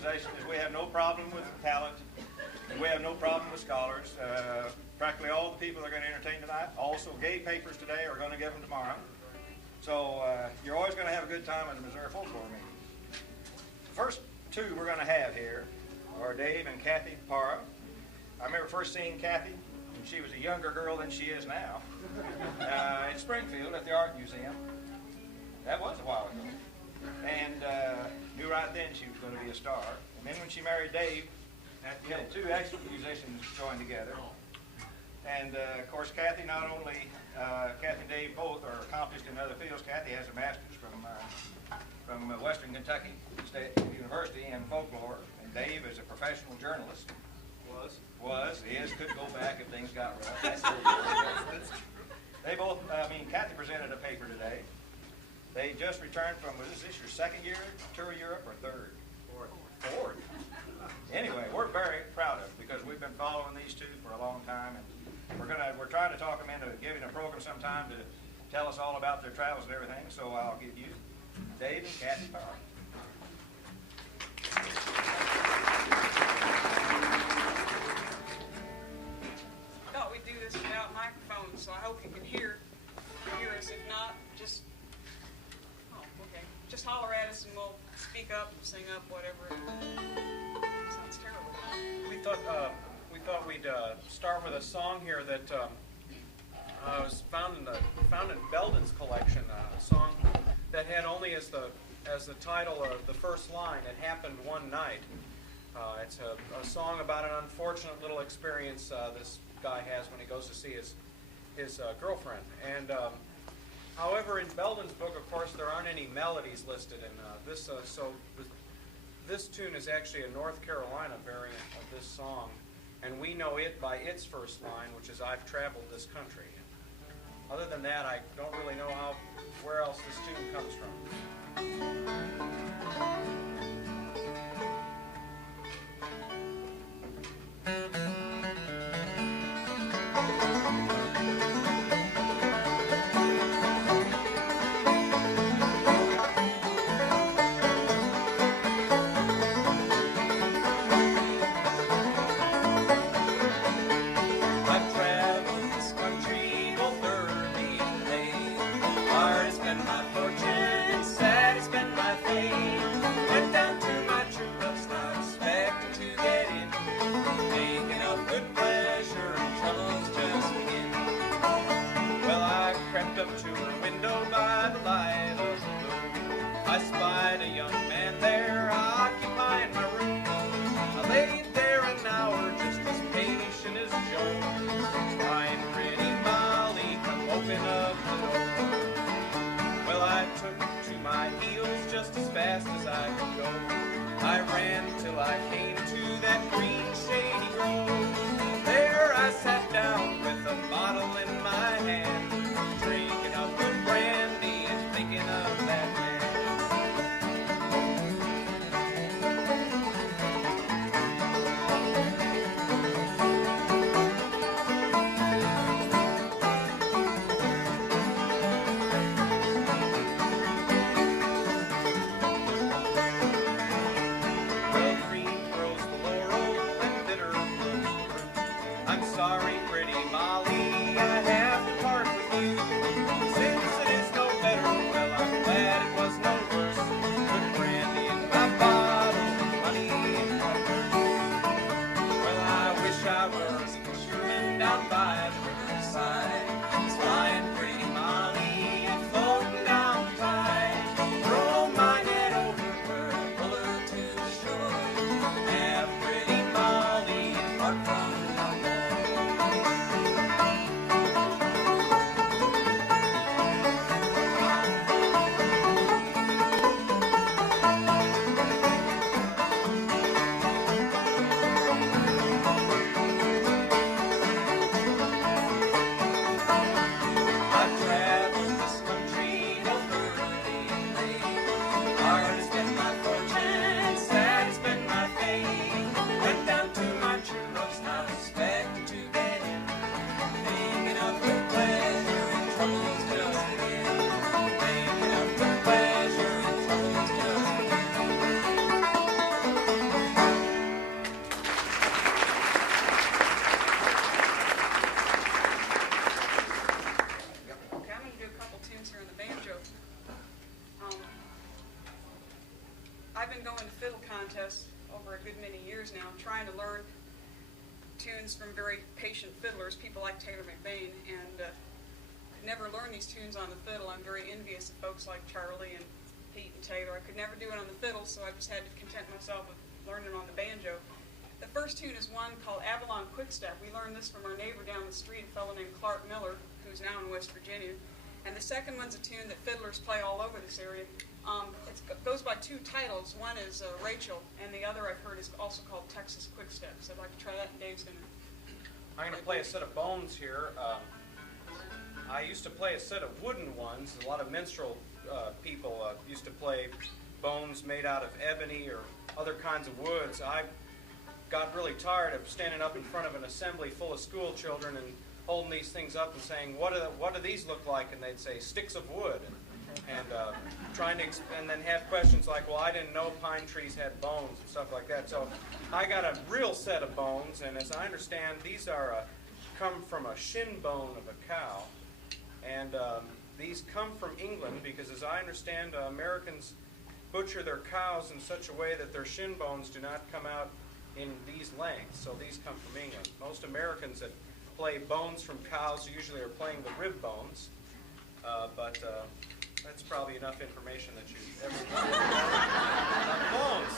organization is we have no problem with talent, and we have no problem with scholars. Practically all the people that are going to entertain tonight also gave papers today or are going to give them tomorrow. So you're always going to have a good time at the Missouri Folklore Meeting. The first two we're going to have here are Dave and Cathy Para. I remember first seeing Cathy when she was a younger girl than she is now in Springfield at the Art Museum. That was a while ago. And knew right then she was going to be a star. And then when she married Dave, you had two excellent musicians joined together. And of course, Cathy not only, Cathy and Dave both are accomplished in other fields. Cathy has a master's from Western Kentucky State University in folklore. And Dave is a professional journalist. Is, could go back if things got rough. That's true. They both, Cathy presented a paper today. They just returned from, was this your second year tour of Europe or third? Fourth. Anyway, we're very proud of it because we've been following these two for a long time, and we're trying to talk them into giving a program sometime to tell us all about their travels and everything. So I'll give you Dave and Cathy Barton. Thought we'd do this without microphones, so I hope you can hear us. If not, just holler at us and we'll speak up, sing up, whatever. Sounds terrible. We thought we'd start with a song here that was found in Belden's collection. A song that had only as the title of the first line, "It Happened One Night." It's a song about an unfortunate little experience this guy has when he goes to see his girlfriend. And however, in Belden's book, of course, there aren't any melodies listed in this. So this tune is actually a North Carolina variant of this song, and we know it by its first line, which is "I've traveled this country." Other than that, I don't really know where else this tune comes from. I've been going to fiddle contests over a good many years now, trying to learn tunes from very patient fiddlers, people like Taylor McBain, and never learned these tunes on the fiddle. I'm very envious of folks like Charlie and Pete and Taylor. I could never do it on the fiddle, so I just had to content myself with learning on the banjo. The first tune is one called Avalon Quickstep. We learned this from our neighbor down the street, a fellow named Clark Miller, who's now in West Virginia. And the second one's a tune that fiddlers play all over this area. It goes by two titles. One is Rachael, and the other I've heard is also called Texas Quickstep. So I'd like to try that, and Dave's going to... I'm going to play a set of bones here. I used to play a set of wooden ones. A lot of minstrel people used to play bones made out of ebony or other kinds of woods. I got really tired of standing up in front of an assembly full of school children and holding these things up and saying, what do these look like? And they'd say, sticks of wood. And trying to, and then have questions like, well, I didn't know pine trees had bones and stuff like that. So I got a real set of bones, and as I understand, these are come from a shin bone of a cow. And these come from England because, as I understand, Americans butcher their cows in such a way that their shin bones do not come out in these lengths. So these come from England. Most Americans that play bones from cows usually are playing the rib bones, but that's probably enough information that you've ever bones.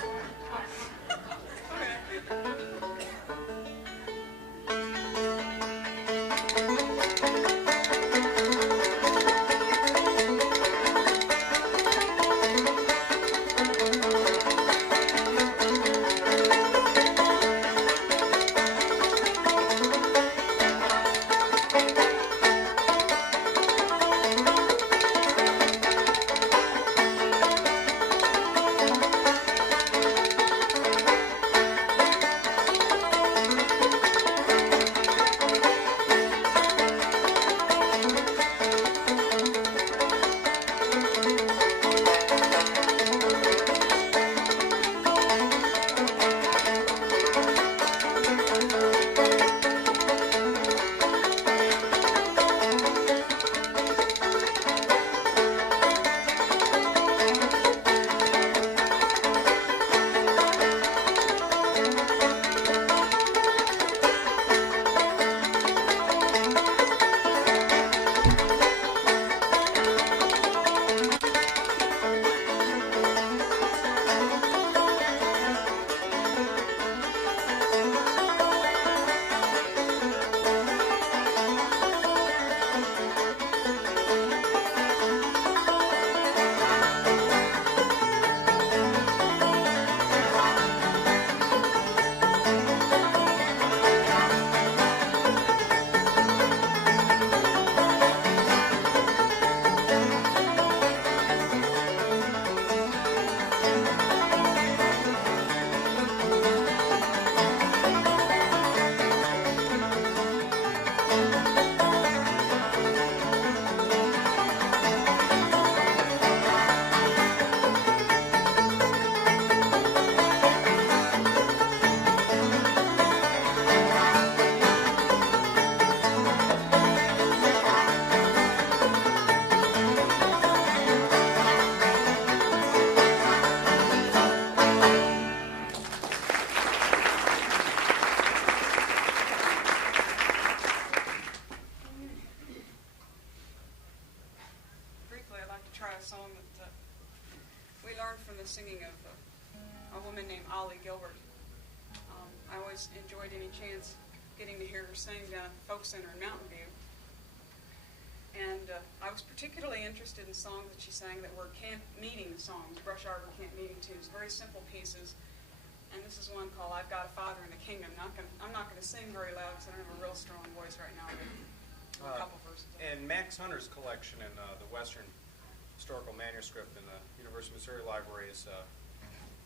Singing of a woman named Ollie Gilbert. I always enjoyed any chance getting to hear her sing down at the Folk Center in Mountain View. And I was particularly interested in songs that she sang that were camp meeting songs, brush arbor camp meeting tunes, very simple pieces. And this is one called I've Got a Father in the Kingdom. I'm not going to sing very loud because I don't have a real strong voice right now, but a couple verses. In Max Hunter's collection in the Western Historical Manuscript in the University of Missouri Library is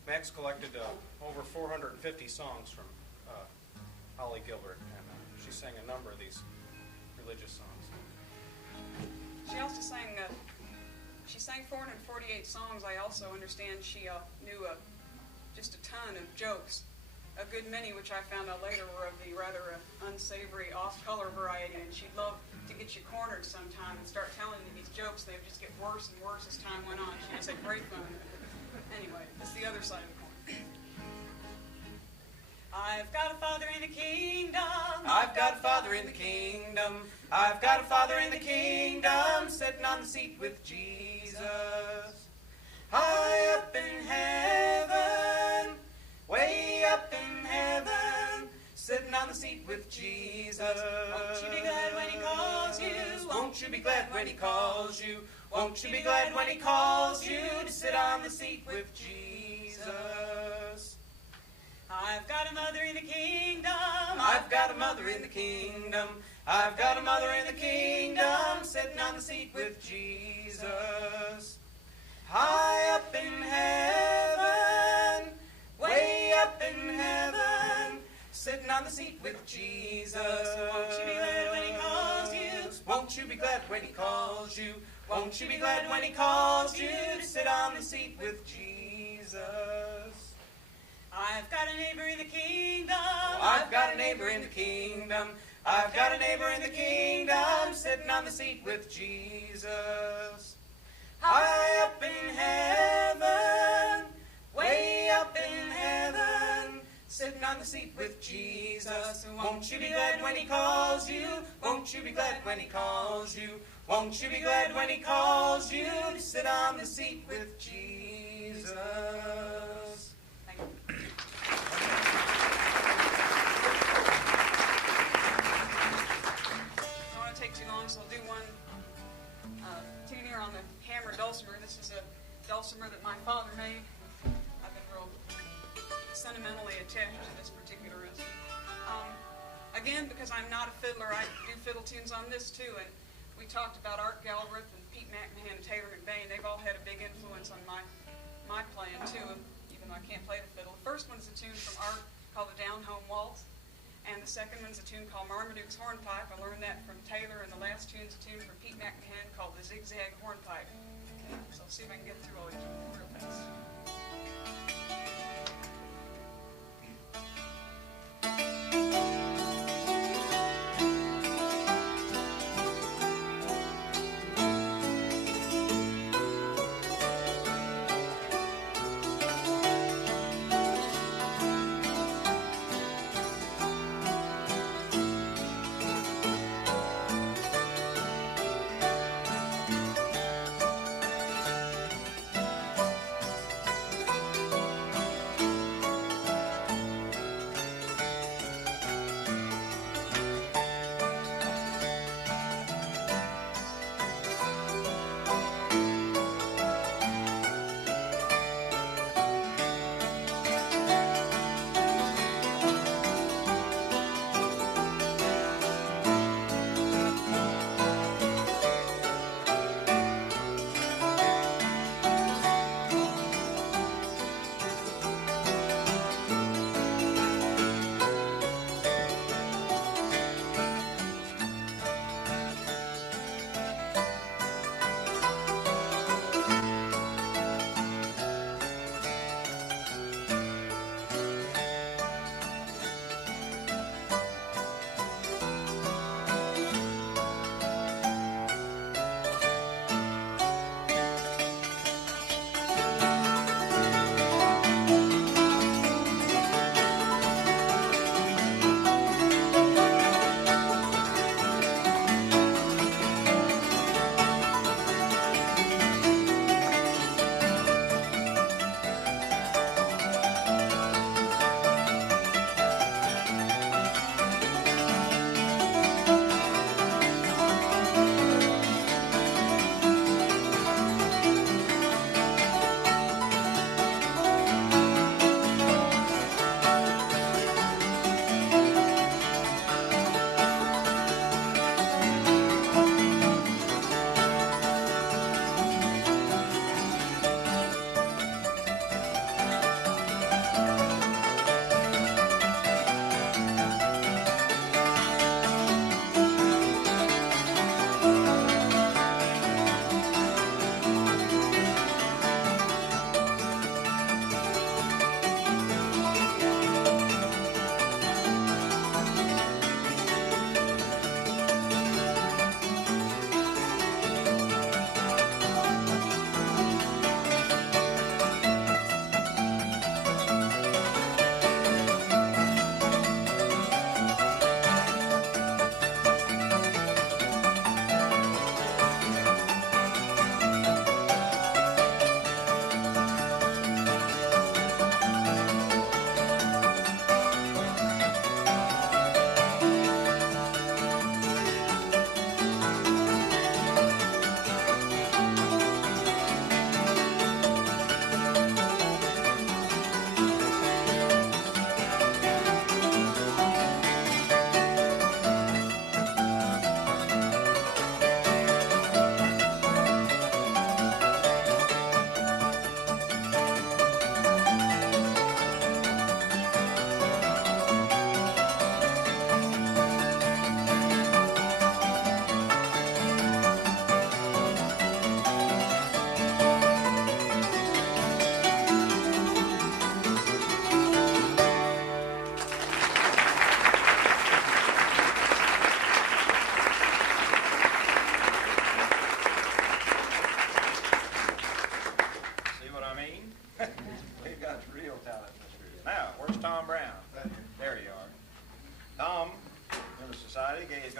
Max collected over 450 songs from Ollie Gilbert, and she sang a number of these religious songs. She also sang, she sang 448 songs. I also understand she knew just a ton of jokes, a good many which I found out later were of the rather unsavory off-color variety, and she'd love to get you cornered sometime and start telling you these jokes. They would just get worse and worse as time went on. She was a great fun. Anyway, it's the other side of the coin. I've got a father in the kingdom. I've got a father in the kingdom. I've got a father in the kingdom, sitting on the seat with Jesus. High up in heaven, way up in heaven, sitting on the seat with Jesus. Won't you be glad when he calls you? Won't you be glad when he calls you? Won't you be glad when he calls you to sit on the seat with Jesus? I've got a mother in the kingdom. I've got a mother in the kingdom. I've got a mother in the kingdom, sitting on the seat with Jesus. High up in heaven, way up in heaven, sitting on the seat with Jesus. Won't you be glad when he calls you? Won't you be glad when he calls you? Won't you be glad when he calls you to sit on the seat with Jesus? I've got a neighbor in the kingdom. I've got a neighbor in the kingdom. I've got a neighbor in the kingdom, sitting on the seat with Jesus. High up in heaven, way up in heaven, sitting on the seat with Jesus. Won't you be glad when he calls you? Won't you be glad when he calls you? Won't you be glad when he calls you to sit on the seat with Jesus? Thank you. I don't want to take too long, so I'll do one tune here on the hammer dulcimer. This is a dulcimer that my father made. I've been real sentimentally attached to this particular instrument. Again, because I'm not a fiddler, I do fiddle tunes on this too. And we talked about Art Galbraith and Pete McMahon and Taylor McBain. They've all had a big influence on my playing too, even though I can't play the fiddle. The first one's a tune from Art called the Down Home Waltz, and the second one's a tune called Marmaduke's Hornpipe. I learned that from Taylor, and the last tune's a tune from Pete McMahon called the Zigzag Hornpipe. Okay, so I'll see if I can get through all these real fast.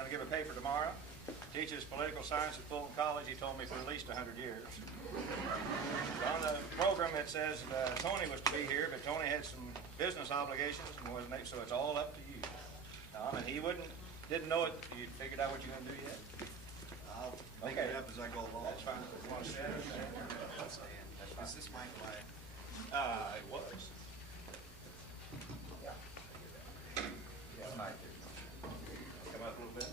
to give a paper tomorrow. Teaches political science at Fulton College, he told me, for at least 100 years. On the program it says Tony was to be here, but Tony had some business obligations, and wasn't able, so it's all up to you, Tom. And he didn't know it. You figured out what you're going to do yet? I'll make it up as I go along. That's fine. You want to stand? Is this my flag? It was. Yeah, right there. Come up a little bit.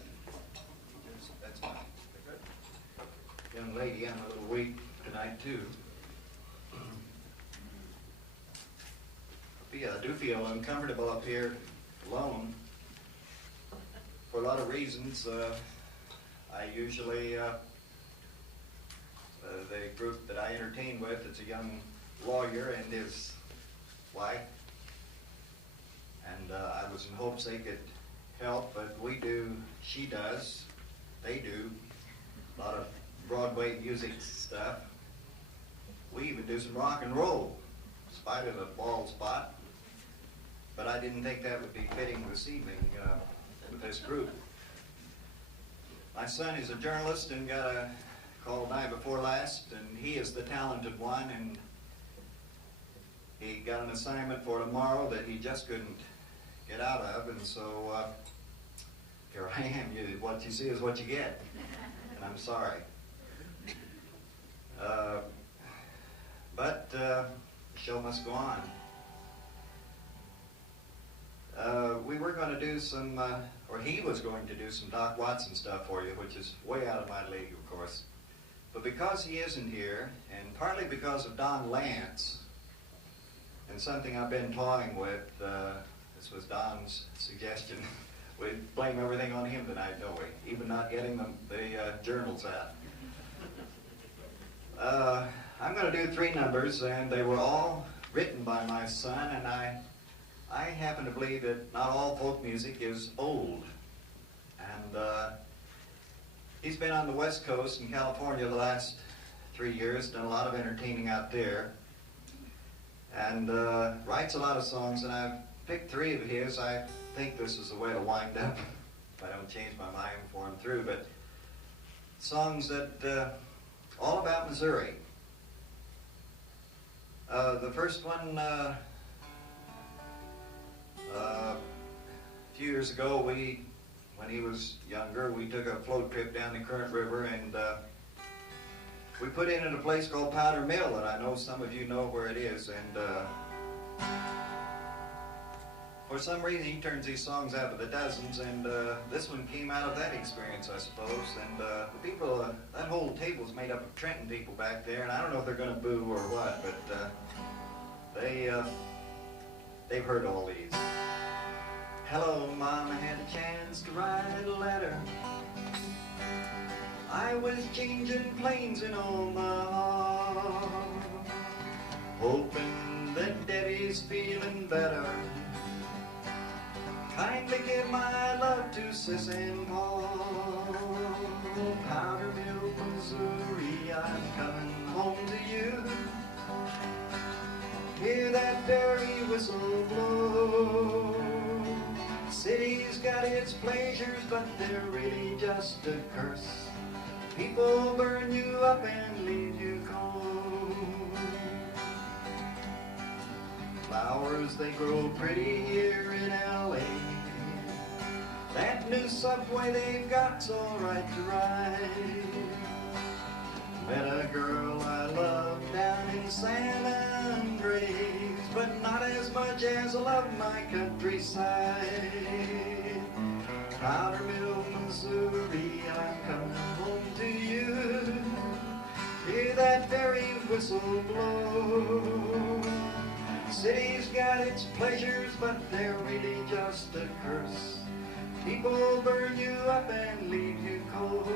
That's fine. Young lady, I'm a little weak tonight too. I do feel uncomfortable up here alone for a lot of reasons. I usually, the group that I entertain with, it's a young lawyer and his wife, and I was in hopes they could help, but she does, they do a lot of Broadway music stuff. We even do some rock and roll, in spite of the bald spot. But I didn't think that would be fitting this evening with this group. My son is a journalist and got a call night before last, and he is the talented one, and he got an assignment for tomorrow that he just couldn't get out of, and so here I am. What you see is what you get, and I'm sorry. But the show must go on. We were going to do some, or he was going to do some Doc Watson stuff for you, which is way out of my league, of course. But because he isn't here, and partly because of Don Lance, and something I've been toying with, this was Don's suggestion, we blame everything on him tonight, don't we? Even not getting the journals out. I'm going to do 3 numbers, and they were all written by my son, and I happen to believe that not all folk music is old. And he's been on the West Coast in California the last 3 years, done a lot of entertaining out there, and writes a lot of songs, and I've picked 3 of his. I think this is the way to wind up, if I don't change my mind before I'm through, but songs that, all about Missouri. The first one, a few years ago, when he was younger, we took a float trip down the Current River, and we put in at a place called Powder Mill, and I know some of you know where it is, and for some reason he turns these songs out by the dozens, and this one came out of that experience, I suppose. And the people, that whole table's made up of Trenton people back there, and I don't know if they're going to boo or what, but they've heard all these. Hello, Mom, I had a chance to write a letter. I was changing planes in Omaha, hoping that Debbie's feeling better. Kindly give my love to Sis and Paul. Powder Mill, Missouri, I'm coming home to you. Hear that dairy whistle blow. City's got its pleasures, but they're really just a curse. People burn you up and leave you cold. Flowers, they grow pretty here in L.A. That new subway they've got's all right to ride. Met a girl I love down in San Andres, but not as much as I love my countryside. Powder Mill, Missouri, I'm coming home to you. Hear that ferry whistle blow. City's got its pleasures, but they're really just a curse. People burn you up and leave you cold.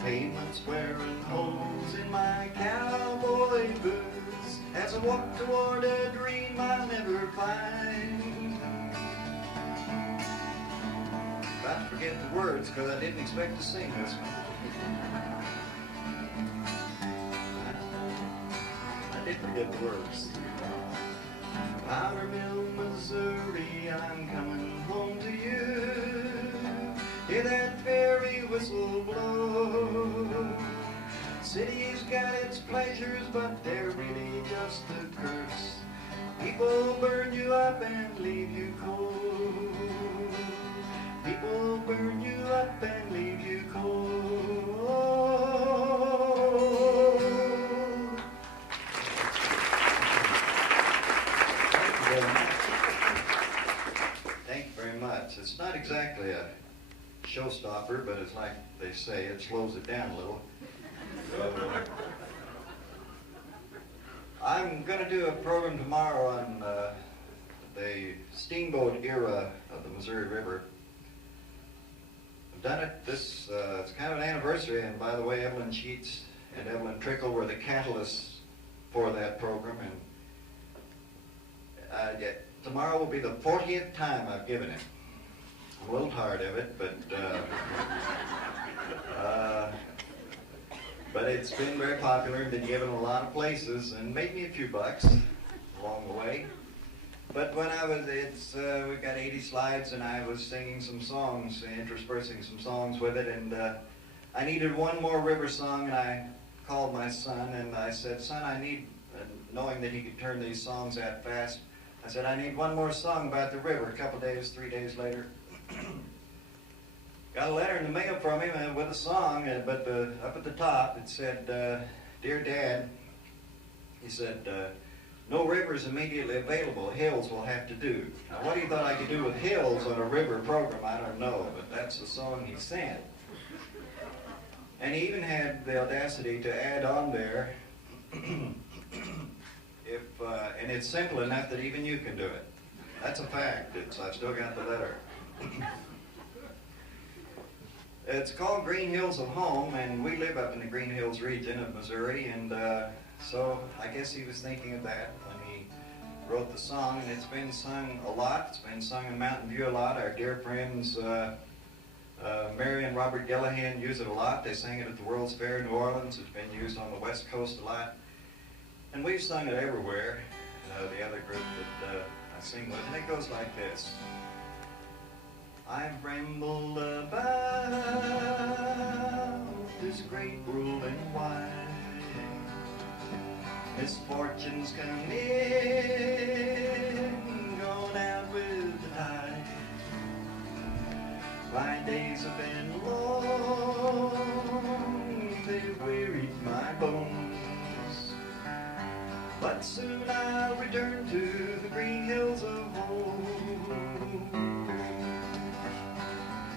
Pavement's wearing holes in my cowboy boots as I walk toward a dream I'll never find. About to forget the words because I didn't expect to sing this one. I did forget the words. Powder Mill, Missouri, I'm coming home to you. hear that fairy whistle blow. City's got its pleasures, but they're really just a curse. People burn you up and leave you cold. People burn you up and leave you cold. Thank you very much. It's not exactly a showstopper, but it's like they say, it slows it down a little. I'm going to do a program tomorrow on the steamboat era of the Missouri River. I've done it it's kind of an anniversary, and by the way, Evelyn Sheets and Evelyn Trickle were the catalysts for that program, and tomorrow will be the 40th time I've given it. I'm a little tired of it, but it's been very popular and been given a lot of places and made me a few bucks along the way. But when I was, we got 80 slides, and I was singing some songs, interspersing some songs with it, and I needed one more river song, and I called my son, and I said, son, I need, knowing that he could turn these songs out fast, I said, I need one more song about the river. A couple days, 3 days later, got a letter in the mail from him with a song, but up at the top it said, Dear Dad, he said, no rivers immediately available. Hills will have to do. Now, what he thought I could do with hills on a river program, I don't know, but that's the song he sent. And he even had the audacity to add on there, and it's simple enough that even you can do it. That's a fact. I've still got the letter. It's called Green Hills of Home, and we live up in the Green Hills region of Missouri, and so I guess he was thinking of that when he wrote the song, and it's been sung a lot. It's been sung in Mountain View a lot. Our dear friends Mary and Robert Gellahan use it a lot. They sang it at the World's Fair in New Orleans. It's been used on the West Coast a lot. And we've sung it everywhere, the other group that I sing with, and it goes like this. I've rambled about this great world and wide. Misfortunes come in, gone out with the tide. My days have been long, they've wearied my bones. But soon I'll return to the green hills of home.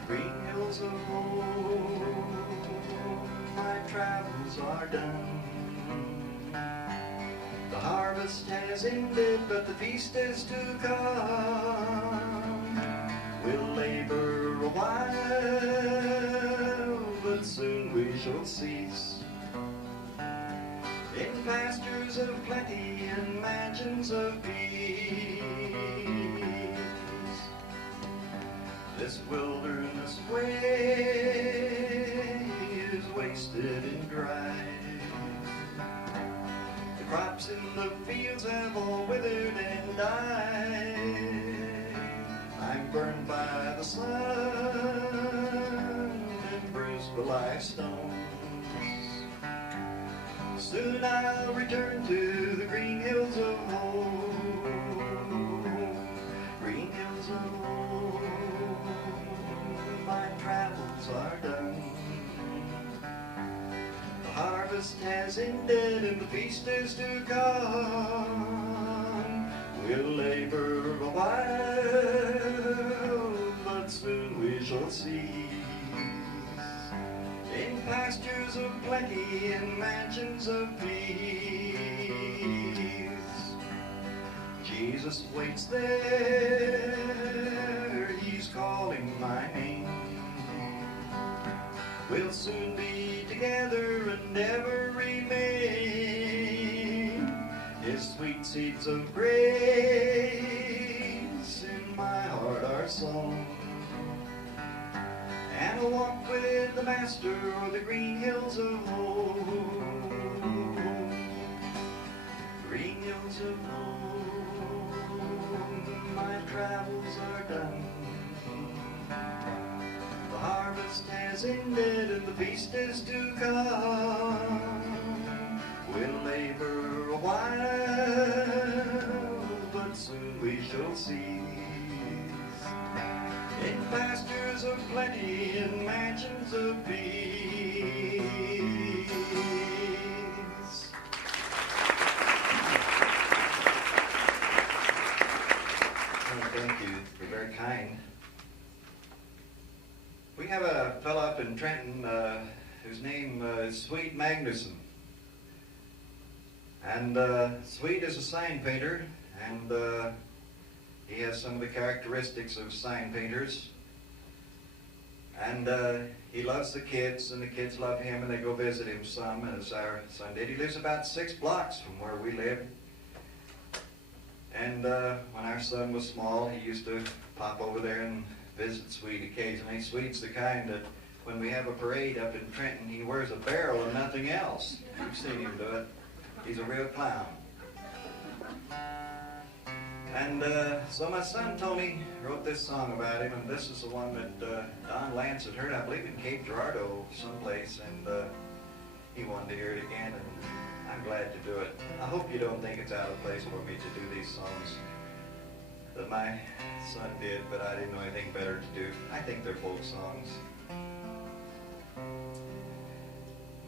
Green hills of home, my travels are done. The harvest has ended, but the feast is to come. We'll labor a while, but soon we shall cease. In pastures of plenty and mansions of peace. This wilderness way is wasted and dry. The crops in the fields have all withered and died. I'm burned by the sun and bruised by life's stones. Soon I'll return to the green hills of home. Green hills of home, my travels are done. The harvest has ended and the feast is to come. We'll labor a while, but soon we shall cease. In pastures of plenty and mansions of peace. Jesus waits there, he's calling my name. We'll soon be together and ever remain. His sweet seeds of grace in my heart are sown. And I'll walk with the Master o'er the green hills of home. Green hills of home, my travels are done. The harvest feast is to come. We'll labor a while, but soon we shall cease. In pastures of plenty and mansions of peace. Oh, thank you. You're very kind. We have a fellow up in Trenton whose name is Swede Magnuson. And Swede is a sign painter, and he has some of the characteristics of sign painters. And he loves the kids, and the kids love him, and they go visit him some, as our son did. He lives about 6 blocks from where we live. And when our son was small, he used to pop over there and visit Swede occasionally. Swede's the kind that when we have a parade up in Trenton, he wears a barrel and nothing else. You've seen him do it. He's a real clown. And so my son Tony wrote this song about him, and this is the one that Don Lance had heard, I believe, in Cape Girardeau someplace, and he wanted to hear it again, and I'm glad to do it. I hope you don't think it's out of place for me to do these songs that my son did, but I didn't know anything better to do. I think they're folk songs. I'm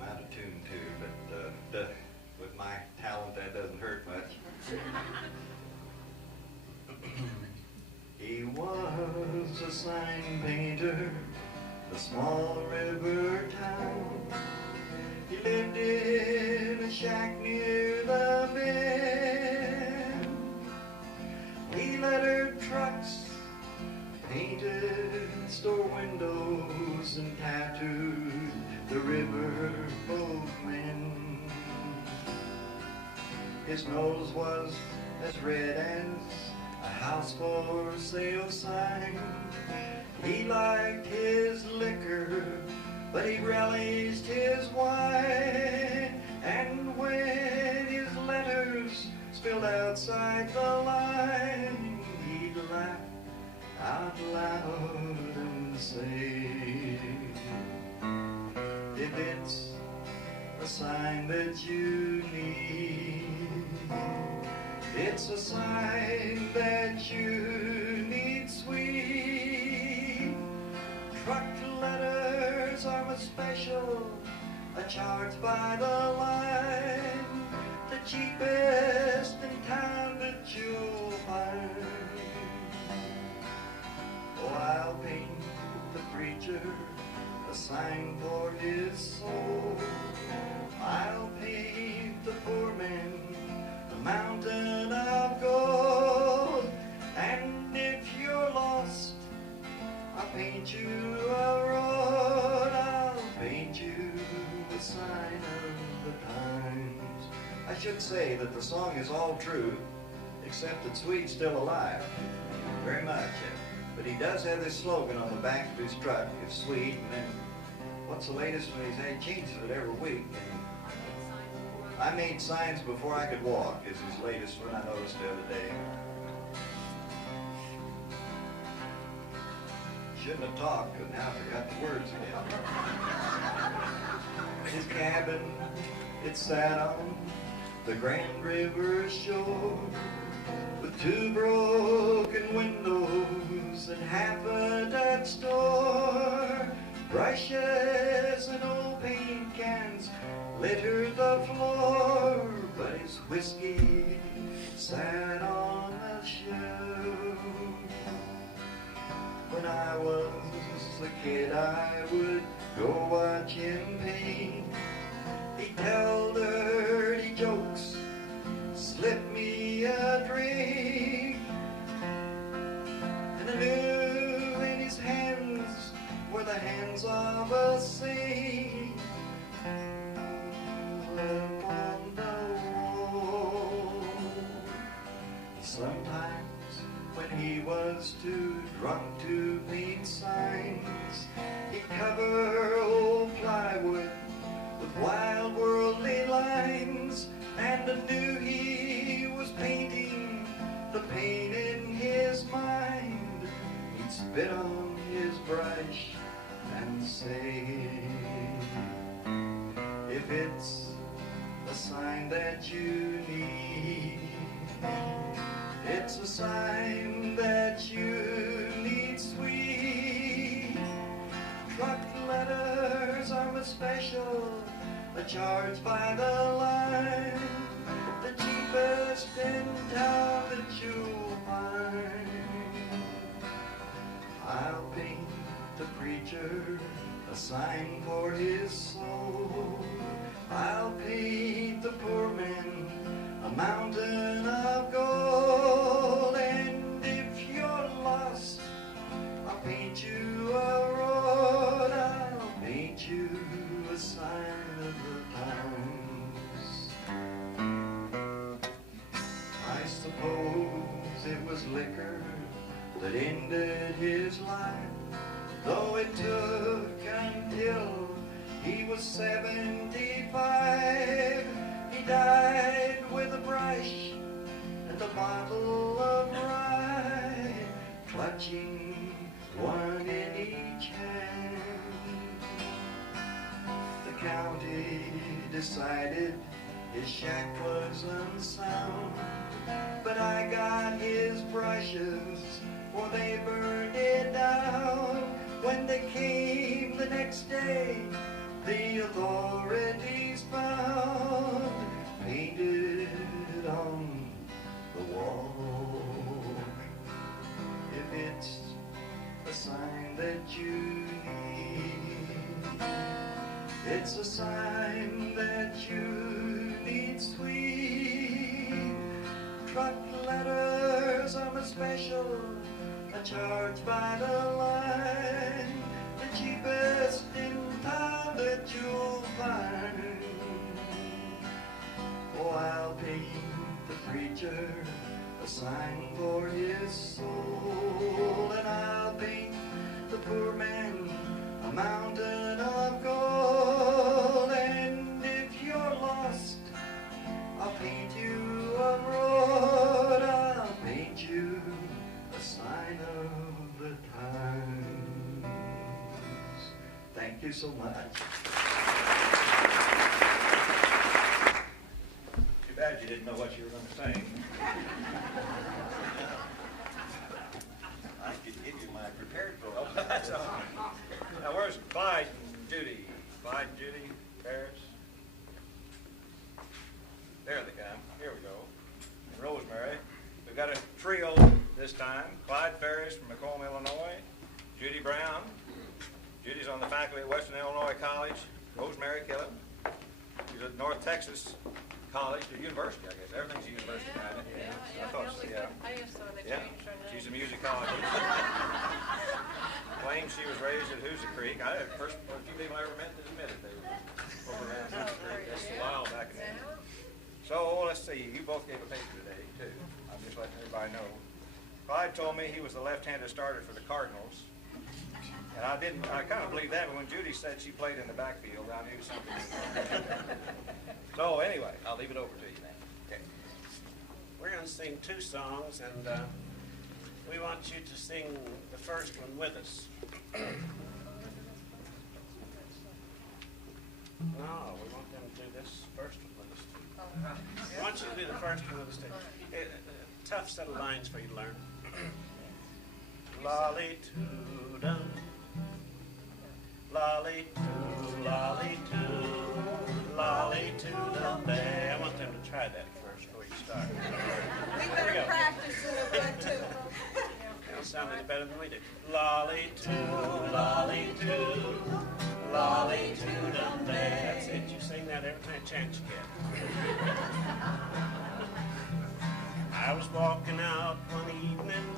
out of tune too, but with my talent that doesn't hurt much. He was a sign painter, a small river town. He lived in a shack near the bend. He lettered trucks, painted store windows, and tattooed the river boatmen. His nose was as red as a house for sale sign. He liked his liquor, but he relished his wine. And when his letters spilled outside the line, he'd laugh out loud and say, if it's a sign that you need, it's a sign that you need, sweet. Truck letters are my special, charged by the line, the cheapest in town that you'll find. Oh, I'll paint the preacher a sign for his soul. I'll paint the poor man a mountain of gold. And if you're lost, I'll paint you a road. I'll paint you a sign of the times. I should say that the song is all true, except that Swede's still alive. Very much. But he does have this slogan on the back of his truck, it's Swede, and then what's the latest one? He changes it every week. And I made signs before I could walk is his latest one I noticed the other day. Shouldn't have talked, because now I forgot the words again. His cabin, it sat on the Grand River shore, with 2 broken windows and half a Dutch door. Brushes and old paint cans littered the floor, but his whiskey sat on a shelf. When I was a kid, I would go watch him paint. He'd tell dirty jokes, slip me a drink, and I knew in his hands were the hands of a saint. Upon the wall. Sometimes when he was too drunk to paint signs, he'd cover old plywood with wild worldly lines, and I knew he was painting the pain in his mind. He'd spit on his brush and say, if it's a sign that you need. It's a sign that you need sweet. Truck letters are a special, a charge by the line, the cheapest in town that you'll find. I'll paint the preacher a sign for his soul. I'll paint the poor man a mountain of gold. And if you're lost, I'll paint you a road. I'll paint you a sign of the times. I suppose it was liquor that ended his life, though it took until he was 75. He died with a brush and a bottle of rye, clutching one in each hand. The county decided his shack was unsound, but I got his brushes, for they burned it down. When they came the next day, the authorities found, painted on the wall. If it's a sign that you need, it's a sign that you need sweet. Truck letters are a special, a charge by the line, the cheapest in town that you'll find. Oh, I'll paint the preacher a sign for his soul, and I'll paint the poor man a mountain of gold. And if you're lost, I'll paint you a road. I'll paint you a sign of the times. Thank you so much. Too bad you didn't know what you were going to sing. I could give you my prepared Oh, program. that's all right. Now, where's Clyde and Judy? Clyde, Judy, Ferris? There they come. Here we go. And Rosemary. We've got a trio this time. Clyde Ferris from Macomb, Illinois. Judy Brown. Judy's on the faculty at Western Illinois College. Rosemary Killen. She's at North Texas College, or university, I guess. Everything's a university kind of. I thought, yeah. She's a musicologist. Claims she was raised at Hoosier Creek. I had the first few people I ever met that admitted they were over around Hoosier Creek. That's a while back in the day. So let's see. You both gave a paper today too. I'm just letting everybody know. Clyde told me he was the left-handed starter for the Cardinals. And I kind of believed that, but when Judy said she played in the backfield, I knew something. So anyway, I'll leave it over to you then. Okay. We're going to sing two songs, and we want you to sing the first one with us. No, we want them to do this first one with us too. I want you to do the first one with us too. Tough set of lines for you to learn. Lolly-too-dum, lolly-too, lolly-too, lolly-too-dum day. I want them to try that first before you start. We better practice a little bit too. They'll sound any better than we do. Lolly-too, lolly-too, lolly-too-dum day. That's it. You sing that every time chance you get. I was walking out one evening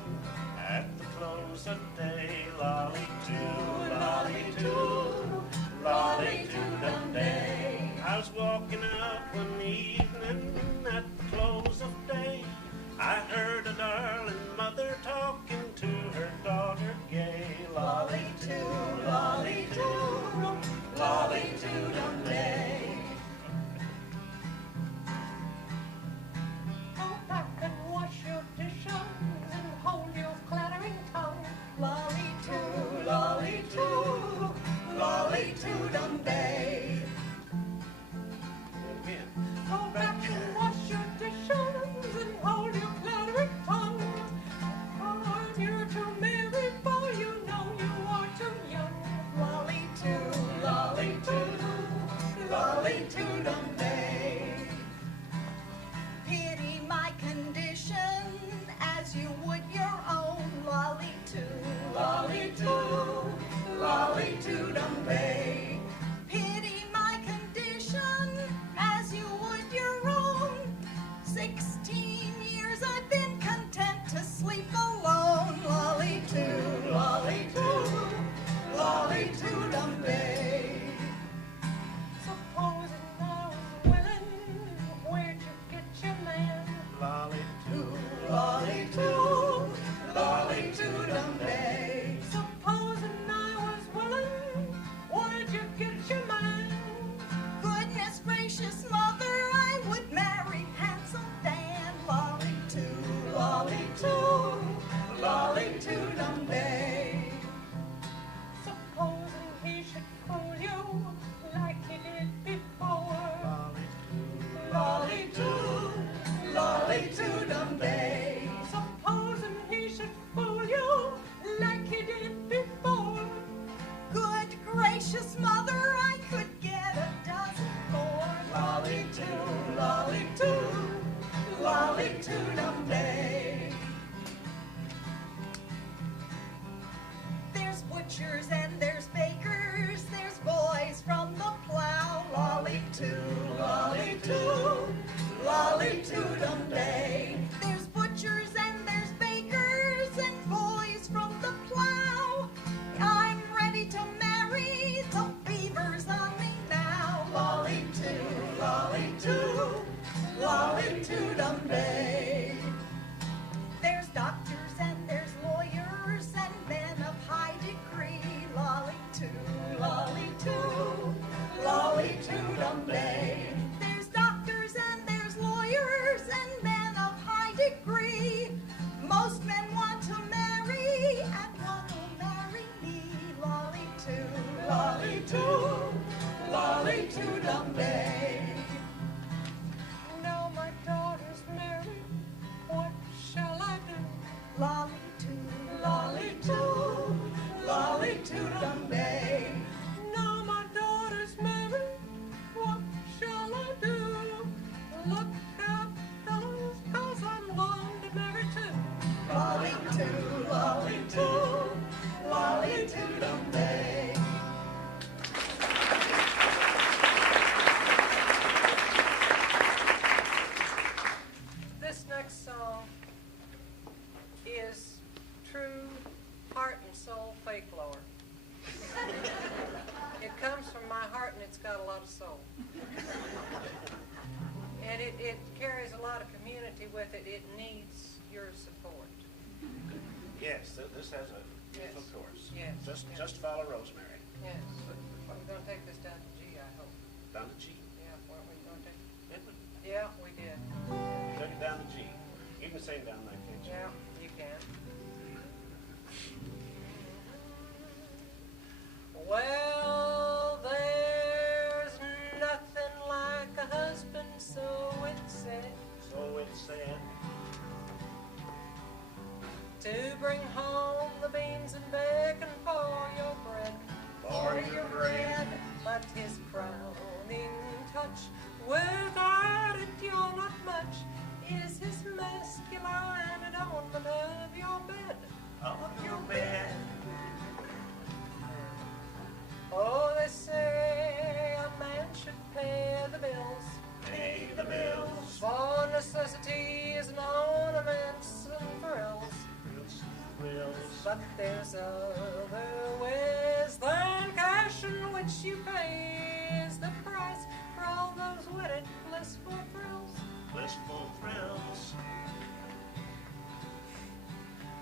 at the close of day, lolly-too, lolly-too, lolly-too-dum day. I was walking out one evening at the close of day. I heard a darling mother talking to her daughter gay, lolly-too, lolly-too, lolly-too-dum day. Go back and wash your dishes and hold your clattering tongue. Lolly-too, lolly-too, lolly-too-dum day. gracious mother, I would marry handsome Dan. Lolly-too, lolly-too, lolly-too-dum-day. Supposing he should fool you like he did before. Lolly-too, lolly-too-dum-day. Supposing he should fool you like he did before. Good gracious mother, I could get a dozen more. Lolly-too, lolly-too, lolly-too-dum-day. There's butchers and there's bakers, there's boys from the plow. Lolly-too, lolly-too, lolly-too-dum-day. There's butchers and there's bakers and boys from the plow. I'm ready to marry the beavers on me now. Lolly-too, lolly-too, lolly-too-dum-day. There's doctors and there's lawyers and men of high degree. Lolly-too, lolly-too, lolly-too-dum-day. There's doctors and there's lawyers and men of high degree. Most men want to marry and one will marry me. Lolly-too, lolly-too, lolly-too-dum-day. Now my daughter's married, what shall I do? Lolly-too, lolly-too, lolly-too-dum-day. Now my daughter's married, what shall I do? Look out, fellows, 'cause I'm long to marry too. Lolly-too, lolly-too, lolly-too-dum-day. This next song is true heart and soul folklore. It comes from my heart and it's got a lot of soul. And it carries a lot of community with it. It needs your support. Yes, this has a beautiful Yes. chorus. Yes. Just follow Rosemary. Yes. We're going to take this down to G, I hope. Down to G. Yeah, weren't we going to take Didn't we? Yeah, we did. Took it down to G. You can sing down there, can't you? Yeah, you can. Well, there's nothing like a husband, so it's said, So it's said. to bring home the beans and bacon for your bread. For your bread. But his crowning touch, without it you're not much, is his masculine adornment of your bed. Of your bed. Oh, they say a man should pay the bills, Pay the bills. for necessity is an ornaments and frills. Bills. But there's other ways than cash in which you pay is the price for all those wedded blissful thrills. Blissful thrills.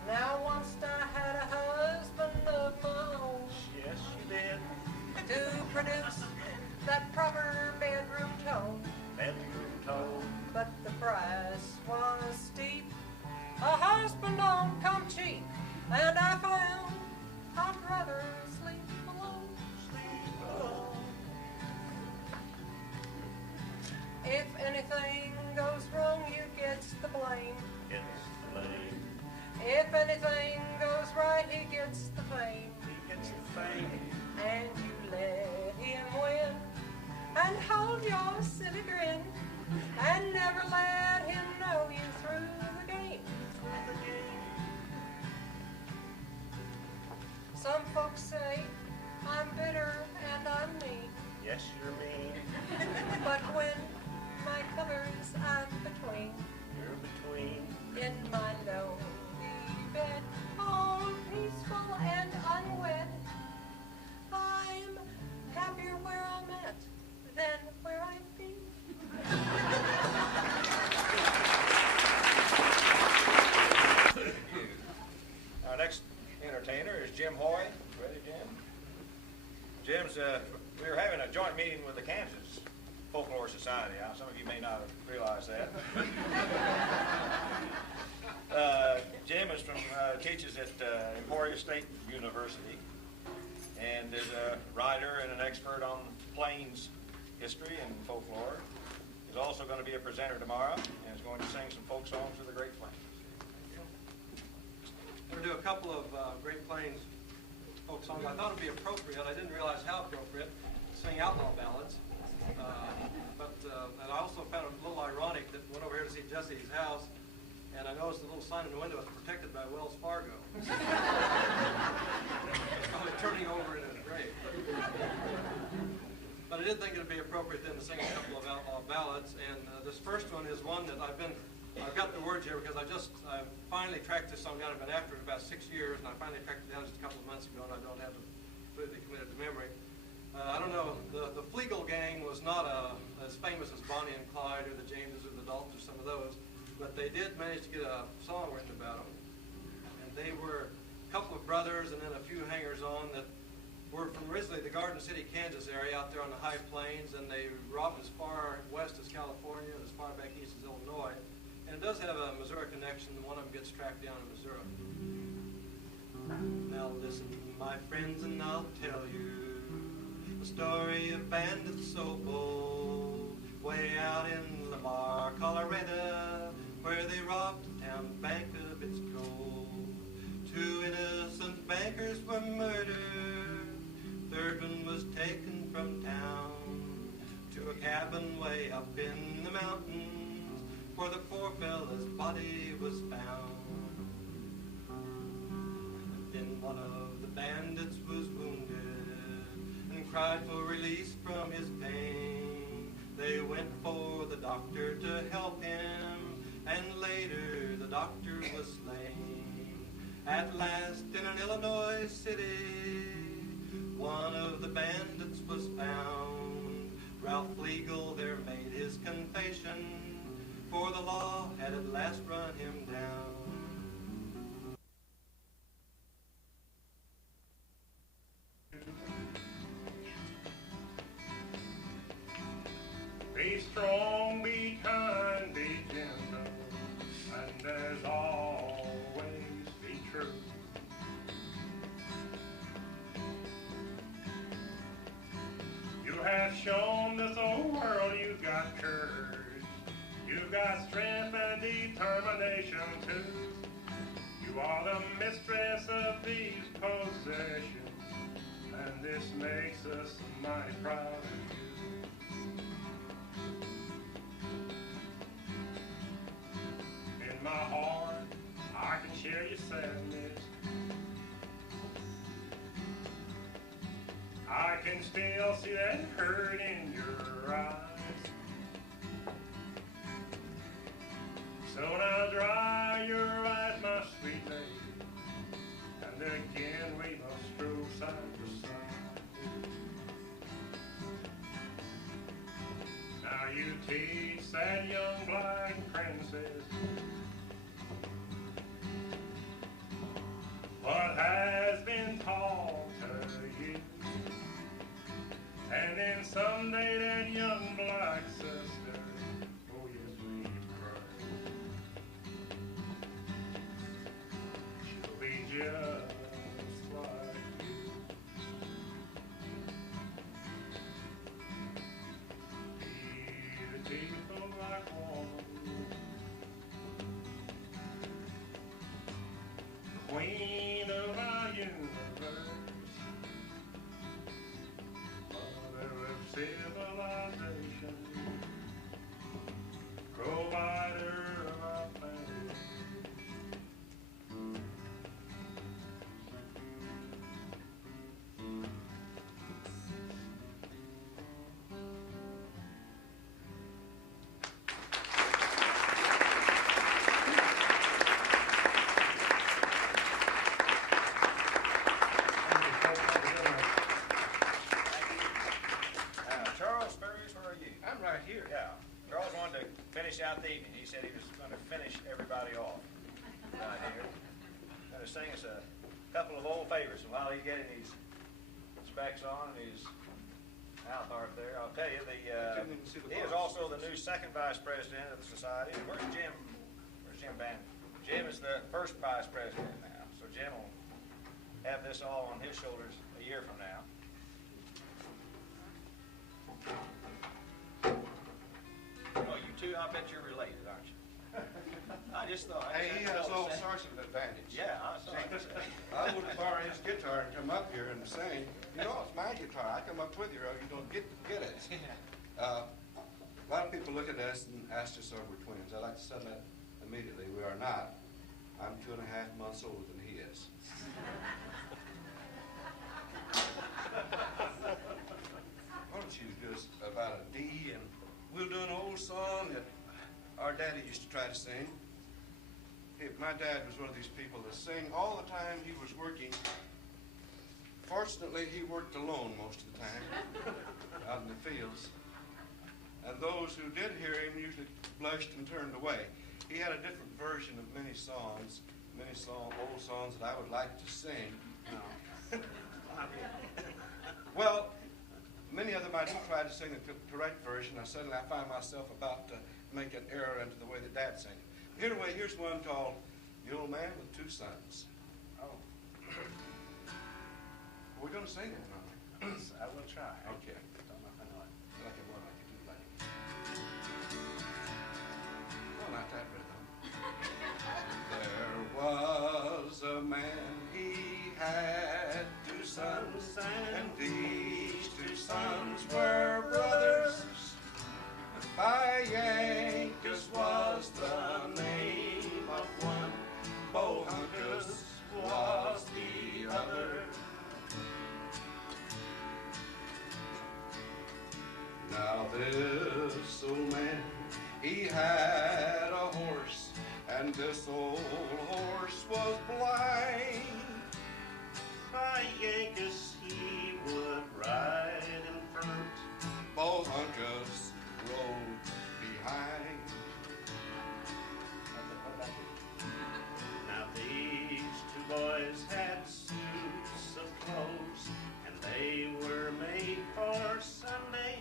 Now once I had a husband of my own Yes, you did. to produce that proper bedroom tone, Bedroom tone. but the price was steep. A husband don't come cheap, and I found I'd rather sleep alone. Sleep alone. If anything goes wrong, you gets the blame. It's the blame. If anything goes right, he gets the fame. He gets the fame. And you let him win, and hold your silly grin, and never let him know you through the game. Through the game. Some folks say I'm bitter and I'm mean, Yes, you're mean. but when my colors I'm between, You're between. in my lonely bed, all peaceful and unwed, I'm happier where I'm at than where I've been. Society. Some of you may not have realized that. Jim is teaches at Emporia State University and is a writer and an expert on Plains history and folklore. He's also going to be a presenter tomorrow and is going to sing some folk songs of the Great Plains. I'm going to do a couple of Great Plains folk songs. I thought it would be appropriate. I didn't realize how appropriate to sing outlaw ballads. And I also found it a little ironic that I went over here to see Jesse's house, and I noticed the little sign in the window is protected by Wells Fargo. It's probably turning over in his grave. But I did think it would be appropriate then to sing a couple of outlaw ballads, and this first one is one that I've got the words here because I finally tracked this song down. I've been after it about 6 years, and I finally tracked it down just a couple of months ago, and I don't have it completely committed to memory. I don't know, the Flegel gang was not as famous as Bonnie and Clyde or the Jameses or the Daltons or some of those, but they did manage to get a song written about them. And they were a couple of brothers and then a few hangers-on that were from originally the Garden City, Kansas area out there on the high plains, and they robbed as far west as California and as far back east as Illinois. And it does have a Missouri connection. One of them gets tracked down in Missouri. Now listen, my friends, and I'll tell you the story of bandits so bold, way out in Lamar, Colorado, where they robbed the town bank of its gold. 2 innocent bankers were murdered, 3rd one was taken from town to a cabin way up in the mountains, where the poor fella's body was found. Then one of the bandits was wounded and cried for release from his pain. They went for the doctor to help him, and later the doctor was slain. At last in an Illinois city, one of the bandits was found. Ralph Flegel there made his confession, for the law had at last run him down. Be strong, be kind, be gentle, and as always be true. You have shown this old world you got courage, you got strength and determination too. You are the mistress of these possessions, and this makes us mighty proud of you. In my heart, I can share your sadness. I can still see that hurt in your eyes. So now dry your eyes, my sweet lady, and again we must stroll side to side. Now you teach that young black princess what has been taught to you, and then someday that young black sister, oh yes we pray, she'll be just like you. Beautiful black woman, queen of our universe, mother of civilization, provider of our family. Charles Spurs, where are you? I'm right here. Yeah. Charles wanted to finish out the evening. He said he was going to finish everybody off right here. Going to sing us a couple of old favorites while he's getting his specs on and his Althorp there. I'll tell you, he is also the new second vice president of the society. Where's Jim? Where's Jim Bannon? Jim is the first vice president now. So Jim will have this all on his shoulders a year from now. Oh, you two, I bet you're related, aren't you? I just thought. Hey, he has all sorts of advantage. Yeah, I saw it. I would borrow his guitar and come up here and sing. You know, it's my guitar. I come up with you, or you don't get it. A lot of people look at us and ask us if we're twins. I'd like to say that immediately. We are not. I'm 2.5 months older than he is. Why don't you do us about a D, and we'll do an old song that our daddy used to try to sing. My dad was one of these people that sang all the time he was working. Fortunately, he worked alone most of the time out in the fields. And those who did hear him usually blushed and turned away. He had a different version of many songs, old songs that I would like to sing. Well, many of them I do try to sing the correct version. Suddenly I find myself about to make an error into the way that Dad sang it. Anyway, here's one called The Old Man with Two Sons. Oh. We're going to sing it, aren't we? I will try. Okay. Don't know if I know it. Like it was, like you do like it. Oh, not that rhythm. There was a man, he had two sons, and these two sons were brothers. By Yankees was the name of one, Bohunkus was the other. Now this old man, he had a horse, and this old horse was blind. By Yankees he would ride in front, Bohunkus rode behind. Now these two boys had suits of clothes, and they were made for Sunday.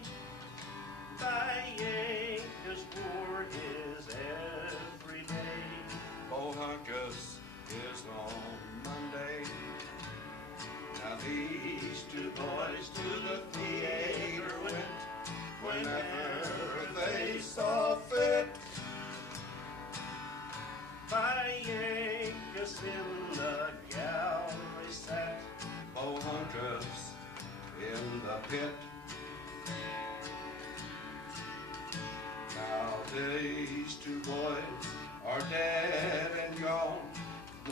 By Yankees wore his every day. Bohunkus is on Monday. Now these two boys to the theater went whenever they saw fit. By Yankees in the gallery sat, Bohunkus in the pit. Now these two boys are dead and gone,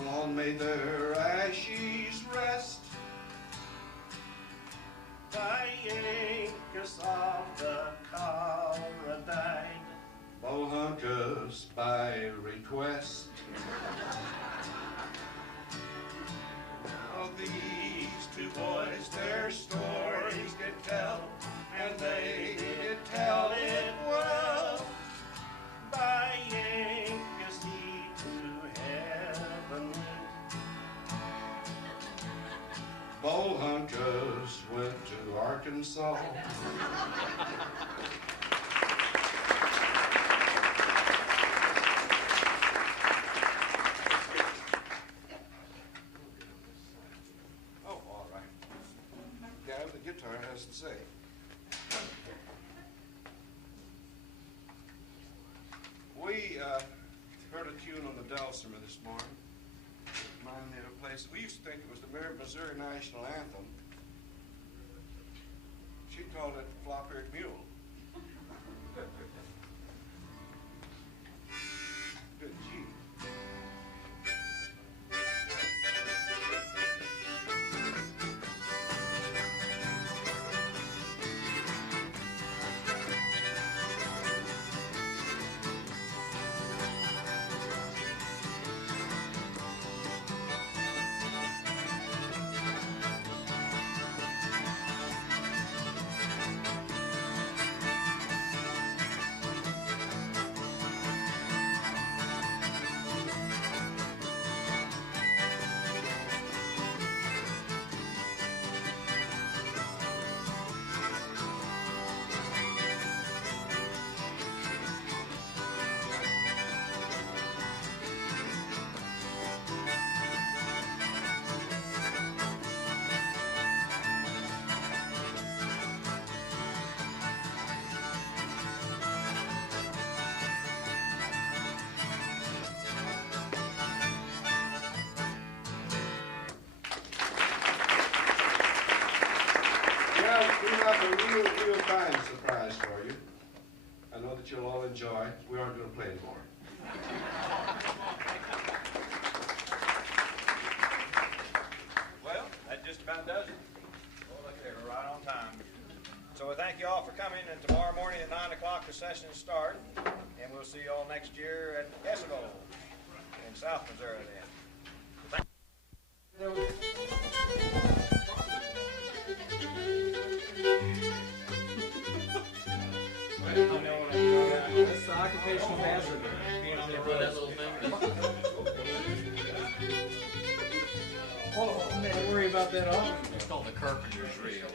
long may their ashes rest. By Yankees of the cholera died, Bohunkus by request. Now these two boys their stories did tell, and they did tell it well. By Yankees he to heaven went, Bohunkus went to Arkansas. Oh, all right. Yeah, the guitar has to say. We heard a tune on the dulcimer this morning. Reminded me of a place. We used to think it was the Missouri National Anthem. She called it Flop-Eared Mule. Good G. have a real fine surprise for you. I know that you'll all enjoy. We aren't going to play anymore. Well, that just about does it. Oh, look there, we're right on time. So we thank you all for coming, and tomorrow morning at 9 o'clock the sessions start, and we'll see you all next year at Eskimo in South Missouri then. That's the occupational hazard. Being on the road. Oh, man, don't worry about that often. It's called the carpenter's reel.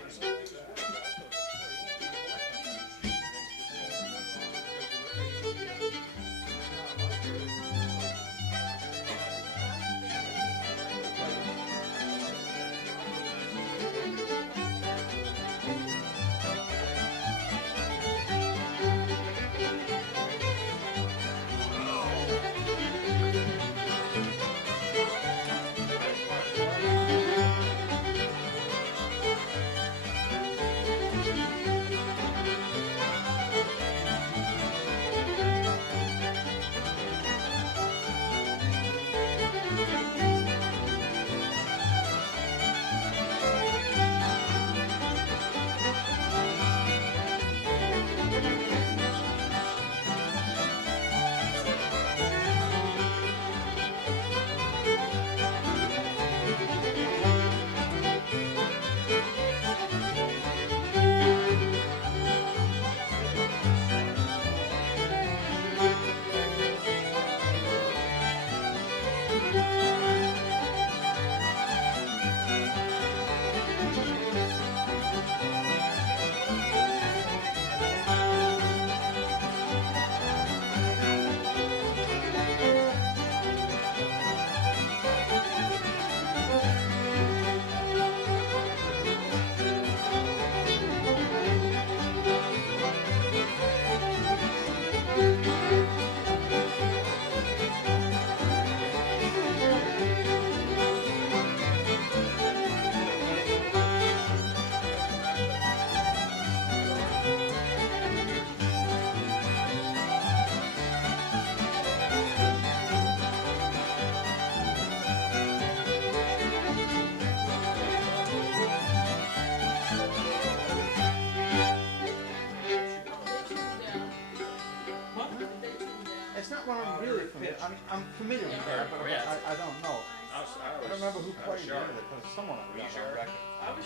I'm familiar with that, but I don't know. I don't remember who played it, but someone I forgot.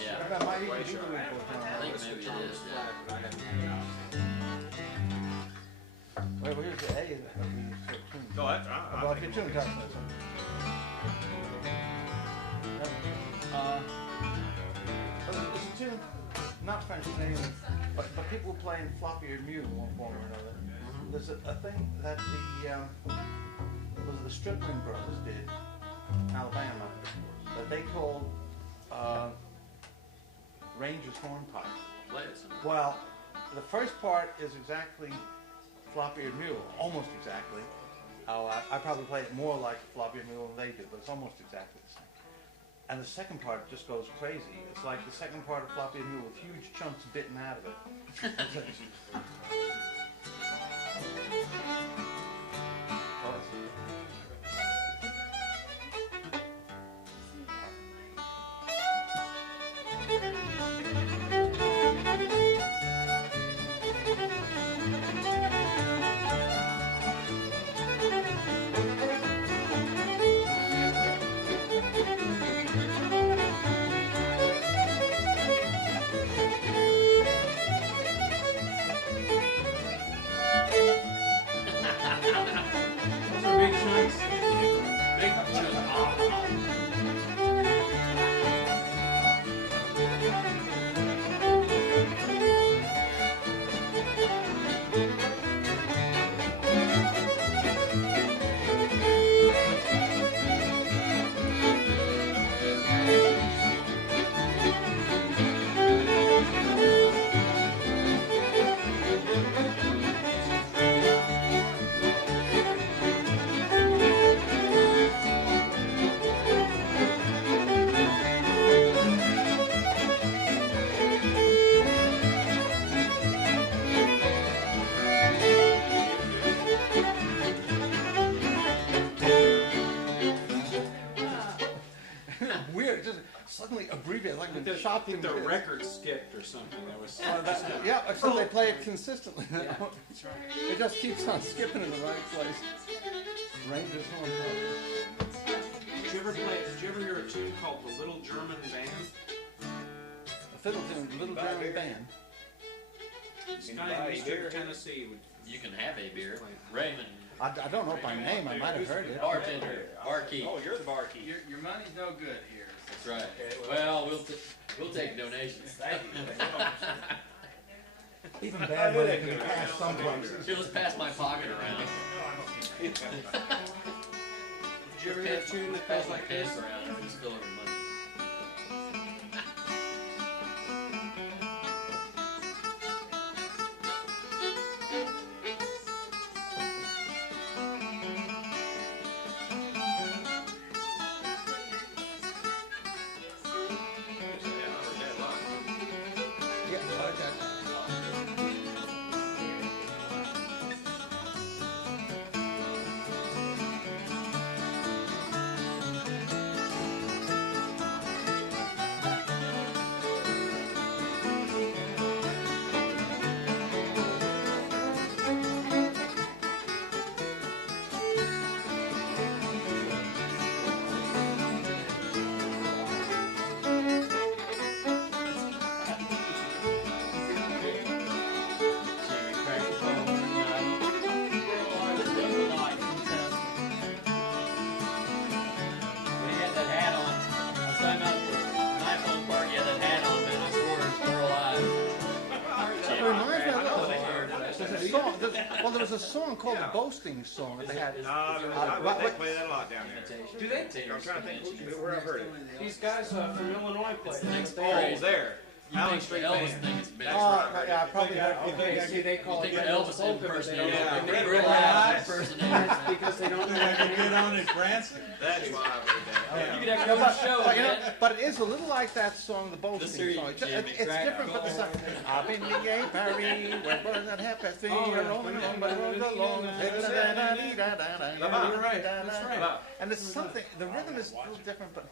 Yeah. That might even be the I think maybe it is, Wait, here's the A of the tune. No, that's right. About your tune, talk about it's a tune, not French Canadian, but people playing floppy-eared mule in one form or another. There's a thing that the Stripling brothers did in Alabama that they called Ranger's Hornpipe. Well, the first part is exactly floppy-eared mule, almost exactly. I probably play it more like floppy-eared mule than they do, but it's almost exactly the same. And the second part just goes crazy. It's like the second part of floppy-eared mule with huge chunks bitten out of it. creepy. It's like I a think shopping. the record skipped or something. That was. Yeah, except they play it consistently. Yeah, that's right. It just keeps on skipping in the right place. Rangers Hornpipe. Did you ever hear a tune called The Little German Band? A fiddle tune, Little German Band. This guy in Eastern Tennessee would. You can have a beer. Raymond. I don't know by name. I might have heard it. Bartender. Barkeep. Oh, you're the barkeep. Your money's no good here. That's right. Well, we'll take donations. Thank you. Even bad money can be passed someplace. Here, let's pass my pocket around. Did you ever hear a tune that goes like this? Around and just fill every money. Well, there was a song called the Boasting Song that they had. They play that a lot down there. Do they? I'm trying to think where I've heard it. These guys from Illinois play. Oh, there. You Allen think Street Elvis Band. thinks it's best. Yeah, I probably heard it. See, they call You it think Elvis impersonator? Yeah. They realize impersonator. because they don't know how to get on his That's why I've heard that. You could have your own show. But, but it is a little like that song, the Boasting Missouri Song. Jimmy It's Crack. different, but the song. I've been to gay Paris, where birds that have passed through, roaming along by the roads along. You're right. That's right. And there's something. The rhythm is a little different, but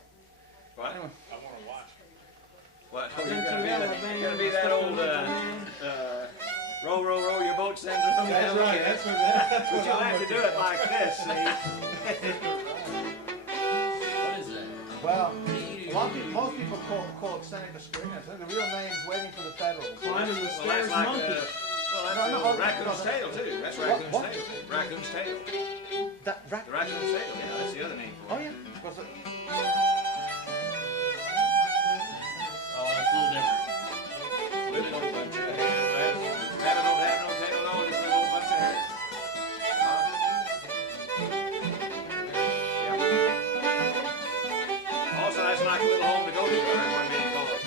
What? anyway. What? Oh, you're gonna be that old row, row, row your boat syndrome. That's right. That's But you'll have to do it like this, see? What is that? Well, a lot of people, most people call it Senator Screeners. The real name's Waiting for the Federals. Climbing the Well, stairs, that's like monkey. that's Raccoon's Tail too. That's Raccoon's What? Tail. Raccoon's Tail. That The Raccoon's Tail. Yeah, that's the other name for Oh it. yeah. Was it? Oh, that's a little different. Little old bunch of hair. Rabbit don't have no tail at all. Just a little bunch of hair. Yeah. Also, that's like a little home to go to. I heard one being called.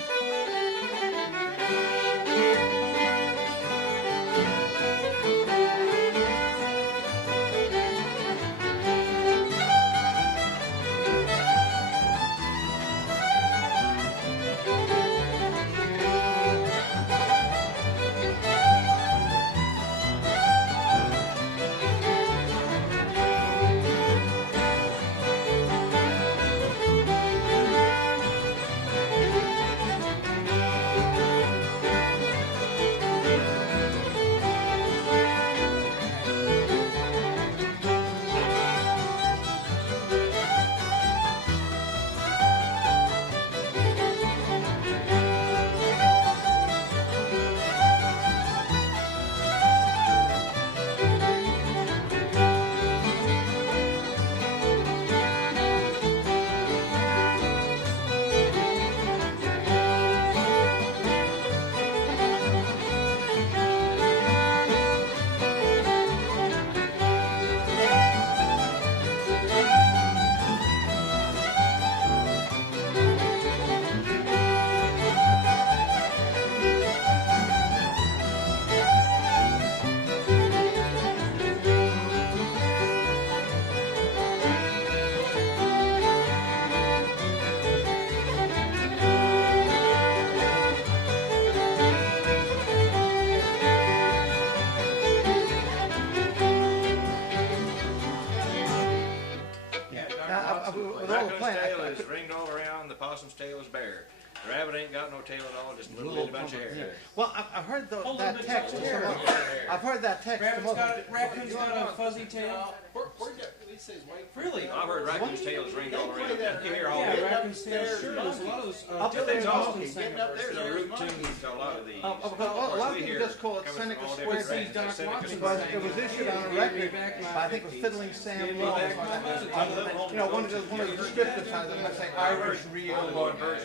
With all the Raccoon's playing, tail is ringed all around. The possum's tail is bare. The rabbit ain't got no tail at all, just a little bitty bunch of hair. Well, I've heard that text. hair. I've heard that text. Raccoon's got a fuzzy tail. Really? I've heard raccoon's tails ringed all around. You hear all Yeah, that. raccoon's tail. Sure, there's a lot of those. There's all Boston there's a root tune to a lot of these. A lot of people just call it Seneca Square Dance. But it was issued on a record by, I think it was Fiddling Sam Lowe. You know, one of the descriptive times, I'm going to say Irish reel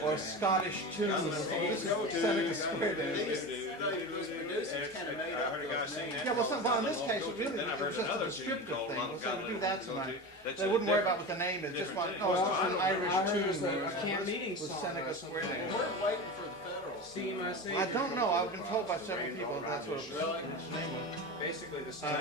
or Scottish tune. This is Seneca Square Dance. I heard a guy sing that. Yeah, well, in this case, it really was just a descriptive thing. So we do that tonight. They wouldn't worry about what the name is. Just one, it's an Irish tune. A camp meeting song. With Seneca Square Dance. We're waiting for the federal. Steam, I say. I don't know. I've been told by several people that's what its name was. Basically the same.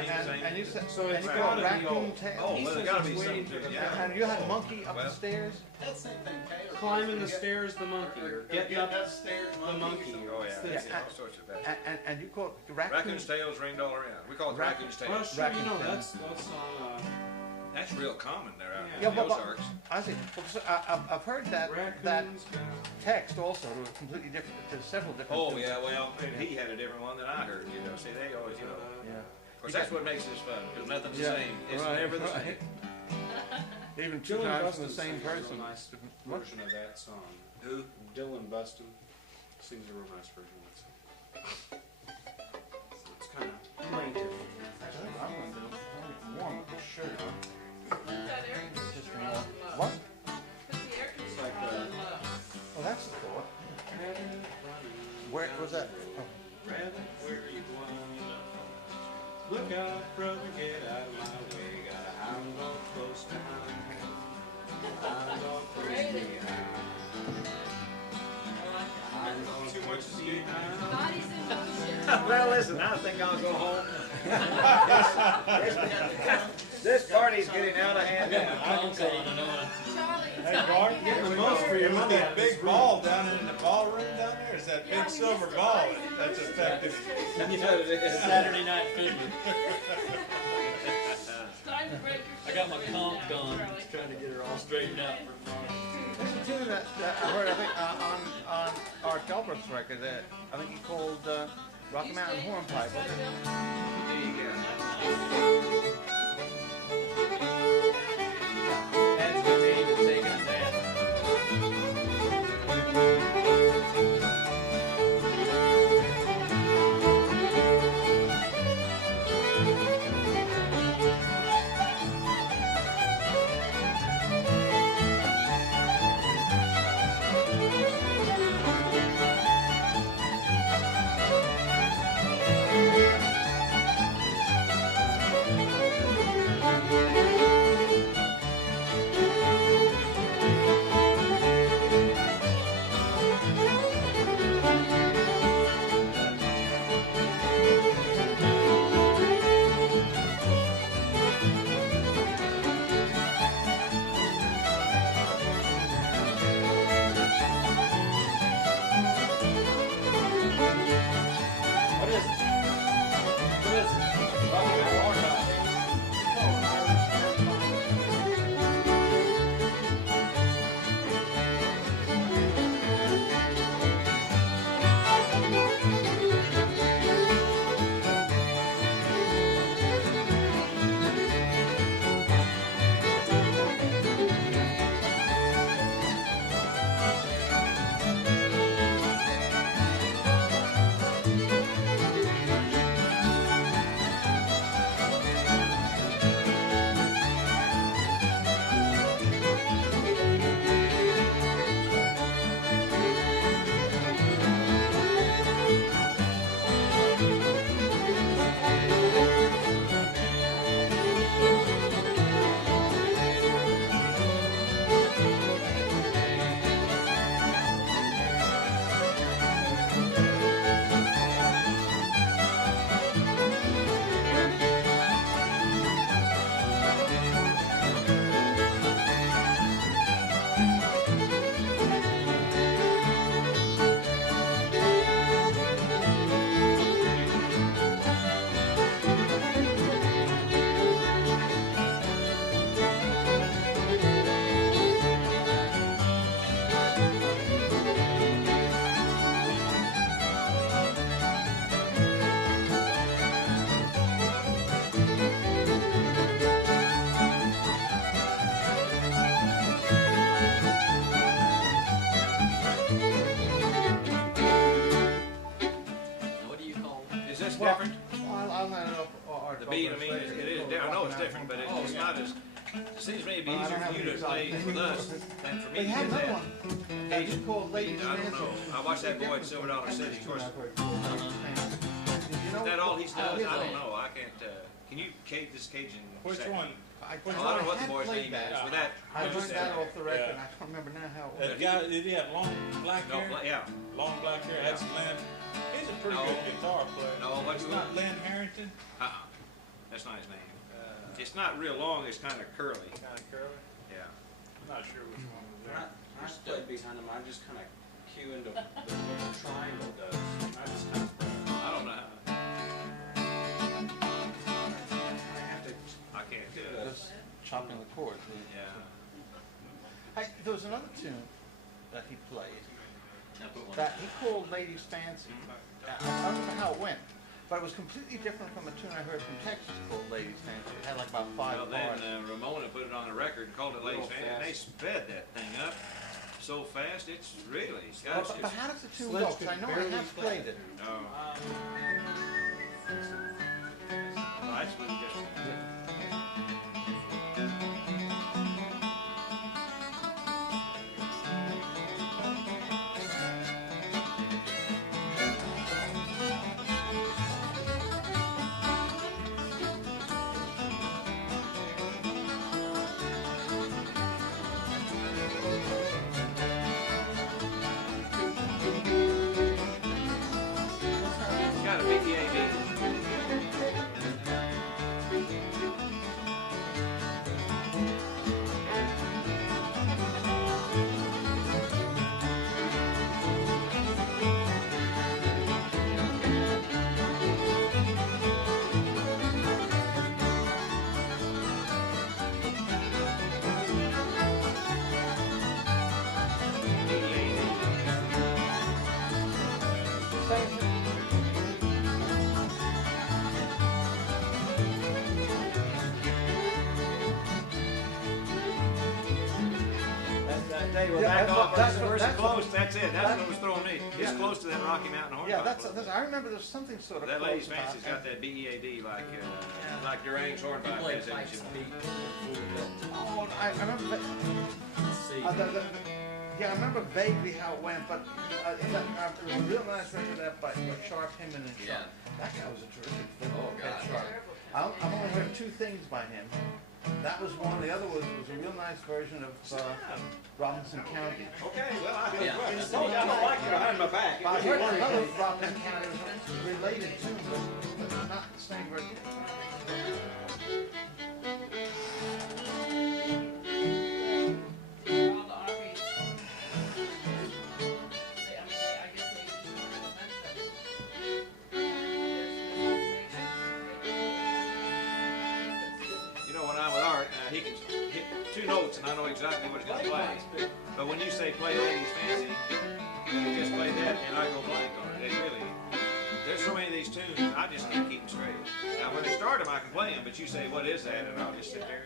And you said, So and it's you got called to raccoon go. tail. Oh, well, there's got to be something to it, yeah. And you had monkey up the stairs. That same thing, Taylor. Climbing the stairs, the monkey. Or getting up stairs, the monkey. Oh, yeah. Yeah, That's all sorts of that. And you called raccoon. Raccoon's tails ringed all around. We call it raccoon's tails. Well, sure, you know, that's on, That's real common there out Yeah, in the but Ozarks. I see. Because I've heard that text also to a completely different, to several different. Oh, yeah, well, he had a different one than I heard, you know. See, they always, you know. Yeah. Of course, that's what makes this fun, because nothing's the Yeah, same. It's right, never the right. same. Even two Dylan times from Buston the same sings a real person. nice version of that song. Who? Dylan Buston sings a real nice version of that song. So it's kind of plaintive. I think I'm going to do it. Warm with the shirt. That air conditioner on low. What? Put the air It's conditioner like on the low. Oh, that's the thought. Where was that? Oh. Rabbit, where you going? Look out, brother, get out of my way. Got a hound dog close behind. Hound dog close behind. Hound dog Too much close behind. Body's in motion. Well, listen, I think I'll go home. This party's getting out of hand. Charlie, Hey, Bart, getting the most for your money. That big ball down in the ballroom down there is that big silver ball that's effective. Saturday night figure. time to break I your got my shoulder comp down, done, Charlie. just trying to get her all straightened out for tomorrow. There's a tune that I heard, I think, on Art Gilbert's record that I think he called Rocky Mountain Hornpipe. wasn't it? There you go. That's the name that's taking a nap. record. It is. I know it's different, but it's not as. It seems to me it'd be easier for you to play with us than for me They to have get another that. one. It's called Ladies I don't Dancing. know. I watched that boy at Silver Dollar City. Of course, You know, is that all he does? I yeah. don't know. I can't. Can you this Cajun? Which second? one? I don't know what the boy's name is. With that, I what you learned said. that off the record. Yeah. I don't remember now how. That guy, did he have long black No, hair? yeah. Long black hair, had some Lynn. He's a pretty No. good guitar player. No, what's It's not Lynn Harrington? That's not his name. It's not real long. It's kind of curly. Kind of curly. Yeah. I'm not sure which one was When that. I stood behind him, I just kind of cue into what the triangle does. I just kind of I don't know. I have to. I can't do it. Just chopping the chords. Yeah. Hey, there was another tune that he played Now put one. that he called Ladies Fancy. I don't know how it went, but it was completely different from a tune I heard from Texas called Ladies Fancy. It had like about 5 Well, then bars. Ramona put it on the record and called it Ladies Fancy, and they sped that thing up so fast. It's really. But how does the tune go? Because I know I have played it. No. No, that's really different. Got a BTAB. Hey, we're back off. We're so close. That's it. That's what was throwing me. It's close to that Rocky Mountain Hornpipe. Yeah, that's. I remember there's something sort of That close Ladies about Fancy's it. got that BEAD like Duran's Hornpipe. Play has that Pike's shit. Peak. Oh, I remember. See. Yeah, I remember vaguely how it went, but it was a real nice record that by Sharp, Hyman, and Sharp. Yeah. That guy was a terrific fiddler. Oh, God. Sharp. I've only heard 2 things by him. That was one. The other was a real nice version of Robinson County. Okay, well, I Yeah. don't like you behind my back. I heard another Robinson County was related to, but not the same version. All the army. I guess they just You know, when I'm with Art, he can hit 2 notes and I know exactly what he's going to play. But when you say play Ladies Fancy, you just play that and I go blank on it. It really, there's so many of these tunes, I just can't keep them straight. Now, when they start them, I can play them, but you say, what is that? And I'll just sit there.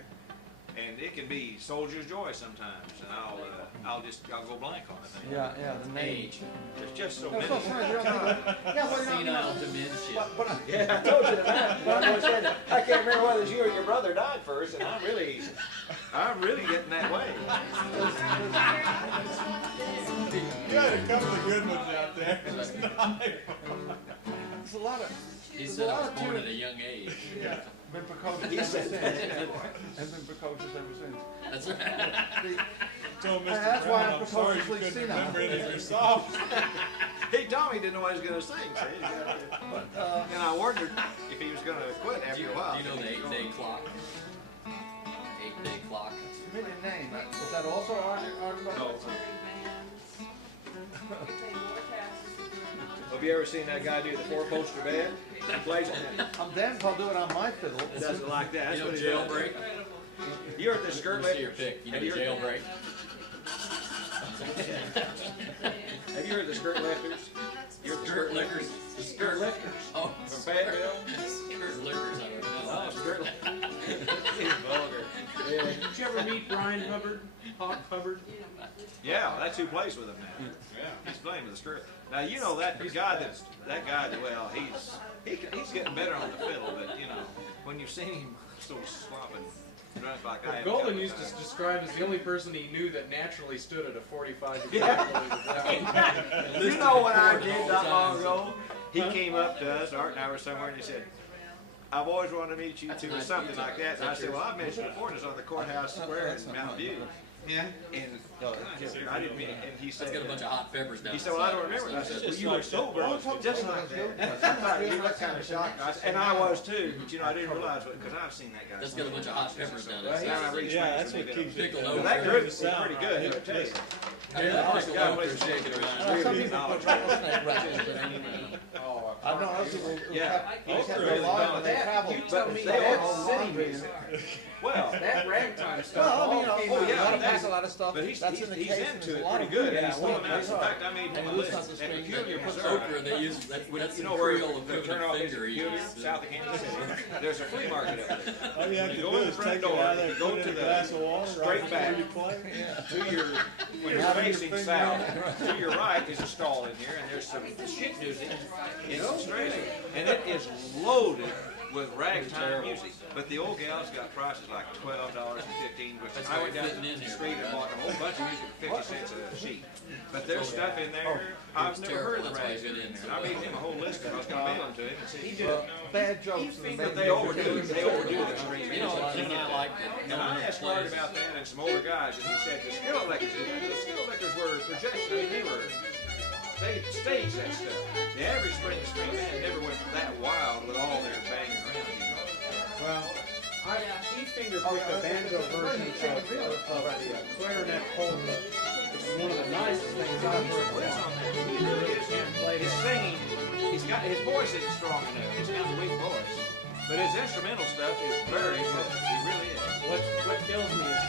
And it can be Soldier's Joy sometimes, and I'll go blank on it. Yeah, the name. Age. There's just so No, many. it's not funny, yeah, well, Senile dementia. but Yeah, I told you that. But I said, I can't remember whether it was you or your brother died first, and I'm really getting that way. You had a couple of good ones out there. there's a lot of. He there's said a I lot was of born tunes. at a young age. Yeah, been precocious He ever said since. that. Has been precocious ever since. That's right. Told Mr. That's why Brown, I'm I'm sorry you precociously couldn't senile. remember any of your songs. He told me he didn't know what he was going to sing, see? And I wondered if he was going to quit Do after you a while. know the 8-day clock? 8-day clock. Familiar name. Is that also Art? No. bands. They pay more taxes than the Have you ever seen that guy do the 4-poster band? He plays on that. I'm damned if I'll do it on my fiddle. Does it like that. That's You know what he does. Jailbreak? You heard the skirt Let me see your lifters? pick. You know Have you heard- Jailbreak? Have you heard the skirt lifters? You heard the Skirt lickers? The skirt lifters. Oh, From Fayetteville? skirt lickers. I don't know. Oh, skirt lifters. He's vulgar. Yeah. Did you ever meet Brian Hubbard? Hawk Hubbard. Yeah, that's who plays with him now. Yeah. He's playing with the skirt. Now you know that guy that well, he's getting better on the fiddle, but you know when you've seen him so slopping drunk like I am. Golden used to describe as the only person he knew that naturally stood at a 45 degree. You know what I did not long ago? He came up to us, Art and I were somewhere, and he said, "I've always wanted to meet you two," or something like that. And I said, "Well, I've met you before. It's on the courthouse square in Mountain View." Yeah. And I didn't mean it. And he said, Let's get a bunch of hot peppers down. He said, "Well, I don't remember." And I said, "Well, you were sober, just like that." You look kind of shocked. And I was too, but you know, I didn't realize it because I've seen that guy. Let's get a bunch of hot peppers down there. Yeah, that's what keeps it. That group was pretty good, I'll tell you. Pickle over shaking around. Some people put rattlesnake rattles in it. I've known other people who kept their line when they travel. That's city music. Well, That ragtime stuff. Well, I mean, all came oh, out. yeah, a lot of plays a lot of stuff. But he's That's in the case. into it a lot pretty of good. good. And he's pulling out. In fact, I made him a list. And Peculiar, Missouri. Okra, they use that's You the know where Creole they turn equivalent off his finger. Peculiar, south of Kansas City. There's a flea market up there. All you have to You go do in the is front take it door, out there, you go put it to in a the glass of water, straight right before back. you play. When you're facing south, to your right is a stall in here, and there's some sheet music in some straight. And it is loaded with ragtime music. But the old gals got prices like $12 and $15. That's I why went you're down fitting in the here, street and right? bought a whole bunch of music for 50 cents a sheet. But there's stuff in there I've never heard of the That's why rags you in fit in. there. I made him a whole list and I was going to mail them to him and see. He did bad jokes. But they overdo it. They overdo the extreme. You know what I like? And I asked Art about that and some older guys, and he said the skillet lickers were projection. I mean, they staged that stuff. The average spring band never went that wild with all their banging around, you know. Well, he fingerpicked the banjo version of the clarinet polka. It's one of the nicest things I've heard. Listen on that. He really is. His singing, his voice isn't strong enough. He's got a weak voice. But his instrumental stuff is very good. He really is. What kills me is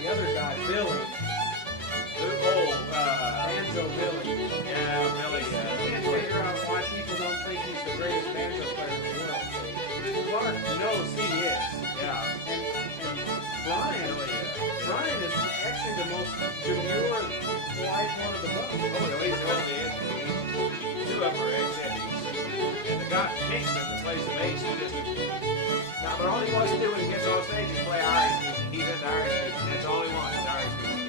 the other guy, Billy. Banjo Billy. Yeah, Billy. I can't figure out why people don't think he's the greatest banjo player in the world. Clark knows he is. Yeah. And Brian is actually the most demure, polite one of the bunch. Oh, no, he's only two of them are ex-Eddies. And the guy, Kingston, that plays the bass, he just... Now, but all he wants to do when he gets on stage is play Irish music. He's into Irish music. That's all he wants is Irish music.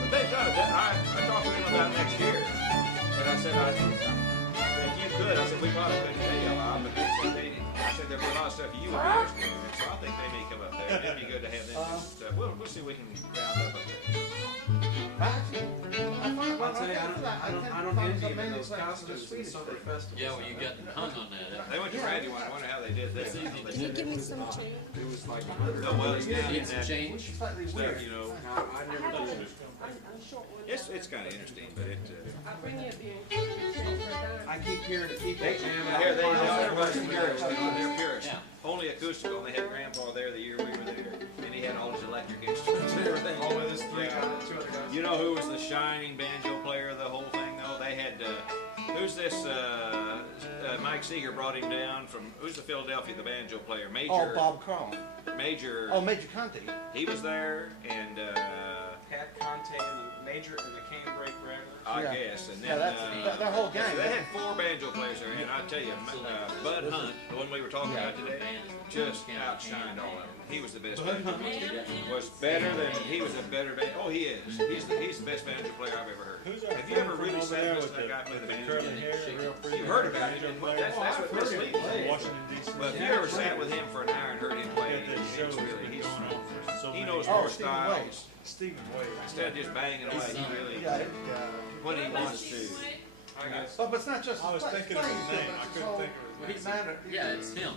But they've done it. I talked to him about next year. And I said, if you could, I said, we probably couldn't tell you a lot, but they said I said there'd be a lot of stuff you would be interested in. So I think they may come up there. It'd be good to have them do some stuff. We'll see if we can round up a bit. I'll tell you, I don't envy him in those costumes in the summer festival. Yeah, well, you got hung on that. They went to Randy one. I wonder how they did that. Can you give me some change? It was like No, well, it's down in Need some that change. stuff, you know. I never did it. I'm short one. It's kind of interesting, but it. I'll bring you a beer. I keep hearing the people Here, everybody's purists. They're purists. Only acoustical. They had Grandpa there the year we were there, and he had all his electric instruments and everything. all with his two other guys. You know who was the shining banjo player of the whole thing, though? They had, who's this, Mike Seeger brought him down from, who's the Philadelphia, the banjo player? Major. Oh, Bob Crone. Major. Oh, Major Conte. He was there, and, Pat Conte and the Major and the Canebrake Regulars. I Yeah. guess. And Yeah, then, that's that whole gang. so they had 4 banjo players there, and I tell you, Bud Hunt, the one we were talking about today, just outshined all of them. He was the best banjo player. Was better than, he was a better banjo. Oh, he is. He's the best banjo player I've ever heard. Who's our Have you friend ever from really over sat there and with listened to that guy play the banjo? curly hair, real pretty You've heard about banjo it. player? That's what Miss Lee played. Washington, D.C. But if you ever sat with him for an hour and heard him play, At that show it's that's really, been going on for so he many knows years. more Stephen styles. Stephen Wade. Instead of just banging away, he really, Yeah, when he wants to. but it's not just. I was thinking of his name. I couldn't think of his name. Yeah, it's him.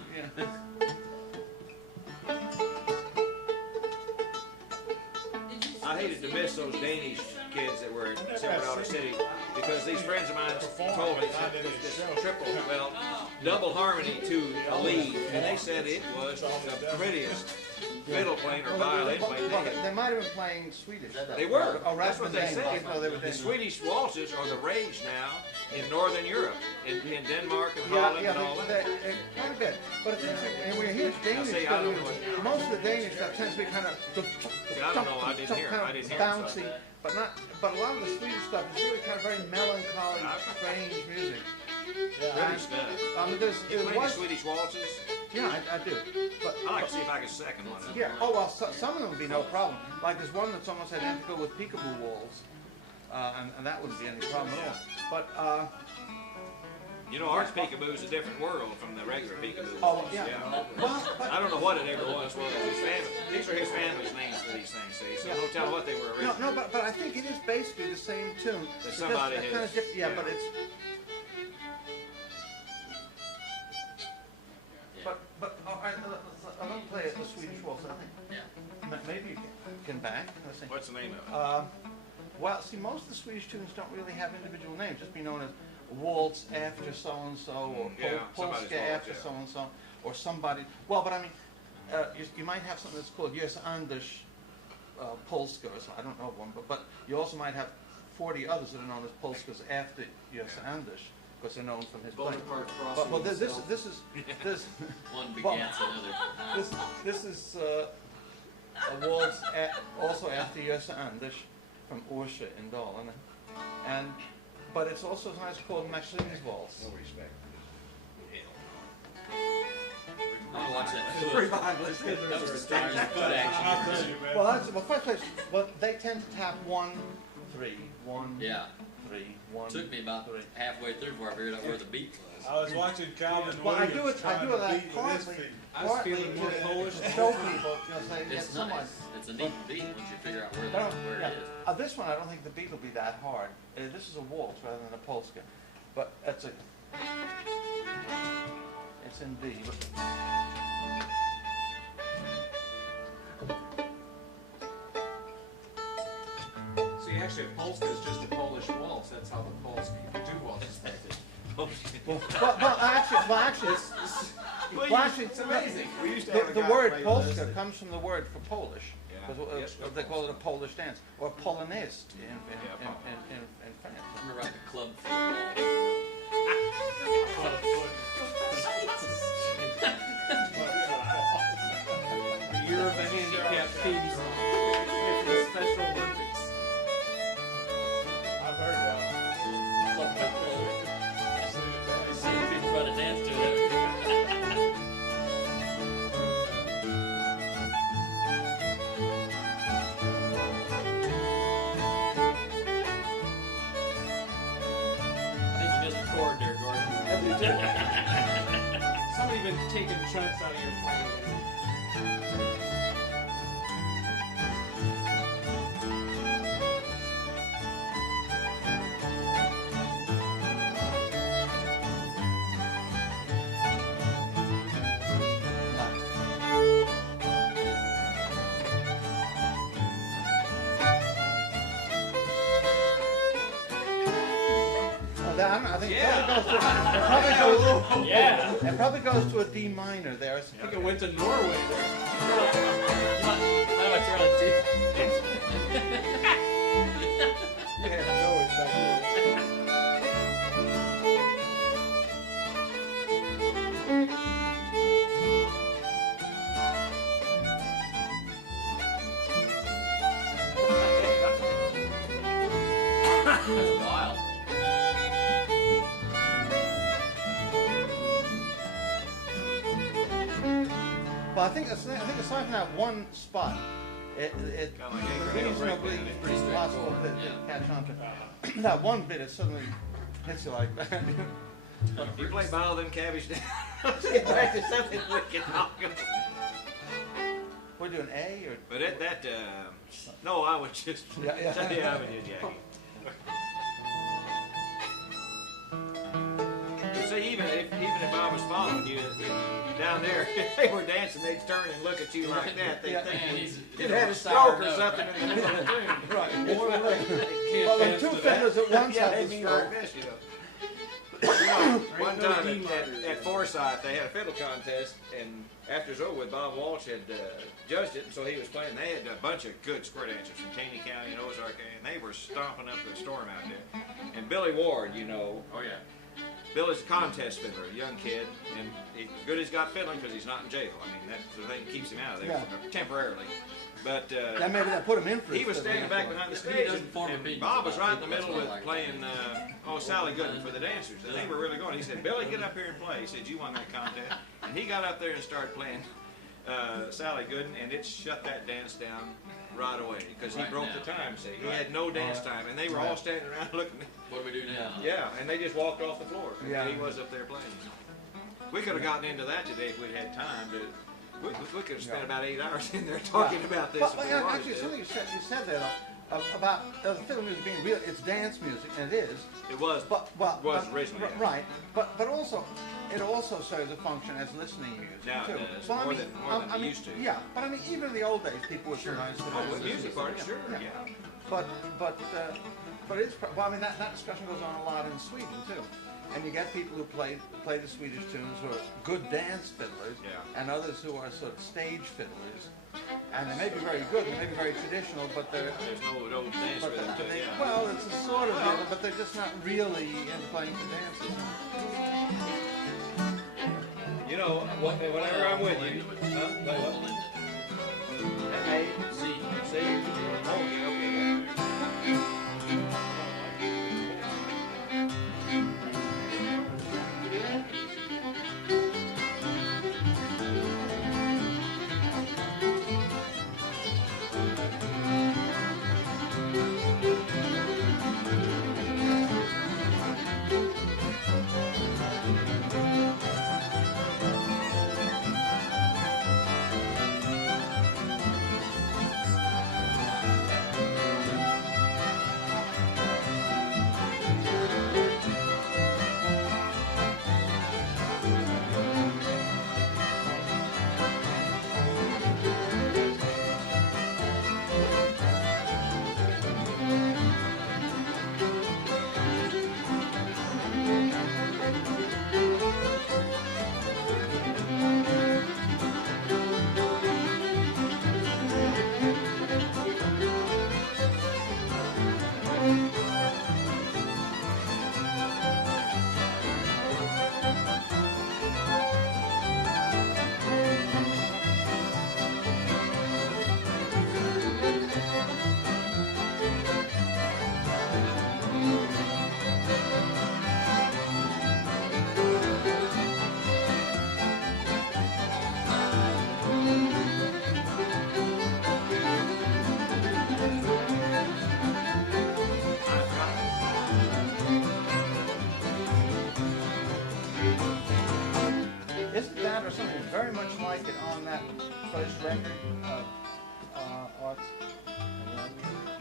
I hated to miss those Danish kids that were in Silver Dollar City because these friends of mine told me this triple. Well, double harmony to a lead, and they said it was the prettiest fiddle playing or violin playing. They might have been playing Swedish stuff. They were. Oh, That's what they say. No, they were The Swedish waltzes are the rage now in Northern Europe, in Denmark and Holland and all that. They're quite a bit. But it's interesting, and when you hear Danish see, I stuff, don't know what- most of the Danish stuff tends to be kind of I don't know. I didn't hear. kind I of didn't hear bouncy, it. but a lot of the Swedish stuff is really kind of very melancholy, strange music. British stuff. You play the Swedish waltzes? Yeah, I do. But I'd like to see if I can second one of them. yeah. Oh well, some of them would be no problem. Like there's one that's almost identical with peekaboo walls, and that wouldn't be any problem at all. But you know, our peekaboo is a different world from the regular peekaboo. Oh, yeah. Well, I don't know what it ever was. Well, his family. These are his family's names for these things. See, so don't tell what they were originally. no, but I think it is basically the same tune. That somebody It's just has- kind of different. Yeah, but it's. But I'm gonna play it the Swedish waltz. I think. Yeah. Maybe you can back. Let's see. What's the name of it? Well, see, most of the Swedish tunes don't really have individual names. Just be known as waltz after so and so, or Yeah, somebody's polska waltz, after yeah. so and so, or somebody. Well, but I mean, you might have something that's called Yes Anders Polska, or so. I don't know one, but you also might have 40 others that are known as polskas after Yes Anders, because they're known from his playing. But well, this is One well, begets another. This is a waltz also after Jösse Anders from Orsa in Dalarna, but it's also sometimes called Maxim's waltz. No respect. I want to watch that foot. That was the strangest foot action. Well, first place. Well, they tend to tap 1, 3, 1, Yeah. 3, 1. Took me about halfway through before I figured out where the beat was. I was watching Calvin Well, I Williams do trying it to that beat with his partly feet. partly feeling more Polish. to show people, say, It's someone. nice. It's a neat beat once you figure out No, where yeah. it is. This one, I don't think the beat will be that hard. This is a waltz rather than a polska, but it's in D. But See, actually, a polska is just a Polish waltz. That's how the Polish people do waltzes back then. actually, it's amazing. We used to have the a guy word play polska this. comes from the word for Polish. Yeah. Because they call it a Polish dance, or polonaise in France. I remember at the club football. The year of the handicapped theme song. The Special Olympics. I've heard that. Club football. You see people try to dance to it. I think you missed a chord there, Gordon. Somebody been taking chunks out of your plan. I think it probably goes to a D minor there. I think it went to Norway there. Might try to do. Yeah, no respect. That's wild. Well, I think aside from that one spot, it reasonably possible to catch on to. That one bit, it suddenly hits you like that. You play violin cabbage down. Get back to something wicked. We're doing A or. But no, I would just. Yeah. I would just Jackie. But see, even if I was following you down there, if they were dancing, they'd turn and look at you like that. They'd think you'd had a stroke or something in the middle of the tune. Right. Well, when two fiddlers at once have a mean stroke. like this, you know. One time at Forsyth, they had a fiddle contest, and after it was over with, Bob Walsh had judged it, and so he was playing. They had a bunch of good square dancers from Taney County and Ozark, and they were stomping up the storm out there. And Billy Ward, you know. Oh, yeah. Billy's a contest fiddler, a young kid, and good he's got fiddling because he's not in jail. I mean, that's the thing that keeps him out of there temporarily. But that maybe that put him in for he was standing back behind the stage, and Bob was right in the middle with playing Sally Gooden for the dancers, and they were really going. He said, "Billy, get up here and play." He said, "You won that contest," and he got up there and started playing Sally Gooden, and it shut that dance down right away because he broke the time. See, he had no dance time, and they were all standing around looking. What do we do now? Yeah, and they just walked off the floor. Yeah. He was up there playing. We could have gotten into that today if we'd had time to. We could have spent about 8 hours in there talking about this. Actually, something you said there about the fiddle music being real. It's dance music, and it is. It was. Was originally. Right, but also it also serves a function as listening music now too. It does. More than they used to. Yeah, but I mean, even in the old days, people would sometimes. With music parties, sure. Yeah. But it's. Well, I mean, that discussion goes on a lot in Sweden too. And you get people who play the Swedish tunes who are good dance fiddlers, and others who are sort of stage fiddlers. And they may be very good, they may be very traditional, but there's no dance with them. Well, it's a sort of fiddle, but they're just not really into playing for dances. You know, whenever I'm with you, Hey, see, okay. Or something very much like it on that first record of Arts.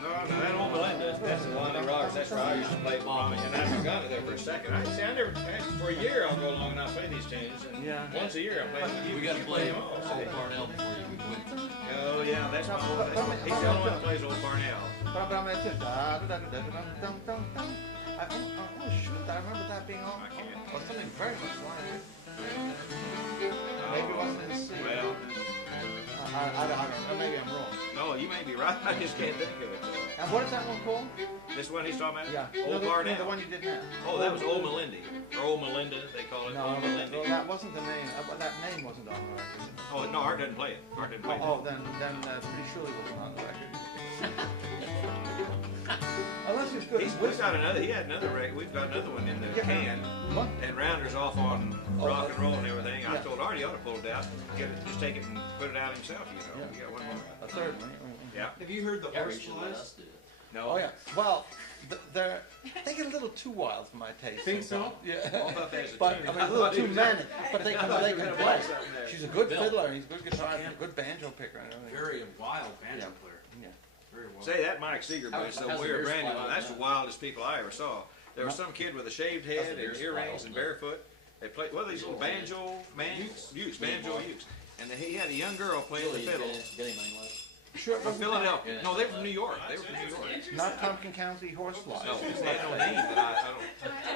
No, that old Melinda, that's the one that rocks. That's where I used to play Mommy, and I forgot it there for a second. I never, for a year I'll go along and I'll play these tunes, and once a year I'll play them. We got to play Old Parnell before you quit. Oh yeah, that's my old. He's the only one that plays Old Parnell. Oh shoot, I remember that being on. Well, something very much like it. Maybe it wasn't in C. Well, I don't know. Maybe I'm wrong. No, you may be right. I just can't think of it. And what is that one called? This one he's talking about? Yeah. Old Parnell. The one you did now. Oh, that was Old Melinda. Or Old Melinda, they call it. No, Old Melinda. Well, that wasn't the name. That name wasn't on the record. Oh, no, Art doesn't play it. Art didn't play it. Oh, then pretty surely it wasn't on the record. Unless he's good. We've got another. He had another record. We've got another one in the can. What? And Rounder's off on rock and roll and everything. I told Art he ought to pull it out, just take it and put it out himself. You know, we got one more. A third one. Yeah. Have you heard the horseflies? No. Oh yeah. Well, they get a little too wild for my taste. Think so? Yeah. But I mean, a little too many. But they can play. She's a good fiddler. He's a good guitar, a good banjo picker. Very wild banjo player. Yeah. Very wild. Say that Mike Seeger boy, so weird Brandon. That's the wildest people I ever saw. There was some kid with a shaved head and earrings and barefoot. They played these little banjo ukes. And he had a young girl playing the fiddle. Sure. From Philadelphia. No, they were from New York. They were from New York. Not Tompkins County horseflies. No, they had no name, but I don't.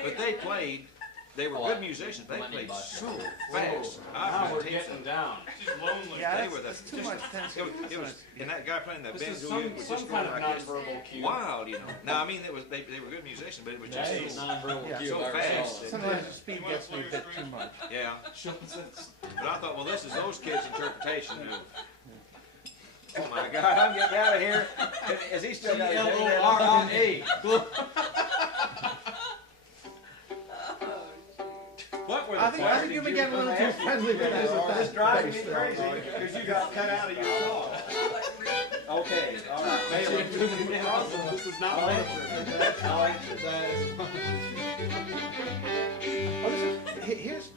But they played They were good musicians. They played so fast. Now we're getting down. She's lonely. Yeah, They were that's too much tension. It was, and that guy playing the This is banjo was some just kind going of like this. nonverbal cue. Wild, you know. No, I mean they were good musicians, but it was That just is so, nonverbal cue. so by fast. Rachael. Sometimes the speed gets me a bit too much. Yeah. But I thought, well, this is those kids' interpretation of. Oh my God, I'm getting out of here. Is he still got his head there? C-L-O-R-I-A. What were the I think you may get a little too friendly with This drives me crazy because you got cut out of your song. Okay, all right. This is not literature. I'll answer that. Here's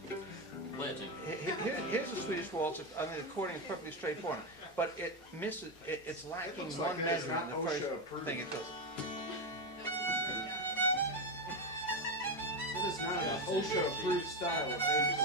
Legend. here's the Swedish waltz. I mean, the chording is perfectly straightforward, but it misses. It's lacking one measure in the first thing it does. It is not an OSHA-approved style of baby.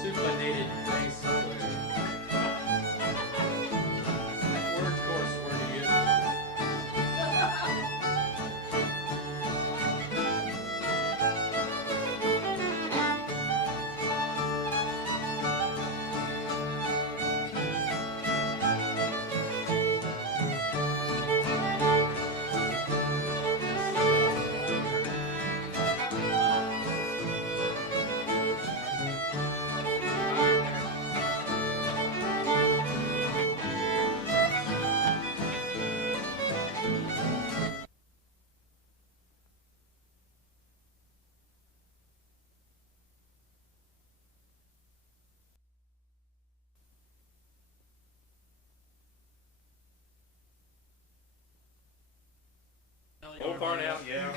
Supinated bass player. Word course, where do you get? Old barn out, yeah.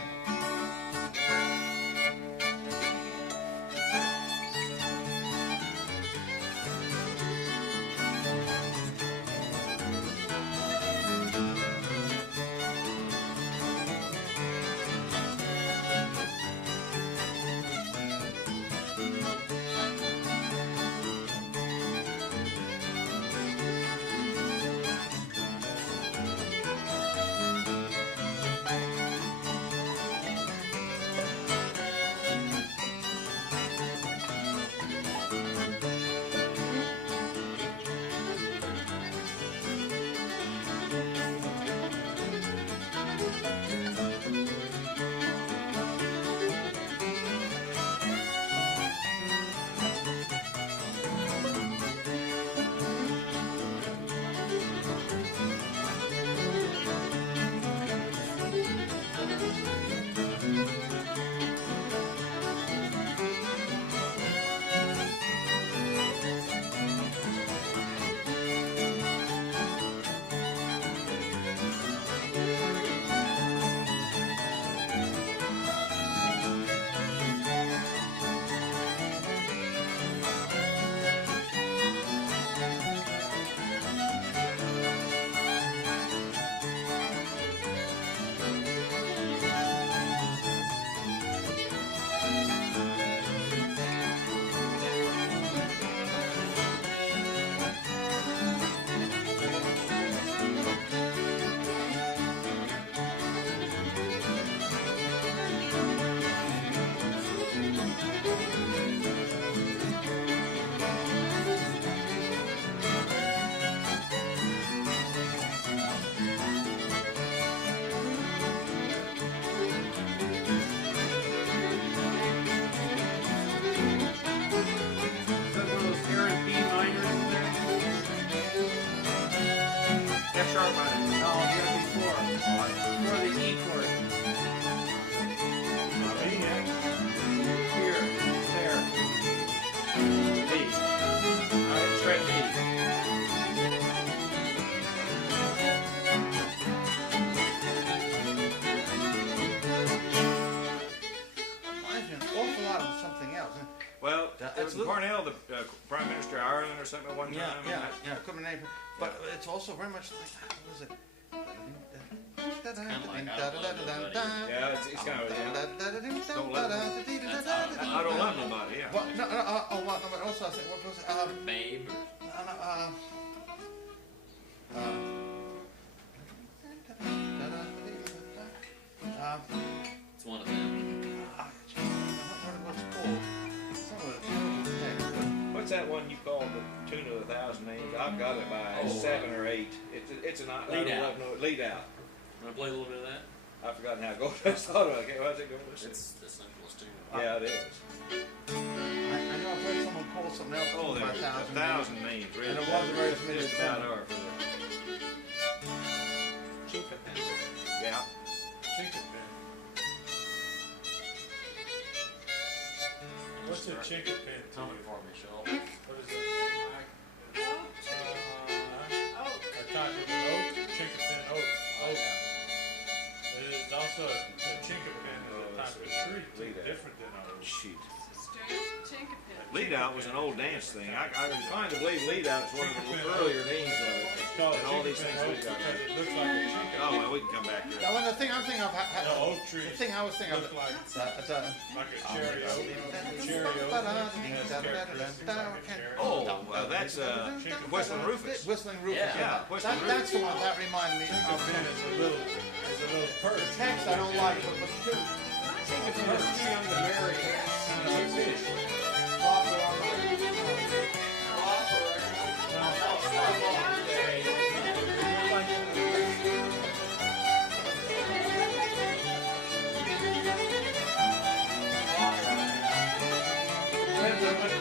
Wasn't Parnell the Prime Minister of Ireland or something at one time? Yeah, equipment name. But it's also very much like, what was it? Yeah, it's kind of, don't let I don't love nobody, yeah. Well, no, but also I think, what was it? Babe. It's one of them. What's that one you call the tune of 1,000 names? I've got it by 7 or 8. It's an Lead out. Lead out. Want to play a little bit of that? I've forgotten how it goes. I thought of it. How's it go? It's the simplest tune. Yeah, it is. I know I've heard someone call something else. Oh, there's 1,000 names. Really. And it wasn't very familiar. Just about our for Chinkapin. Yeah. Chinkapin. What's a chinkapin? Tell me for me, Shell. What is it? A type of an oak, chinkapin oak. It is also a chinkapin is a type of tree, different than a oak. Shoot. Chinkapin. Lead out was an old dance thing. I was inclined to believe lead out is one of the earlier names of it. And all these things we got. Because it looks like a chinkapin. Oh, well, we can come back to it. Now, the thing I'm thinking of, No, oak tree. the thing I was thinking of, Look like like a cherry oak. Cherry oak. Oh, well, that's Whistling Rufus. Whistling Rufus. Yeah, Whistling Rufus. That's the one that reminded me of. Chinkapin is a little purse. The text I don't like, but the tune. Chinkapin is young to marry. Kind of like fish.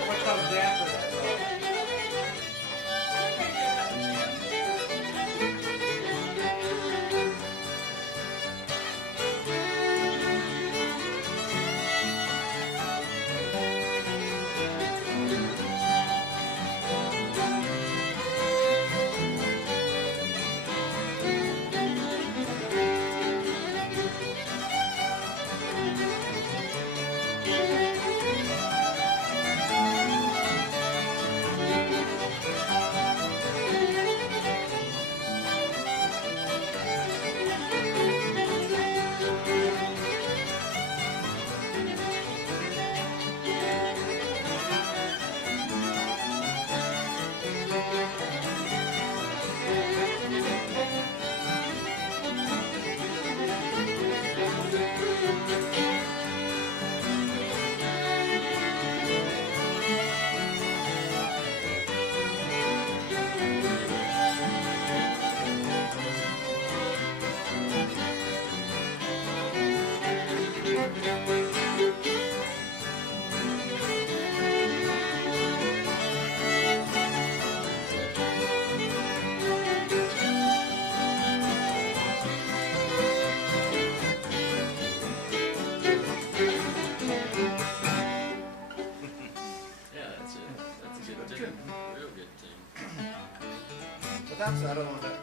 What comes after that? That's the other one that,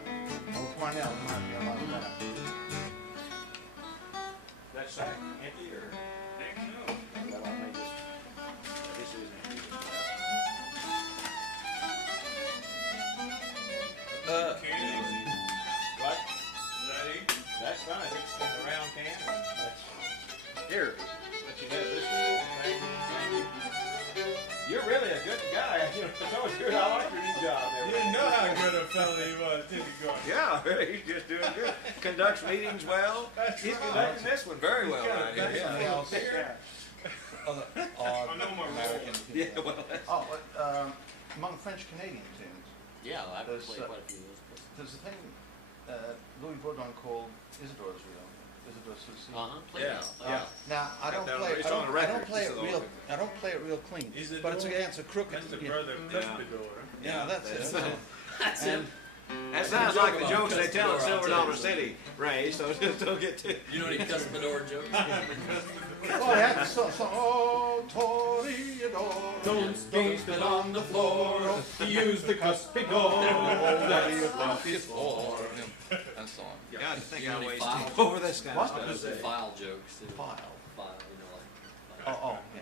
Cornell might be a lot better. That's empty or? No. Well, I made this. This is empty. What? Is that ink? That's fine. It's in the round can. Here, let you have this one. You're really a good guy. You know, it's always good. I like your new job. You didn't know how good a fella he was, did you, Gordon? Yeah, he's just doing good. Conducts meetings well. That's He's right. conducting this one very well right here. Yeah. American. Yeah, well, that's... Oh, among French Canadian tunes. Yeah, I've There's, played quite a few of those. There's a thing Louis Baudon called Isidore's Reel. Isidore's Souci. Yeah. Now I don't play. It's on the record. I don't play it real clean. But it's a crooked. That's the brother of Cuspidor. Yeah, that's it. That's him. That sounds like the jokes they tell in Silver Dollar City, Ray, so just don't get too... You know any Cuspidor jokes? Oh, yeah, oh, Toreador. Don't spit on the floor. Use the cuspidor. That you want is for him. And so on. Yeah, I think You know I any wasted file- over this kind of What? stuff. File jokes. File. File, you know, like. Oh, yeah.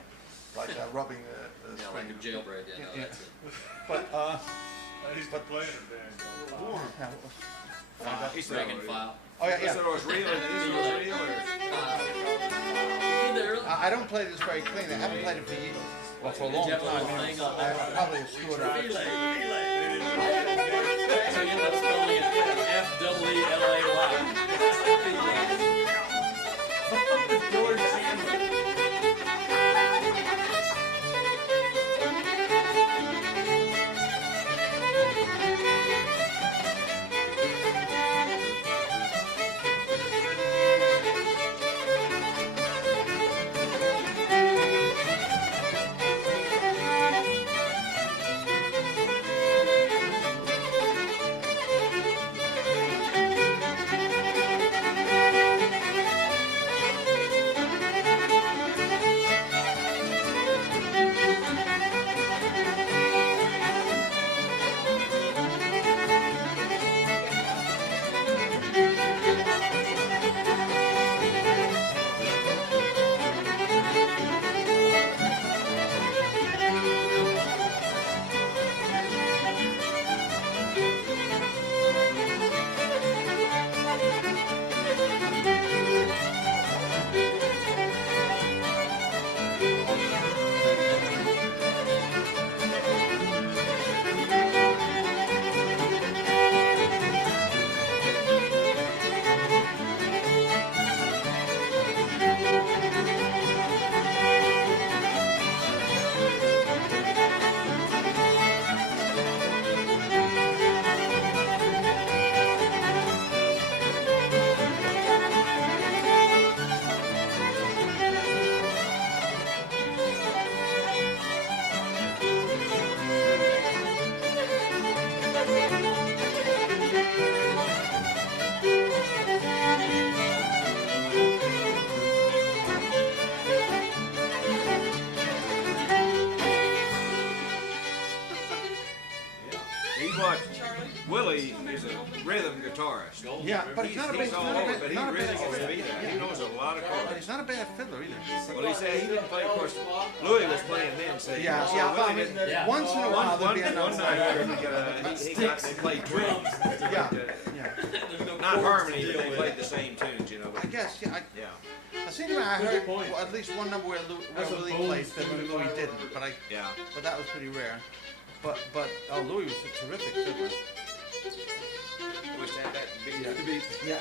like rubbing the Yeah, string. like a jailbreak, yeah, no, that's it. But, I used to play in a band called File, He said, drag and file. Oh, yeah, He said it was real, and he said it was real, or? I don't play this very clean. I haven't played it for years. Well, for a long time. I probably screwed up. So you end up spelling it F-E-E-L-A-Y. George Sandler. Willie is a rhythm guitarist. Yeah, but he's not a bad, He's all over, but he really gets to be that. He knows a lot of But chords. he's not a bad fiddler either. Well, he said he didn't play, of course, Louis was playing then, so Yeah, so yeah, Willie I mean, didn't- once in a while there'd be one another night he got to play drums. Yeah, Not harmony, but they played the same tunes, you know. I guess, yeah. Yeah. I think I heard well, at least one number where Willie played that Louis didn't, but but that was pretty rare. But Louis was a terrific fiddler. Was that Yeah,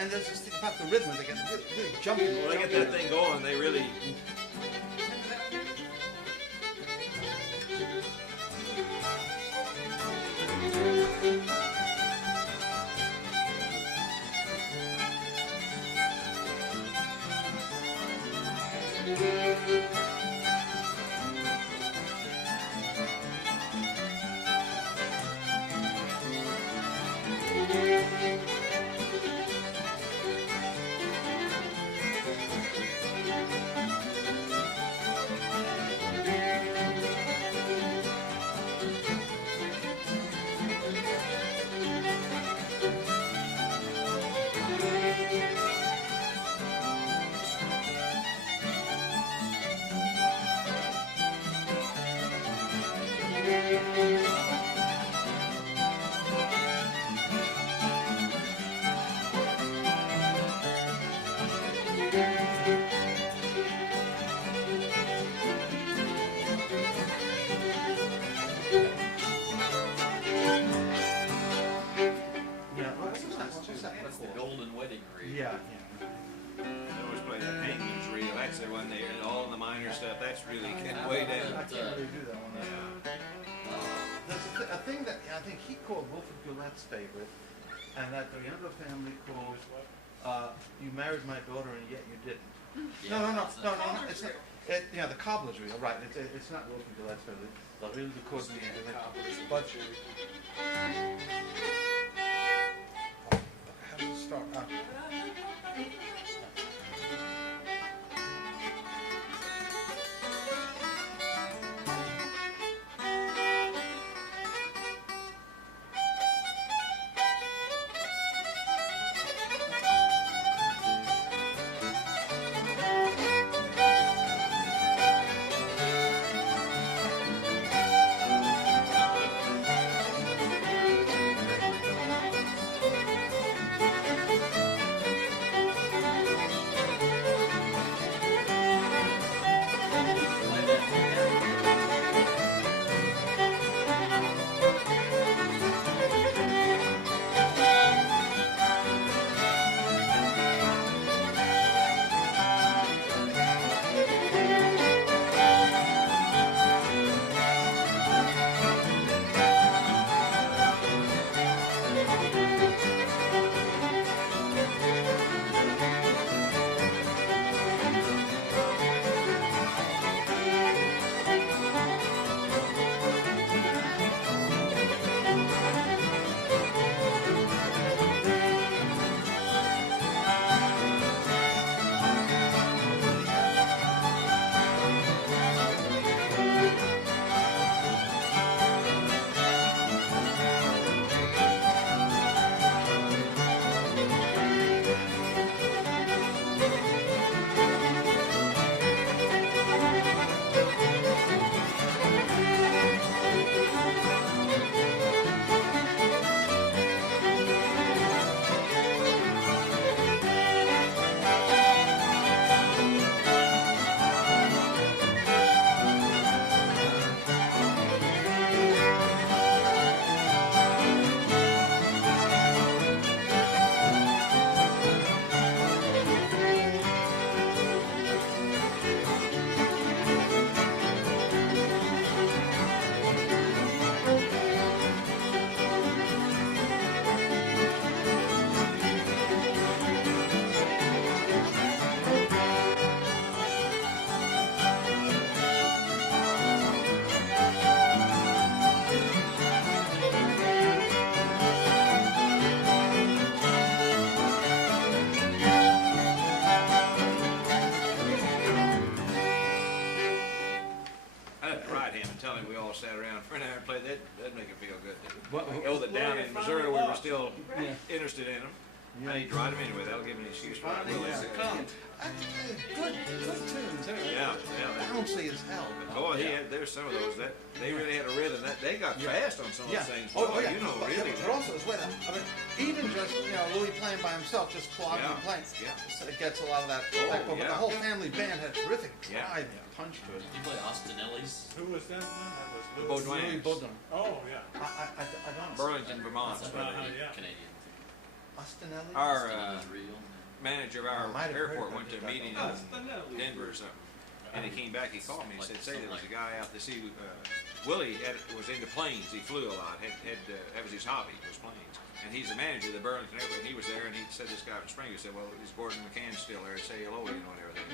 and there's this thing about the rhythm, they get really jumping. Well, they get that thing going, they really. That's the golden wedding ring. Yeah. They always play that hangman's reel. That's the one there, and all the minor stuff. That's really getting way down. I can't really do that one. There's a thing that I think he called Wilfred Goulet's favorite, and that the younger family called "You Married My Daughter and Yet You Didn't." Yeah, No, it's not. Yeah, the cobbler's reel, right? It's not Wilfred Goulet's favorite. The real the chord but how does it start? and tell him we all sat around for an hour and played, that'd make him feel good. What- Oh, that down in Missouri we were still Yeah. interested in him. I need to write him anyway. That'll give me an excuse for it. Finally, yeah. Come. Good tunes. Yeah. Bouncy as hell. Boy, there's some of those that they really had a rhythm. That they got fast on some of those things. Oh, Boy, yeah. you know, But, really. But also as well. I mean, even just Louis playing by himself, just clogging and playing, so it gets a lot of that. But the whole family band had terrific drive, punch to it. You play Austinelli's? Who was that one? That was Baudouin. Louis Baudouin. Oh, yeah. I don't. Burlington, Vermont. That's Canadian. Austinelli. Our Austinelli's real. manager of our might have heard airport of went to a it. meeting in Denver or something, and he came back. He called me and said, "Say, there was a guy out to see Willie was into planes. He flew a lot. That was his hobby, was planes. And he's the manager of the Burlington Airport. And he was there, and he said this guy from Springfield said, "Well, is Gordon McCann still there? Say hello, and everything."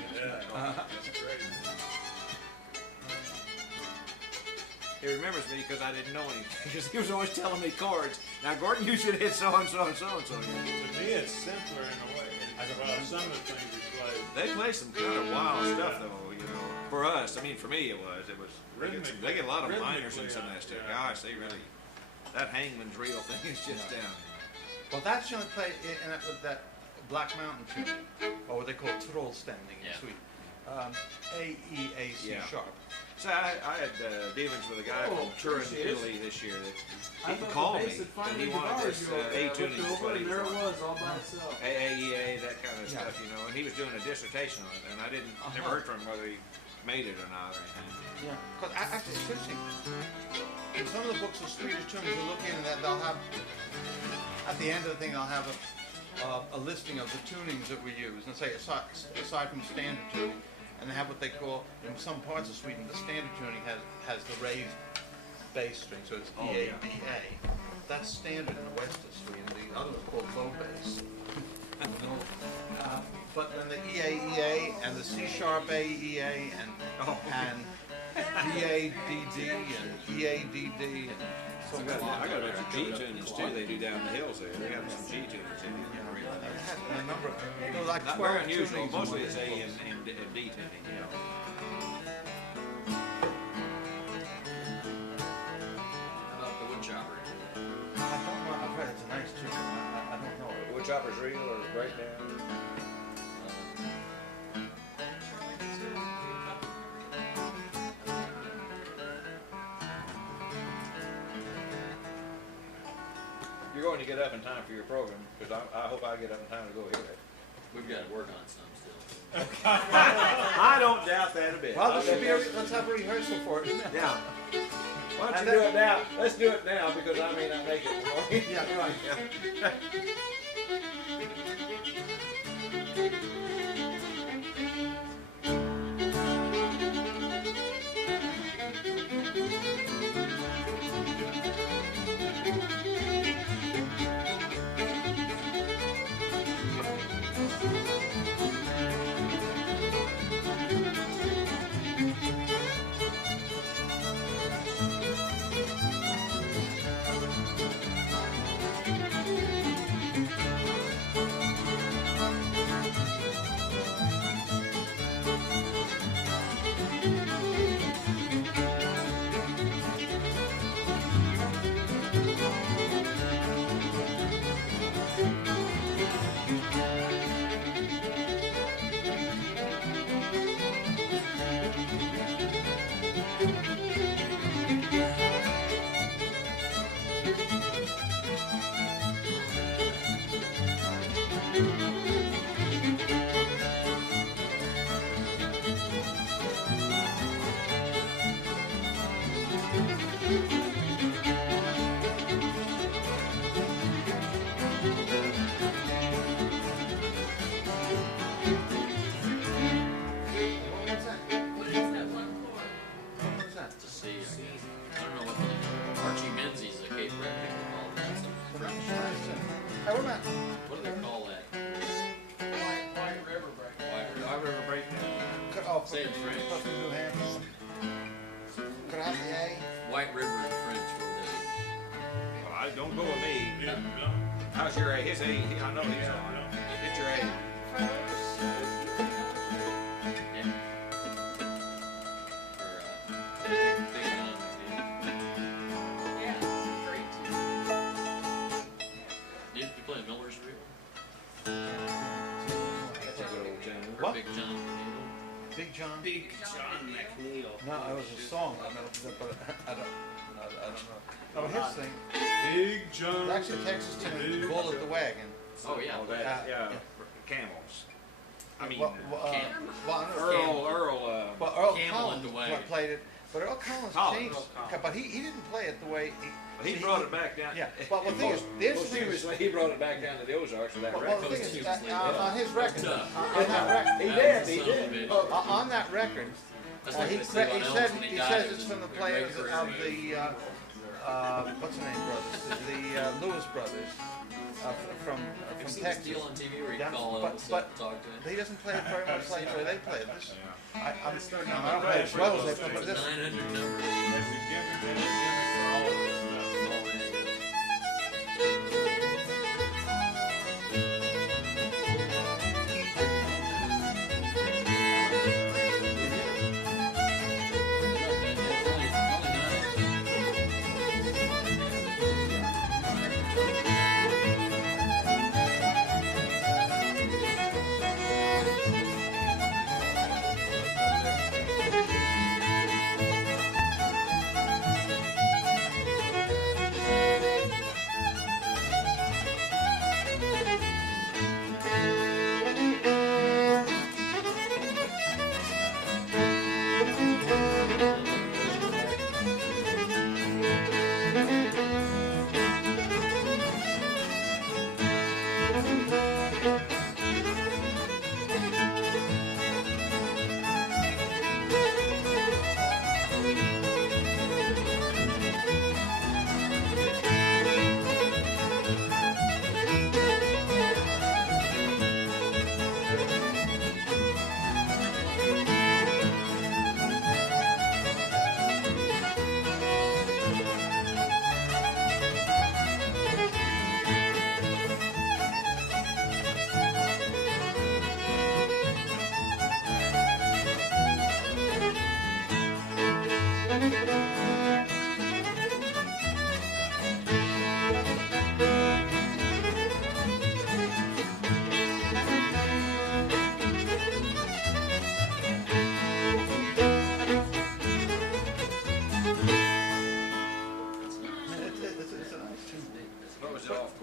That's great. He remembers me because I didn't know anything, because he was always telling me chords. Now, Gordon, you should hit so and so and so and so. To me, it's simpler in a way. Some of the things we play. They play some kind of wild stuff, though. For us, I mean, for me, it was. They get a lot of minors in some of that stuff. Gosh, they really. That Hangman's Reel thing is just down. Well, that's the only play in that Black Mountain tune, or what they call troll standing in Sweden. A, E, A, C sharp. So I had dealings with a guy from Turin, Italy this year that he called me and he wanted this A tuning is what he there it was. was all by itself. AAEA, that kind of stuff, and he was doing a dissertation on it, and I never heard from him whether he made it or not or anything. Yeah, because actually it's interesting. In some of the books of Swedish tunes, you look in and they'll have, at the end of the thing, they'll have a listing of the tunings that we use, and say aside from standard tuning, and they have what they call, in some parts of Sweden, the standard tuning has the raised bass string, so it's E, A, B, A. That's standard in the west of Sweden. The other is called low bass. But then the E, A, E, A, and the C sharp A, E, A, and D, A, D, D, and E, A, D, D, and so I got a bunch of G tunings too. They do down the hills there. They have some G tunings in it. a number of, like Not 12 very unusual. tunings. Mostly it's A and D tuning. How about the woodchopper? I don't know. I've heard it's a nice tune. I don't know. Woodchopper's Reel or Breakdown. You're going to get up in time for your program, because I hope I get up in time to go hear it. We've got to work on some still. I don't doubt that a bit. Well, let's have a rehearsal for it. Yeah. Why don't you do it now? Let's do it now, because I may not make it. Yeah, right. Yeah. Say it in French. White River in French. Well, I don't go with me. How's your A? His A. I know he's on. Get your A. For, Big John. Big John McNeil. No, it was a song. I remember, but I don't know. Oh, his thing. Big John. It's actually a Texas tune. Bullet the Wagon. Oh yeah. Oh, that, yeah, camels. I mean, Earl Camel Collins in the wagon. played it, but Earl Collins changed. But he didn't play it the way he brought it back down. Yeah. Well, the thing is, the Most interesting is, seriously, he brought it back down to the Ozarks with that well, record. the thing is that, on his record, He did. on that record, he says it's from the players of the what's the name brothers, the Lewis brothers. From Texas. Deal on TV where you Yeah, call but up talk to he doesn't play it very much like the way they play it. This, I don't Right. play as well as they play, but this. 900 numbers. There's a gimmick for all of this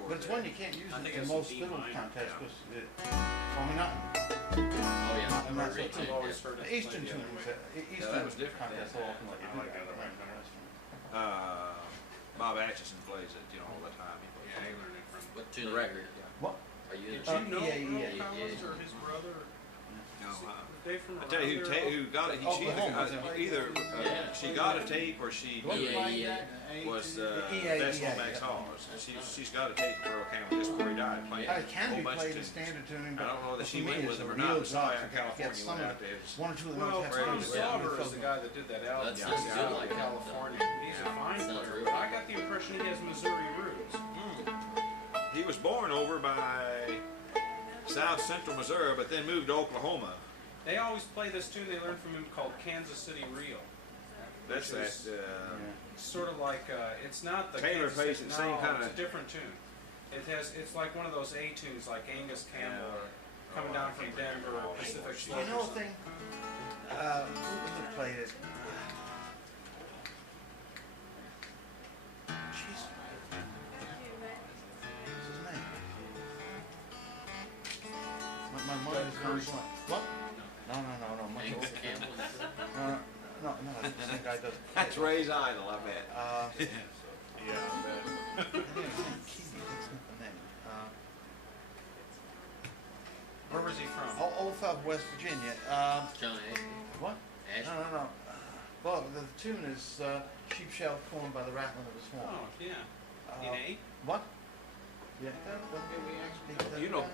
But it's one you can't use in most fiddle contests because not. Oh yeah. I'm not so I've always heard it. Eastern tunes, Eastern was different. contests will often let you do that. Bob Atchison plays it, all the time. Yeah, I learned it from what tune? The record. What? Are you? Did you know yeah. Earl Collins or his brother? No, They from I tell you who got it. She either she got a tape or she was Decimal Max Hawes. She's got a tape of Earl Campbell just before he died playing. It can a be whole bunch played of in tunes. standard tuning, I don't know that she for me went with it's him a or not. real But somebody job out in to California get some went of out there. one or two of the Well, notes Tom have to be Sauber is the guy that did that album. That's He's good out like in that. California. He's a fine player, but I got the impression he has Missouri roots. He was born over by South Central Missouri, but then moved to Oklahoma. They always play this tune they learned from him called Kansas City Reel. That's Which that. is sort of like it's not the Taylor Kansas plays City, the same no, kinda- it's a different tune. It's like one of those A tunes like Angus Campbell or coming down from Denver or Pacific Slope. You know or a something. thing? Who played it? Jeez. What's his name? My mind is going blank. What? No. Much Angus older. Campbell. No. The same guy does. That's Ray's idol, I bet. Yeah, I bet. Where was he from? Old South West Virginia. John A. What? Ash. No. Well, the tune is Sheep Shall Corn by the Rattling of the Swan. Oh, yeah. In A? What? Yeah. You know,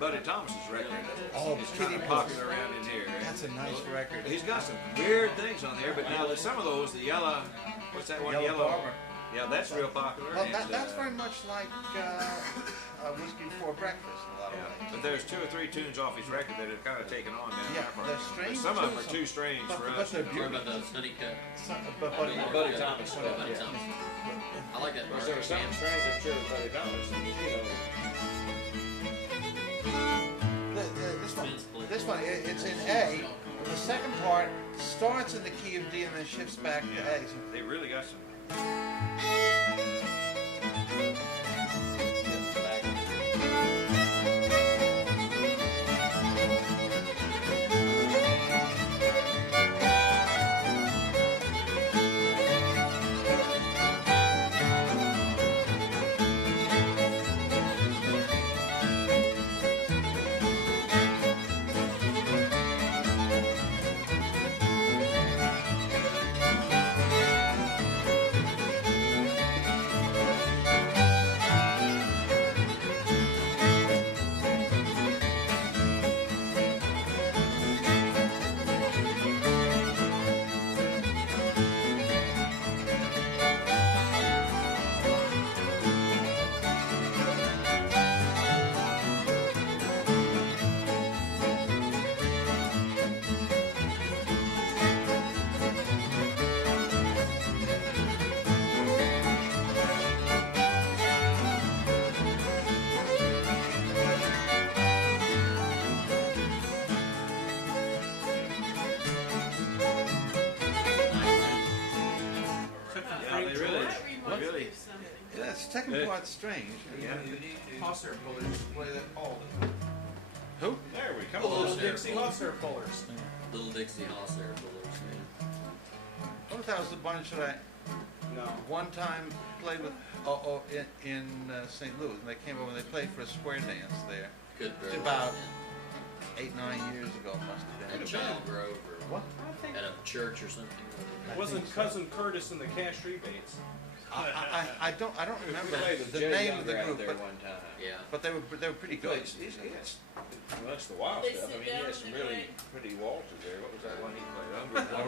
Buddy Thomas's record Oh, is Kitty kind of popular around in here. That's a nice record. He's got some weird things on there, but now some of those, the yellow, what's that one? Yellow Barber. Yeah, that's real popular. Well, and, that's very much like Whiskey Before Breakfast in a lot of ways. But there's 2 or 3 tunes off his record that have kind of taken on down Yeah, that part. they're strange Some of them are tunes, too strange but- for but us. they're What beautiful. about the Honeycutt? Buddy Thomas. Buddy Yeah. Thomas. I like that Of course, there was something part. strange, I'm sure, with Buddy Thomas. This one, it's in A, with the starts in the key of D and then shifts back to A. So They really got some. Yeah, the second part's strange. Yeah. Hawser pullers play that all the time. Who? There we come. Little Dixie Hawser pullers. Little Dixie Hawser pullers, yeah. I wonder if that was the bunch that I No. one time played with in St. Louis, and they came over and they played for a square dance there. Good very About well, 8-9 years ago, must have At been. Child Grove or What? at a church or something. Wasn't Cousin Curtis in the cash rebates? I don't remember We played with the Jay name of the Younger out group, there but, one time. Yeah. but they were pretty He good. plays, well, that's the wild They stuff. I sit mean, he down has some and really play. pretty waltzes there. What was that one he played?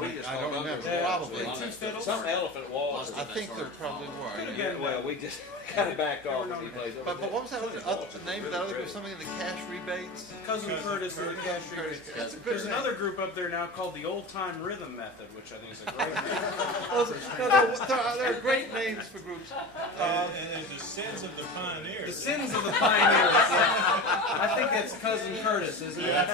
We just I called don't remember. Uncle Probably. Waltz. Two fiddles? Some elephant waltz. I think there probably were. Yeah, Well, we just kind of backed off when he plays over But there. what was that other Waltz is name of really that other group? great. Something in the cash rebates? Cousin Curtis and the cash rebates. That's a good There's name. another group up there now called the Old Time Rhythm Method, which I think is a great name. There are great names for groups. And there's the Sins of the Pioneers. The Sins of the Pioneers. I think that's Cousin Curtis, isn't it?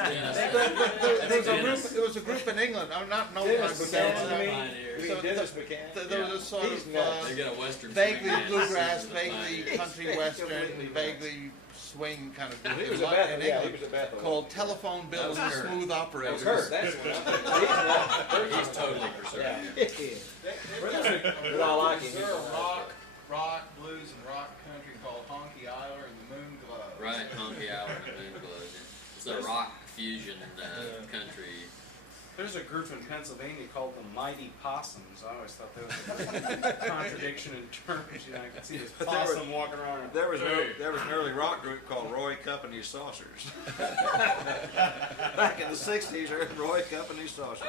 There was a group in England. I'm not no Dennis time. McCann. You mean Dennis McCann? There was a sort He's of nuts. They got a western vaguely swing band. bluegrass, Sins of the vaguely Pioneers. country western, Completely vaguely swing kind of group He was in a Bethel, in yeah, he England was a Bethel. called Telephone That Bill was and the Kurt. Smooth That Operators. was Kurt. That's the one. He's totally preserved. But I like him. Is there a rock, blues, and rock country called Honky Isler and the Moon Glow? Right, Honky Hour and Moon Glow. It's a rock fusion country. There's a group in Pennsylvania called the Mighty Possums. I always thought that was a contradiction in terms. You know, I could see this But there possum walking around. There was an early rock group called Roy Cup and His Saucers. Back in the 60s, there was Roy Cup and His Saucers.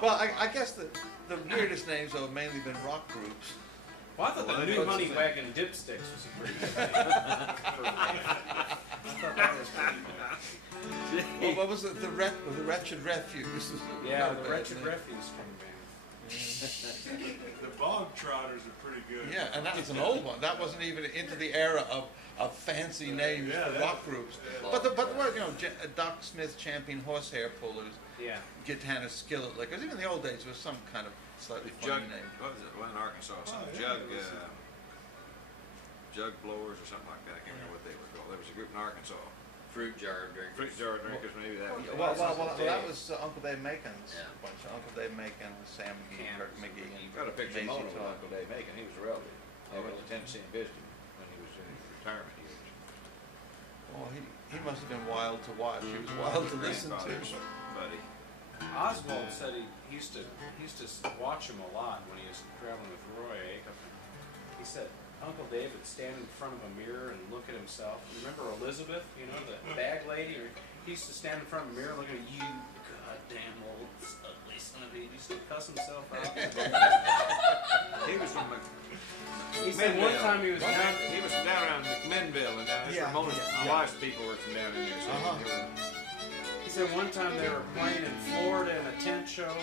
Well, I guess the weirdest names have mainly been rock groups. Well, I thought the New Honey Wagon Dipsticks was a pretty good name. I thought that was pretty good. Well, what was it? The Wretched Refuse. Yeah, Not a the bad Wretched name. Refuse String Band. The Bog Trotters are pretty good. Yeah, and that was an old one. That wasn't even into the era of fancy names Yeah, for that- rock groups. But there were, Doc Smith Champion Horsehair Pullers, Yeah. Gitana Skillet Lickers. Even in the old days, there was some kind of slightly Jug, funny name. what was it? Well, in Arkansas, some jug blowers or something like that. I can't remember what they were called. There was a group in Arkansas. Fruit jar drinkers. Fruit jar drinkers, maybe that was. Well, that was Uncle Dave Macon's Yeah. bunch. Uncle Dave Macon, Sam McGee, Kirk McGee, and Got a picture of Maisie Mono with Todd. Uncle Dave Macon. He was a relative. I went to Tennessee and visited him when he was in his retirement years. Oh, he must have been wild to watch. He was wild to listen to. Grandfather's buddy. Oswald said he used to watch him a lot when he was traveling with Roy Acuff. He said Uncle Dave would stand in front of a mirror and look at himself. Remember Elizabeth, the bag lady? He used to stand in front of a mirror looking at you, goddamn old ugly son of a. He used to cuss himself out. He was from He said one time he was down. He was from down around McMinnville, and down Yeah, from my wife's people were from down in there. So Uh-huh. they were, He said one time they were playing in Florida in a tent show.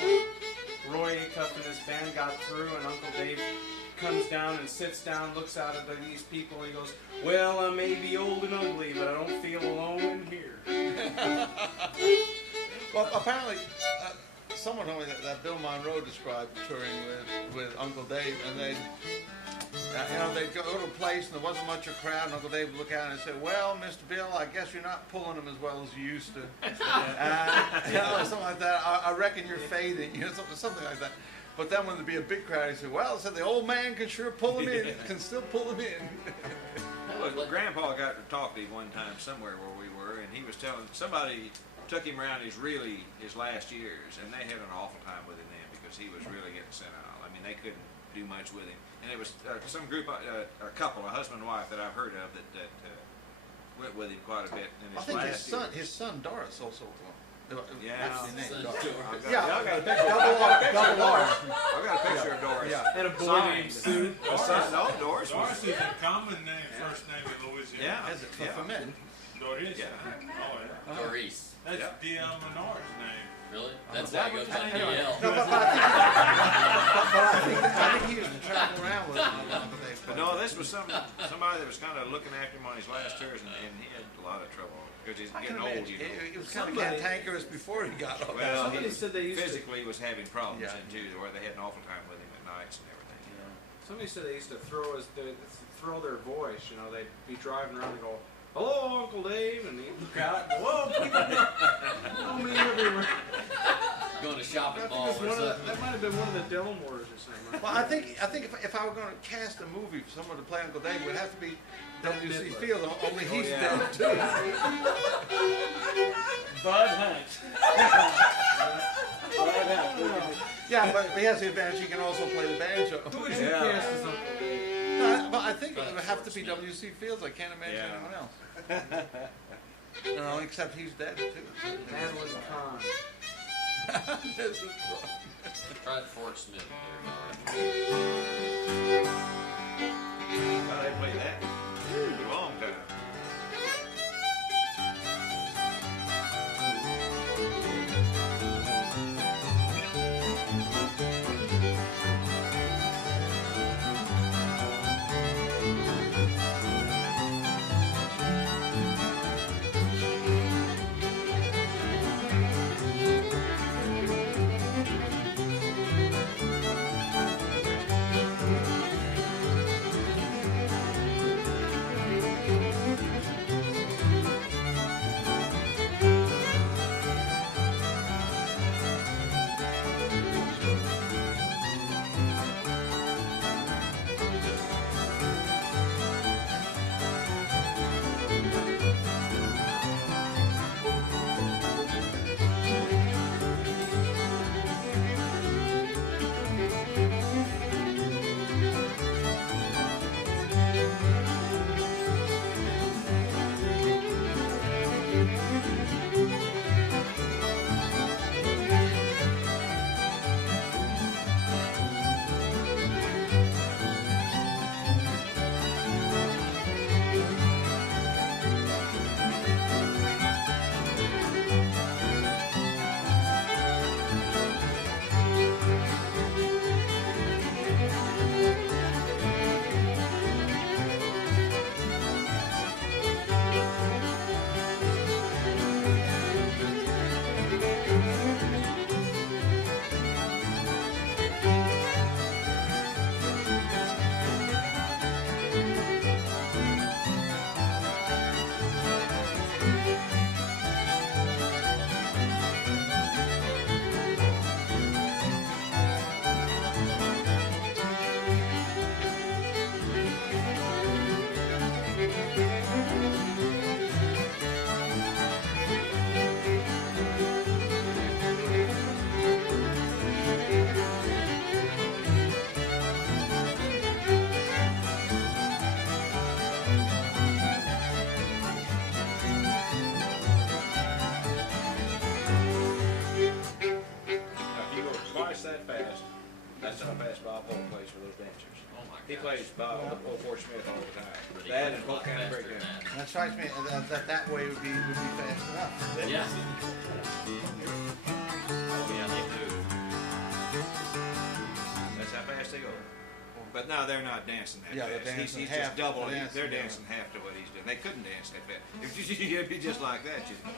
Roy Acuff and his band got through, and Uncle Dave comes down and sits down, looks out at these people, and he goes, "Well, I may be old and ugly, but I don't feel alone in here." Well, apparently, someone told me that Bill Monroe described touring with Uncle Dave, and they, they'd go to a place and there wasn't much of a crowd, and Uncle Dave would look out and say, "Well, Mr. Bill, I guess you're not pulling them as well as you used to." Something like that. I reckon you're fading, something like that. But then when there'd be a big crowd, he'd say, "Well," said the old man can sure pull them in, can still pull them in. Well, Grandpa got to talk to him one time somewhere where we were, and he was telling somebody took him around his last years, and they had an awful time with him then because he was really getting senile. I mean, they couldn't do much with him. And it was some group, a couple, a husband and wife that I've heard of that went with him quite a bit in his last years. His son Doris also. Yeah, I got a picture. Double R. I got a picture of Doris. Yeah. And a boy named Sue. No, Doris was. Doris is a common name, first name in Louisiana. Yeah, is it for men? Doris. Yeah. Oh, yeah. Doris. That's D.L. Menard's name. Really? That's why he goes by DL. No, but I think he used to travel around with him. But no, this was somebody that was kind of looking after him on his last tours, and he had a lot of trouble because he's getting old. He was kind of cantankerous before he got old. Well, somebody said they used physically was having problems then too, where they had an awful time with him at nights and everything. Somebody said they used to throw their voice. They'd be driving around and go, "Hello, Uncle Dave," and the crowd, "Whoa, people know me everywhere." Going to shopping mall or something. That might have been one of the Delmores or something. Well, I think if I were going to cast a movie for someone to play Uncle Dave, it would have to be W.C. Fields. Only he's dead too. Bud Hunt. Yeah, but he has the advantage he can also play the banjo. Who would you cast as Uncle Dave? But I think it would have to be W.C. Fields. I can't imagine anyone else. Except he's dead too. Madeline Kahn. Try Fort Smith. Well, they played that a long time. He plays Fort Smith all the time. That and Polk County Breakdown. That strikes me that way would be fast enough. Yeah. Oh yeah, they do. That's how fast they go. But but no, they're not dancing that Yeah, they're fast. dancing He's half just double. the dance, They're yeah. dancing half to what he's doing. They couldn't dance that fast. It'd be just like that, you know.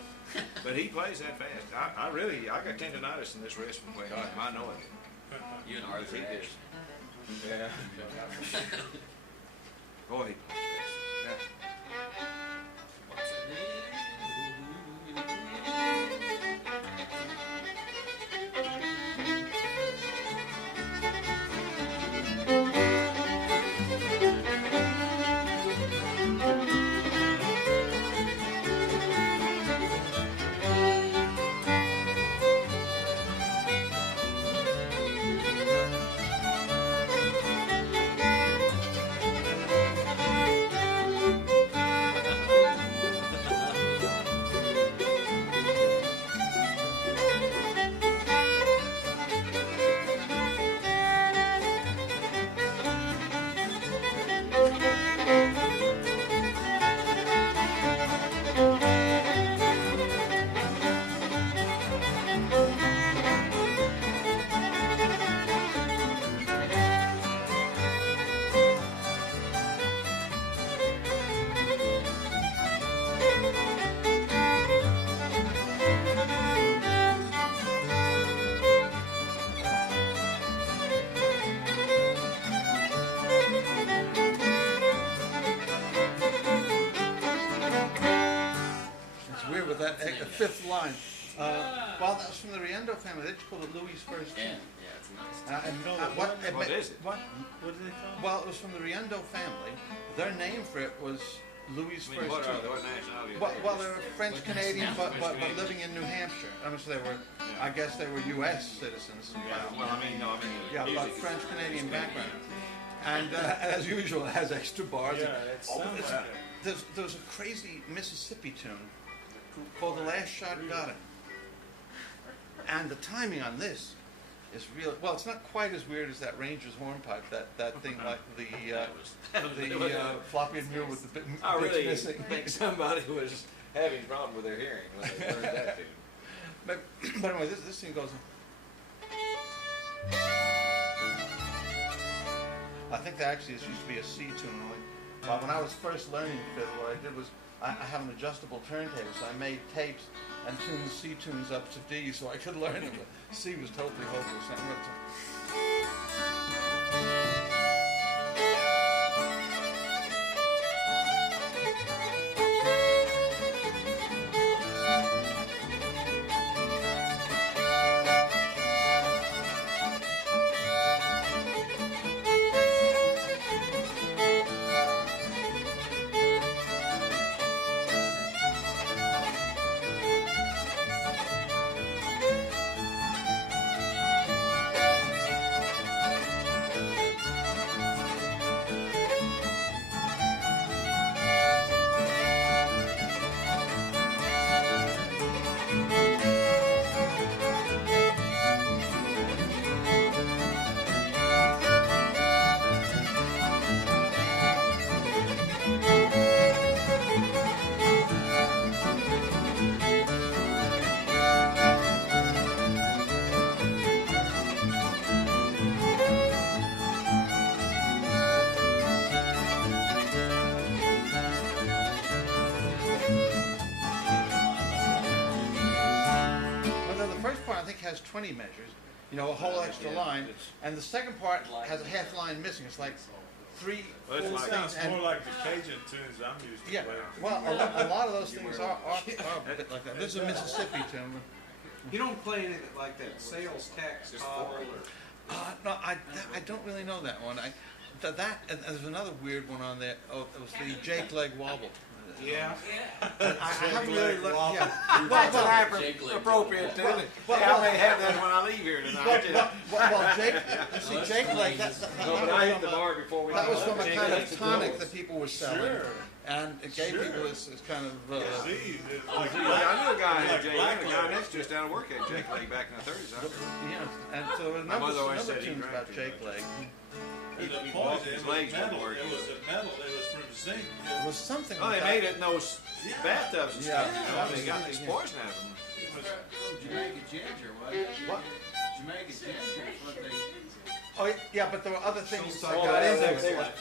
But he plays that fast. I got tendonitis in this wrist from playing him. I know it. You and He Arthur. did. Yeah. Boy, he plays fast. The fifth line. Well, that was from the Riendo family. They just called it Louis' first tune. Yeah, it's nice. What is it? What? What did they call it? Well, it was from the Riendo family. Their name for it was Louis' first tune. What nationality? Well, they were French Canadian, but living in New Hampshire. I mean, so they were. I guess they were U.S. citizens. Yeah, but French Canadian background. And as usual, it has extra bars. Yeah, it sounds like it. There's a crazy Mississippi tune called "The Last Shot Got It," and the timing on this is real. Well, it's not quite as weird as that Ranger's hornpipe, that thing like the floppy mule with the I bits really missing. think somebody was having a problem with their hearing when they heard that tune. But anyway, this thing goes. I think that actually this used to be a C tune. When I was first learning fiddle, what I did was I have an adjustable turntable, so I made tapes and tuned the C tunes up to D so I could learn them. But C was totally hopeless. Has 20 measures, you know, a whole extra line, and the second part has a half line missing. It's like three full It things. sounds more like the Cajun tunes I'm used to playing. Well, a lot of those things are a bit like that. This is a Mississippi tune. You don't play anything like that sales tax call or... No, I don't really know that one. And there's another weird one on there. Oh, it was the Jake Leg Wobble. Yeah. I haven't really looked. Yeah. That's an appropriate tune. I may have that when I leave here tonight. Well, Jake, you see, Jake Leg, I hit the bar before we. That was from a kind of tonic that people were selling, and it gave people this kind of. I knew a guy named Jake Leg. The guy next to us down at work had Jake Leg back in the 30s. Yeah, and so there were another tunes about Jake Leg. His legs were working. It was a metal. It was from zinc. It was something. Oh, they made it in those bathtubs and stuff. Yeah. They got these poison out of them. Jamaica ginger, what? What? Jamaica ginger is what they Oh, yeah, but there were other things I Oh, got they into.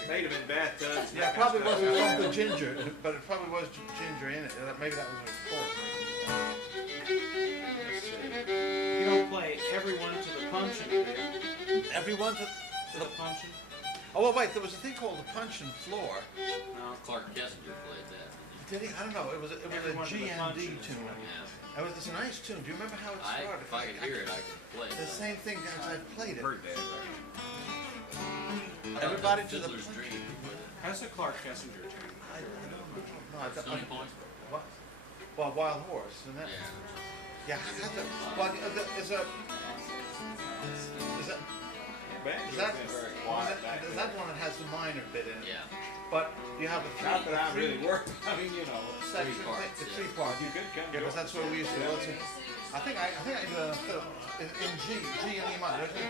made them in bathtubs. Yeah, it probably wasn't from the ginger, but it probably was ginger in it. Maybe that was a course. You don't play everyone to the puncheon, do you? Everyone to the puncheon? Oh, well, wait, there was a thing called the puncheon floor. No, Clark Kessinger played that. Did he? I don't know. It was a Everyone to the GND puncheon is tune. Yeah. It's a nice tune. Do you remember how it started? If I could hear it, I could play it. The same thing as I played it. Heard that. Everybody to the Fiddler's puncheon. Dream. That's a Clark Kessinger tune. I don't know. No, I don't. Stony Point? What? Well, Wild Horse, isn't it? Yeah. Yeah. That's a, well, is that? Is that one that has the minor bit in it? Yeah. But you have a Not that I really work. I mean, you know, section. Three parts, It's yeah. 3 parts. you could come. Yeah, because that's what we used to do. I think I do a fiddle in G and E minor. Isn't it?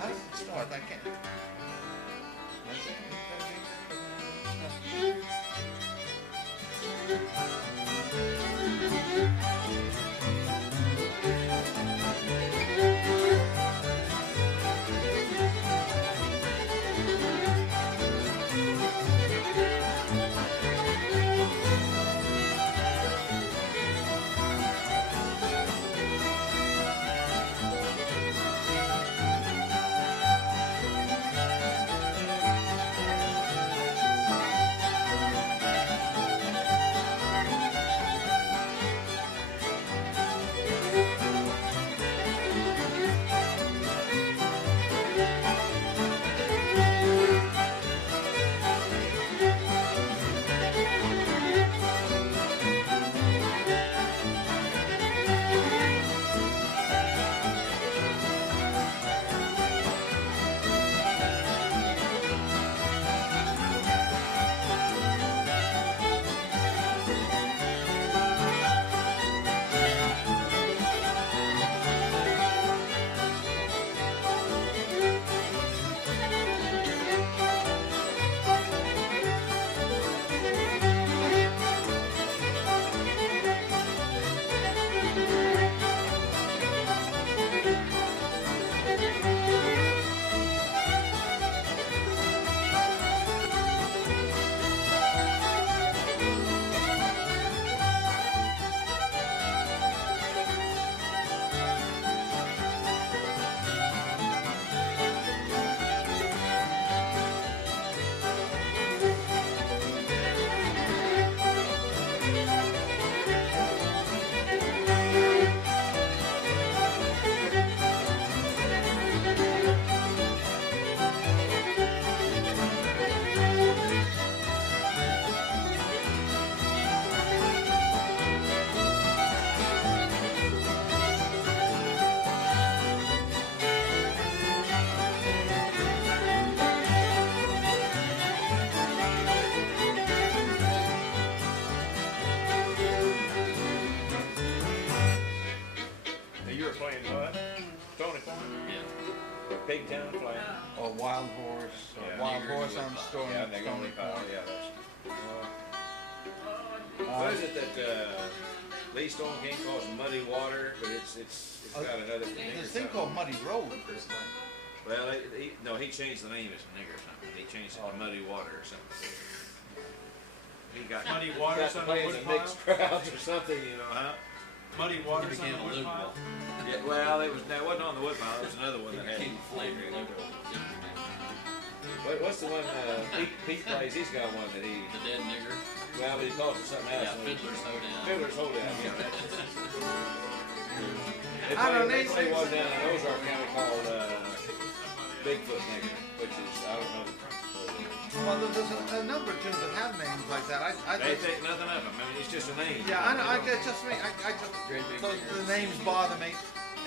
How does it start? I can't. Big Town Flag. Or Wild Horse, or Wild Horse on Stony Stony Point. Yeah, that's. What is it that Lee Stone King calls Muddy Water, but it's got another name. There's a thing called Muddy Road. Well, he changed the name as Nigger or something. He changed it to Muddy Water or something. He got Muddy Waters on the playing wood the mixed crowds or something, you know, huh? Muddy Waters on the wood pile? Yeah, well, it wasn't on the wood pile. It was another one that had flavor. What's the one Pete plays? He's got one that he. The Dead Nigger. Well, but he calls it something else. Yeah, Fiddler's Hoedown. Fiddler's Hoedown. Yeah. They play one down in Ozarks County called Bigfoot Nigger, which is I don't know. Well, there's a number of tunes that have names like that. They think nothing of them. I mean, it's just a name. Yeah, I know. It's just me. The names bother me.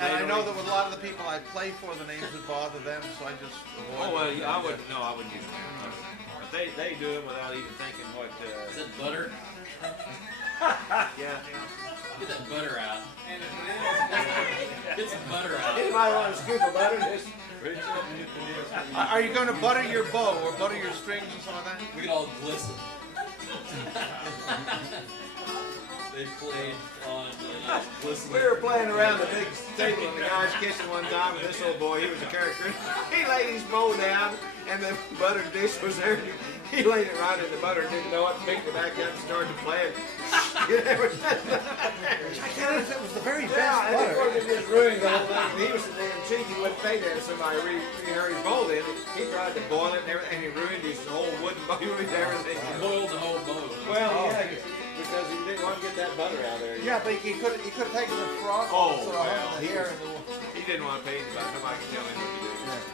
And I know that with a lot of the people I play for, the names would bother them, so I just avoid Oh, well, them. I wouldn't use them. But they do it without even thinking what... Is that butter? Yeah. Get that butter out. Get some butter out. Anybody want a scoop of butter? Are you going to butter your bow or butter your strings and some of that? We can all glisten. They played on glisten. We were playing around the big table in the guy's kitchen one time, and this old boy, he was a character. He laid his bowl down, and the butter dish was there. He laid it right in the butter, didn't know what, picked it back up, and started playing. It was the very best Yeah, and butter. it just ruined the whole thing. He was so damn cheeky, he wouldn't pay that if somebody re-hurried his bowl in. He tried to boil it and everything, and he ruined his whole wooden bowl, he ruined everything. Boiled the whole bowl. Well, yeah, because he didn't want to get that butter out there. Yeah, but he could have taken the frog Oh, sort of well, the hair and the... he didn't want to pay anybody. Nobody could tell him what to do.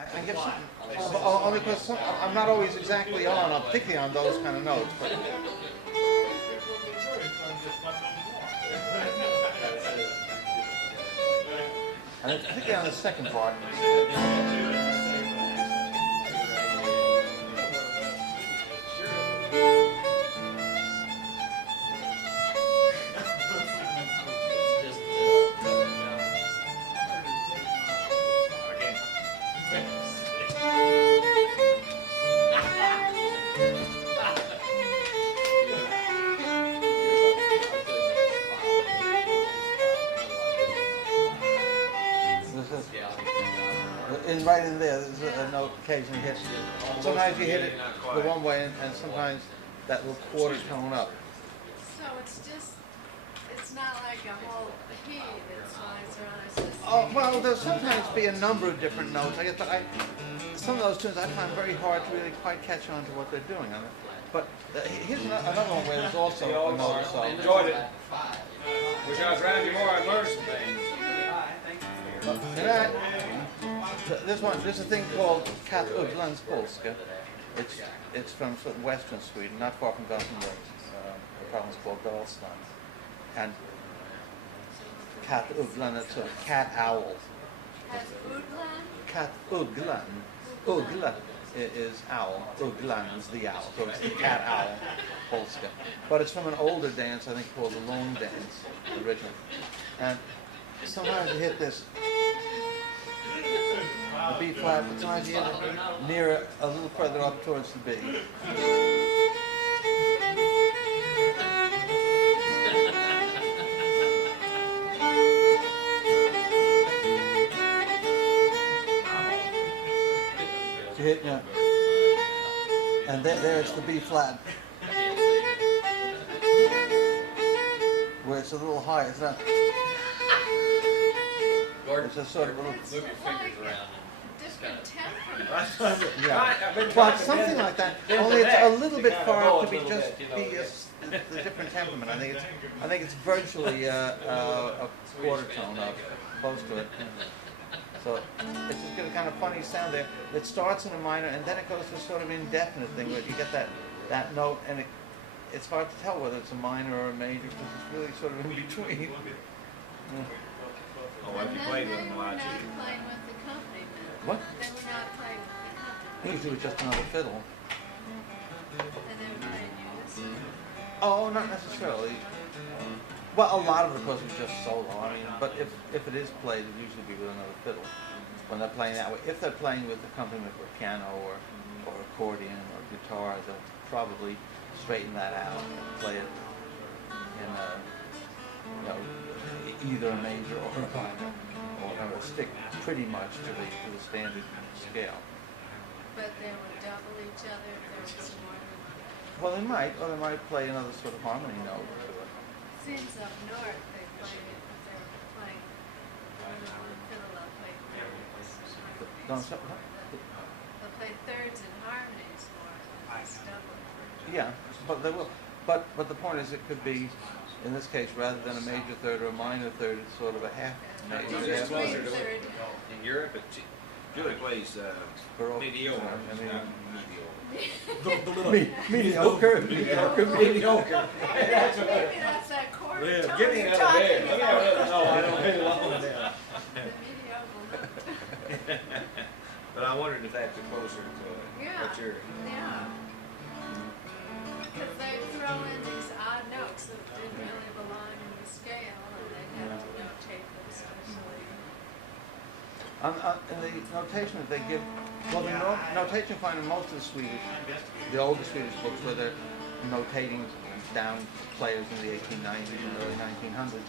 I guess only because I'm not always exactly on, I'm particularly on those kind of notes. But and particularly on the second part. Right in there, there's a note occasionally hits. Sometimes you hit it the one way, and sometimes that little quarter tone up. So it's not like a whole key that slides around. It's just Oh, well, there'll sometimes be a number of different notes. I guess, but some of those tunes I find very hard to really quite catch on to what they're doing on it. But here's another one where there's also a note. So Enjoyed it. Wish I was around you more, I'd learn some things. This is a thing called Cathy Polska. It's from sort of western Sweden, not far from Gothenburg. The province called Dalsland. And Cathy, it's a cat owl. Cathy. Ugla is owl. Uglan is the owl. So it's the cat owl Polska. But it's from an older dance, I think, called the Long Dance, originally. And sometimes you hit this. The B flat, but sometimes you hit it near a little further up towards the B. You hit, yeah. And there it's the B flat. Where it's a little higher. It's not. It's a sort of little. Move your fingers around. different temperament. Yeah. Well, something like that. Only it's a little bit far to be just be the different temperament. I think it's virtually a quarter tone up close to it. So it's just got a kind of funny sound there. It starts in a minor and then it goes to a sort of indefinite thing where you get that note and it's hard to tell whether it's a minor or a major because it's really sort of in between. Oh, have you played with them a lot too? They were not playing with the accompaniment. What? They were not playing with the accompaniment. Usually with just another fiddle. And they were playing unison. Oh, not necessarily. Well, a lot of it, of course, is just solo. I mean, but if it is played, it usually be with another fiddle when they're playing that way. If they're playing with accompaniment with piano or accordion or guitar, they'll probably straighten that out and play it in either a major or a minor, or stick pretty much to the standard scale. But they would double each other if there was more than... Well, they might, or they might play another sort of harmony note to it. Seems up north they played it, but they were playing more than one fiddle. They'll play thirds and harmonies more than double. Yeah, but they will. But the point is, it could be in this case, rather than a major third or a minor third, it's sort of a half major. It's half closer minor. to it. In Europe, Julie plays mediocre. Mediocre. Mediocre. Maybe that's that quarter Liv, tone get me you're out of bed. talking Let me out of bed. No, I don't about. pay along with that. Mediocre. But I wondered if that's closer to Yeah. what you're. Yeah. Because they throw in these odd notes that didn't really belong in the scale, and they have to notate them specially. In the notation that they give, well, the notation you find in most of the Swedish, the older Swedish books where they're notating down players in the 1890s and early 1900s,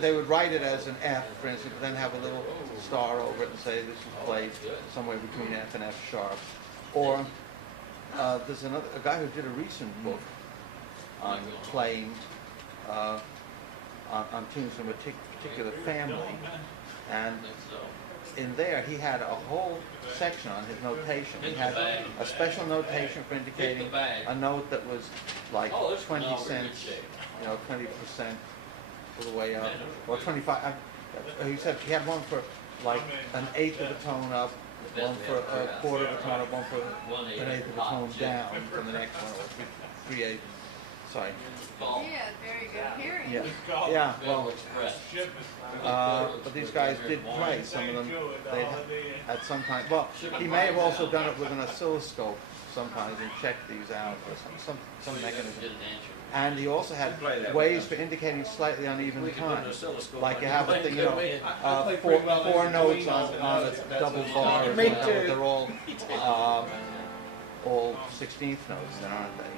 they would write it as an F, for instance, but then have a little star over it and say this was played somewhere between F and F sharp. Or there's a guy who did a recent book on playing on tunes from a particular family, and in there he had a whole section on his notation. He had a special notation for indicating a note that was like 20 cents, 20% of the way up, or 25. He said he had one for like an eighth of a tone up, one for a quarter of a tone up, one for an eighth of a tone down from the next one, or 3/8. Sorry. He had very good hearing. Yeah. Well, but these guys did play. Some of them, they at some time. Well, he may have also done it with an oscilloscope sometimes and checked these out, or some mechanism. And he also had ways for indicating slightly uneven time. Like you have a thing, four notes on a double bar. They're all 16th notes, then, aren't they?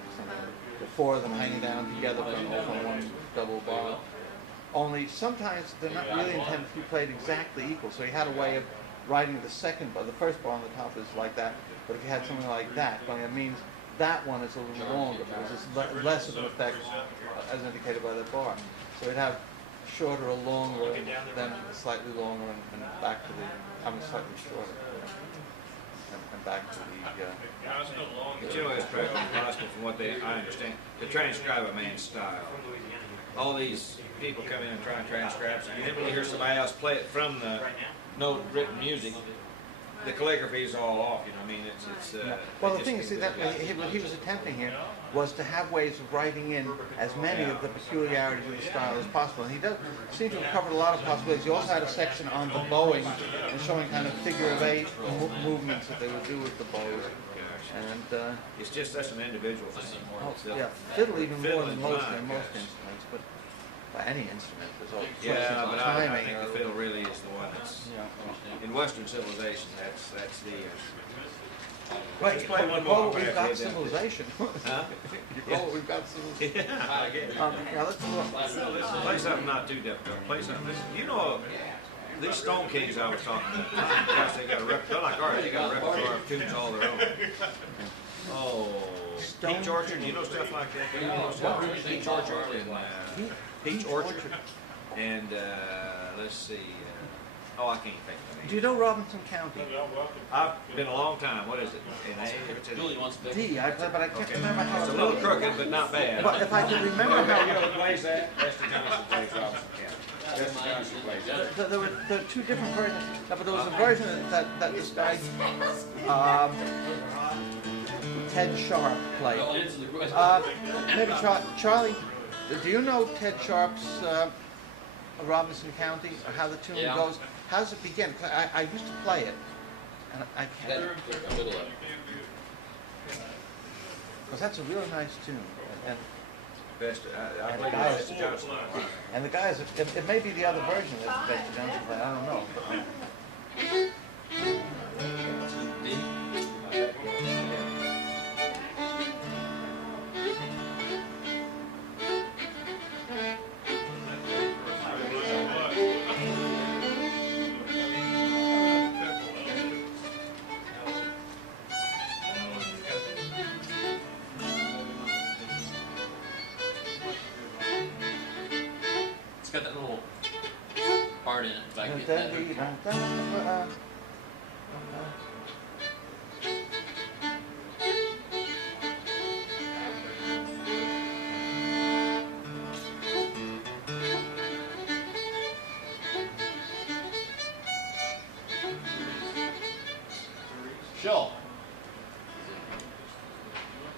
The four of them hanging down together from one double bar. Only sometimes they're not really intended to be played exactly equal. So he had a way of writing the second bar. The first bar on the top is like that. But if you had something like that, well, it means that one is a little longer because it's less of an effect as indicated by the bar. So it'd have shorter or longer, then slightly longer, and back to slightly shorter, and back to the. But it's practically possible, from what I understand, to transcribe a man's style. All these people come in and try and transcribe, and then when you hear somebody else play it from the note written music, the calligraphy is all off. I mean, it's. Well, the thing is, that what he was attempting here was to have ways of writing in as many of the peculiarities of the style as possible, and he does seem to have covered a lot of possibilities. He also had a section on the bowing and showing kind of figure of 8 movements that they would do with the bows. And it's just that's an individual thing. Fiddle even more than most instruments, but by any instrument, there's all sorts of but timing. I think the fiddle really is the one that's in Western civilization. That's the. Right, you call what we've got civilization. Huh? You call what we've got civilization. Yeah, I get it. Now let's look. Play something not too difficult. Play something. These Stone Kings I was talking about. Gosh, they got a repertoire like ours. They got a repertoire of tunes all their own. Oh, Peach Orchard. You know stuff like that? Peach Orchard and Peach Orchard. And let's see. I can't think of it. Do you know Robinson County? I've been a long time. What is it? Julie wants to D, but I can't remember how it's a little crooked, but not bad. But if I can remember how you know who plays that? Lester Johnson plays Robinson County. Lester Johnson plays that. There were two different versions. No, but there was a version that this guy, Ted Sharp played. Maybe Charlie, do you know Ted Sharp's Robinson County, or how the tune goes? How does it begin? I used to play it, and I can't. Because that's a really nice tune. And and the guy is, it may be the other version that Bester Johnson played, I don't know. It's got that little part in it. If I can get that. Shull.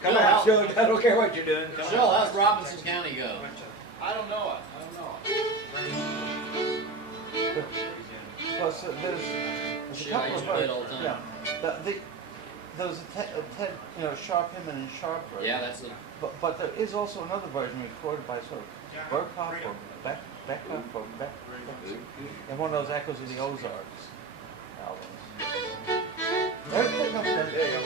Come on, Joe. I don't care what you're doing. Come Shull, on. how's Robinson County go? I don't know it. Plus, there's a Shit, I couple used of to play it birds. all the time. Yeah. There's a Ted, Sharp Hymn and Sharp version. Yeah, that's the. But there is also another version recorded by sort of Burkhoff or Beckhoff or Beck, and one of those Echoes of the Ozarks albums. There you go.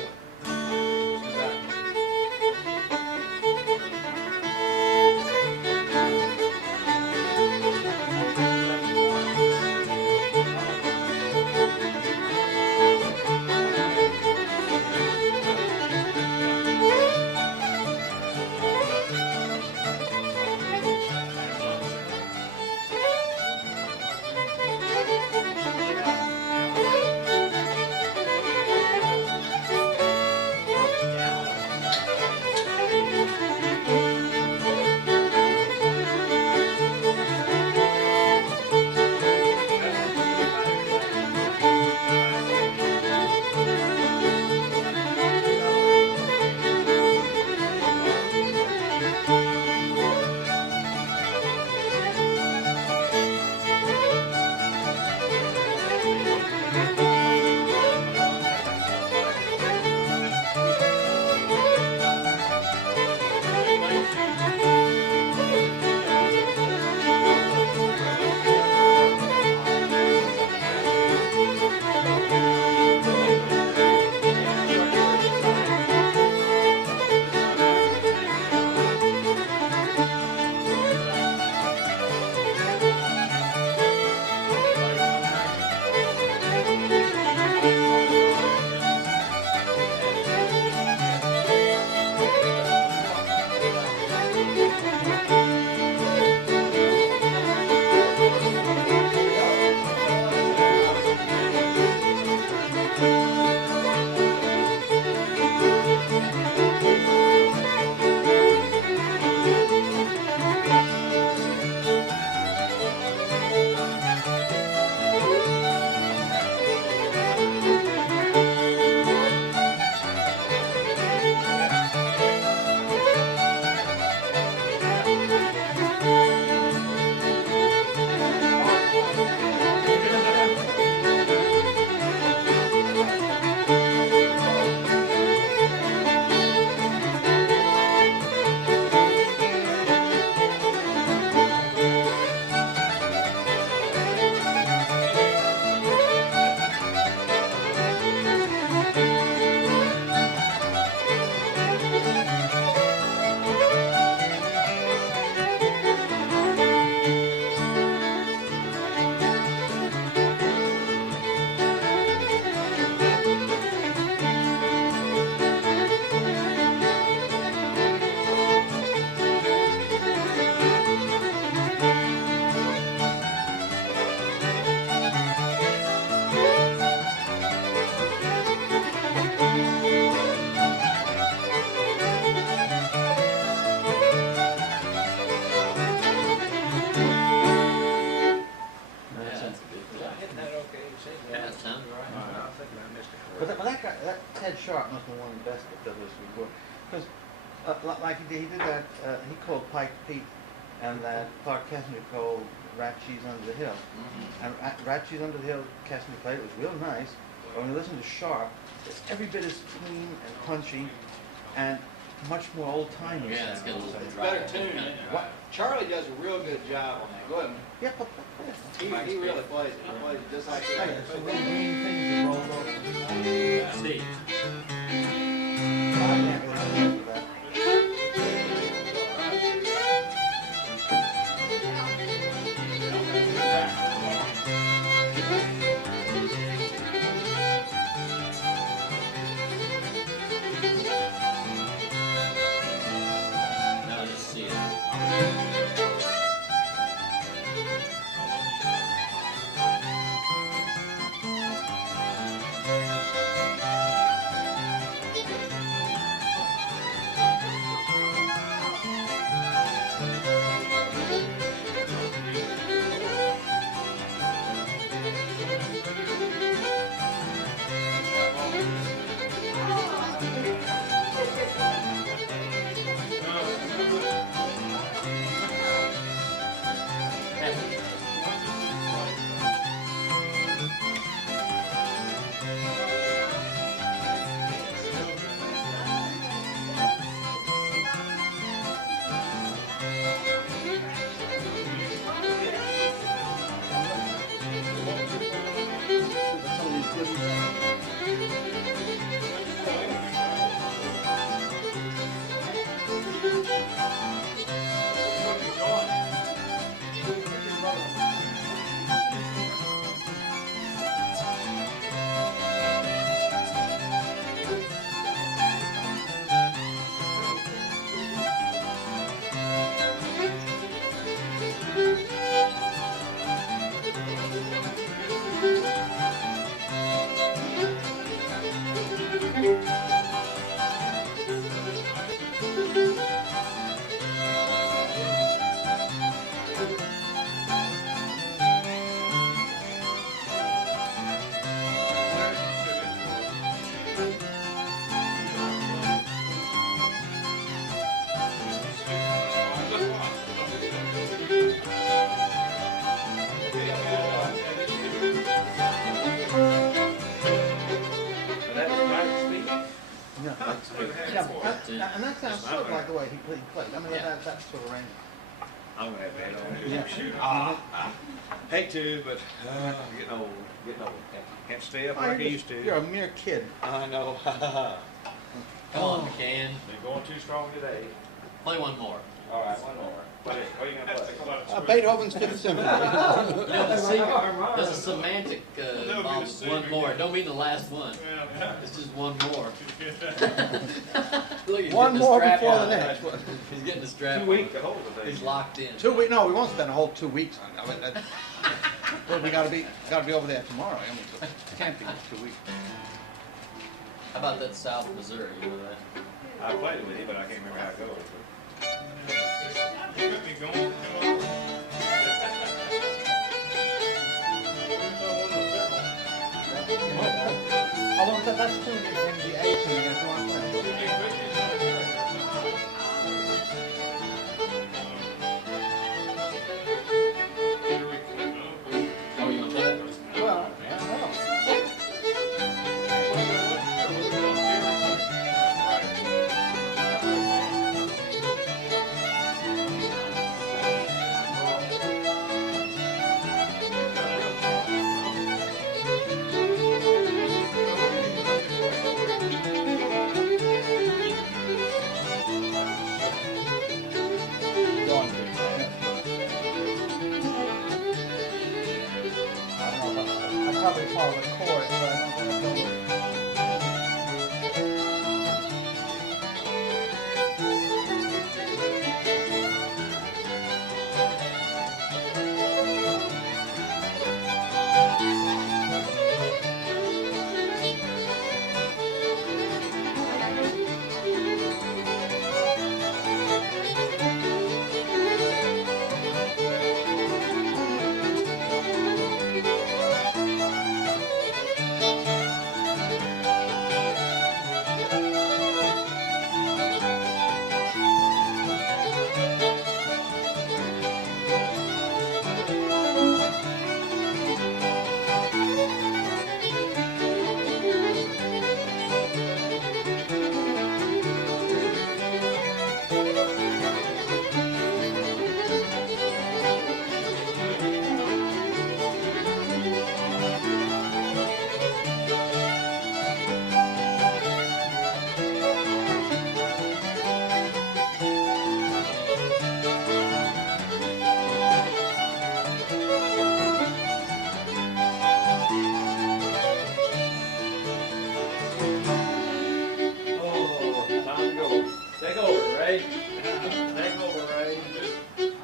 Ted Sharp must be one of the best fiddlers we worked. Because, like he did that, he called Pike Pete, and that Clark Kessner called Rat Cheese Under the Hill. And Rat Cheese Under the Hill, Kessner played, it was real nice. But when you listen to Sharp, it's every bit as clean and punchy, and much more old-timey. Yeah, it's got a little It's better tuned. What? Charlie does a real good job on that. Go ahead. Yeah, but He really plays it. He plays it just like that. so many green things that rolled over. Steve. I can't really remember that. Now just see it. That was private speech? Yeah, and that sounds sort of like the way he played. I mean, that sort of range. I'm gonna have to head on. Yeah. Hate to, but getting old. Can't stay up like I used to. You're a mere kid. I know. Come on, McCann. Been going too strong today. Play one more. All right, one more. What are you gonna play? Beethoven's Fifth Symphony. See, there's a semantic one more. Don't mean the last one. It's just one more. Look, he's One getting more strap before on. the next. He's getting the strap 2 weeks on. to hold the thing. He's locked in. 2 weeks? No, we won't spend a whole 2 weeks on it. I mean, well, we gotta be over there tomorrow. I mean, so it can't be 2 weeks. How about that South Missouri? You know that? I played it with you, but I can't remember how it goes. You got me going. Come on. I want that. That's 2 weeks in the 8th and the 1st. Oh, you want that? Well, I don't know. I probably follow the chords, but I don't think I know.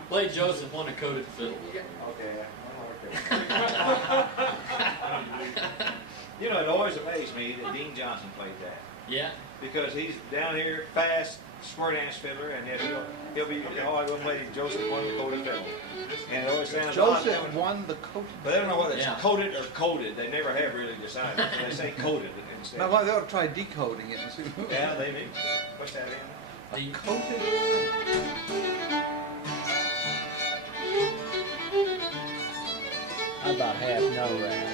Play Joseph on a coated fiddle. Okay. You know, it always amazed me that Dean Johnson played that. Yeah. Because he's down here, fast, square dance fiddler, and yet he'll be always going to play Joseph won the coated fiddle. And it always sounds Joseph won the coated. But they don't know whether it's coated or coded. They never have really decided. So they say coded instead. Now, well, they ought to try decoding it and see. Yeah, they may. What's that in? Decoded. I about half know right.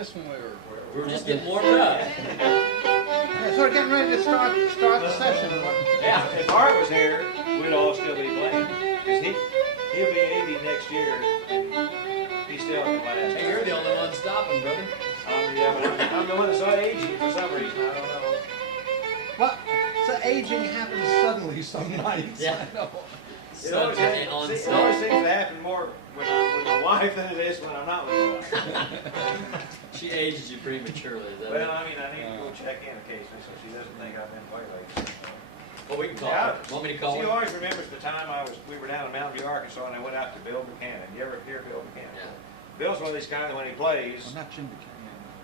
just when we were just getting warmed up. Yeah, so we're getting ready to start the session. Yeah, if Art was here, we'd all still be playing. Because he'll be 80 next year. He's still in class. Hey, you're the only one stopping, brother. Yeah, but I'm the one that's aging for some reason. I don't know. Well, so aging happens suddenly some nights. Yeah. I know. It always seems to happen more with my wife than it is when I'm not with my wife. She ages you prematurely. Is that Well, I mean, I need to go check in occasionally so she doesn't think I've been playing. Well, we can call her. Want me to call She her? always remembers the time we were down in Mountain View, Arkansas, and I went out to Bill Buchanan. You ever hear Bill Buchanan? Yeah. Bill's one of these guys that when he plays. Well, not Jim Buchanan.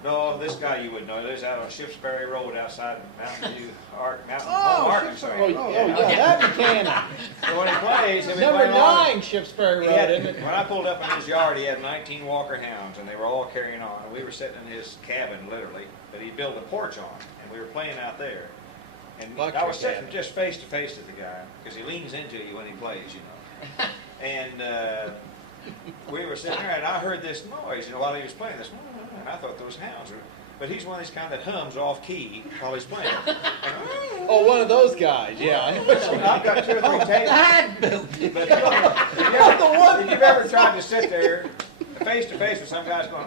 No, this guy you would know. He's out on Shipsbury Road outside Mountain View, Arkansas. that Buchanan. So when he plays, Number 9 Shipsbury Road, isn't it? When I pulled up in his yard, he had 19 Walker hounds, and they were all carrying on. And we were sitting in his cabin, literally, that he built a porch on, and we were playing out there. And I was sitting just face to face with the guy, because he leans into you when he plays, you know. And we were sitting there, and I heard this noise, while he was playing this. And I thought those hounds were, but he's one of these kind that hums off key while he's playing. Oh, one of those guys, yeah. I've got 2 or 3 tapes. But if you've ever tried to sit there face to face with some guys going,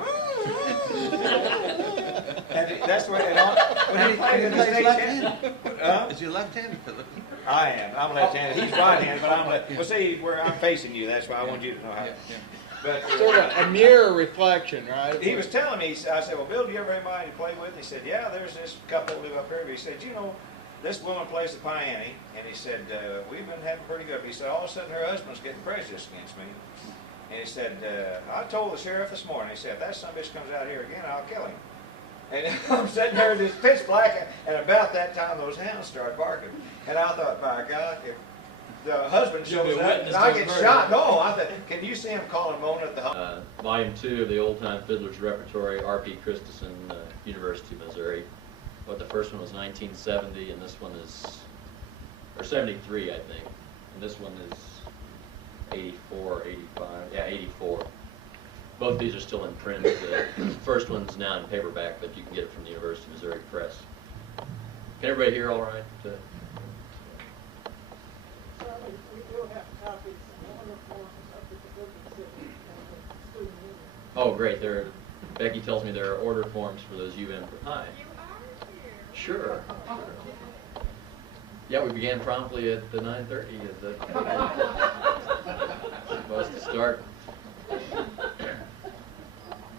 and that's the way it all. When he plays in the stage, is he left-handed? I am. I'm left-handed. He's right-handed, but I'm left. Well, see, where I'm facing you. That's why I want you to know how. But, sort of a mirror reflection, right? He was telling me, I said, well, Bill, do you ever have anybody to play with? He said, yeah, there's this couple that live up here. But he said, you know, this woman plays the piano. And he said, we've been having pretty good. But he said, all of a sudden her husband's getting prejudiced against me. And he said, I told the sheriff this morning, he said, if that son of a bitch comes out here again, I'll kill him. And I'm sitting there, it's pitch black, and about that time those hounds started barking. And I thought, by God, if the husband shows up and I get shot, no, I thought, can you see him calling Mona at the Volume 2 of the Old Time Fiddler's Repertory, R.P. Christensen, University of Missouri. But the first one was 1970, and this one is, or 73, I think. And this one is 84, 85, yeah, 84. Both these are still in print. The first one's now in paperback, but you can get it from the University of Missouri Press. Can everybody hear all right? Oh, great. Becky tells me there are order forms for those UM. Hi. Sure. Yeah, we began promptly at 9:30. Supposed to start.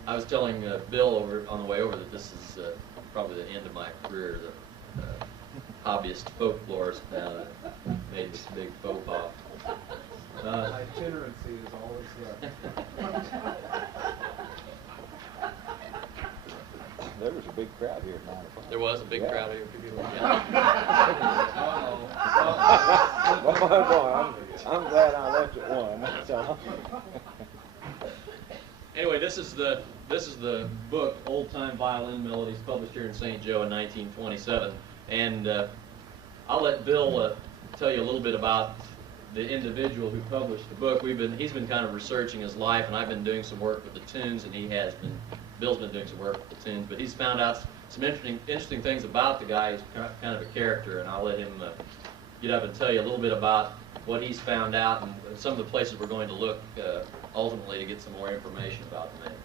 I was telling Bill on the way over that this is probably the end of my career, the hobbyist folklorist now that made this big faux pas. Itinerancy is always there. There was a big crowd here at 9 o'clock. There was a big crowd here. I'm glad I left at 1. That's all. Anyway, this is the book, Old Time Violin Melodies, published here in St. Joe in 1927. And I'll let Bill tell you a little bit about the individual who published the book. He's been kind of researching his life, and I've been doing some work with the tunes, and Bill's been doing some work with the tunes. But he's found out some interesting things about the guy. He's kind of a character, and I'll let him get up and tell you a little bit about what he's found out and some of the places we're going to look ultimately to get some more information about the man.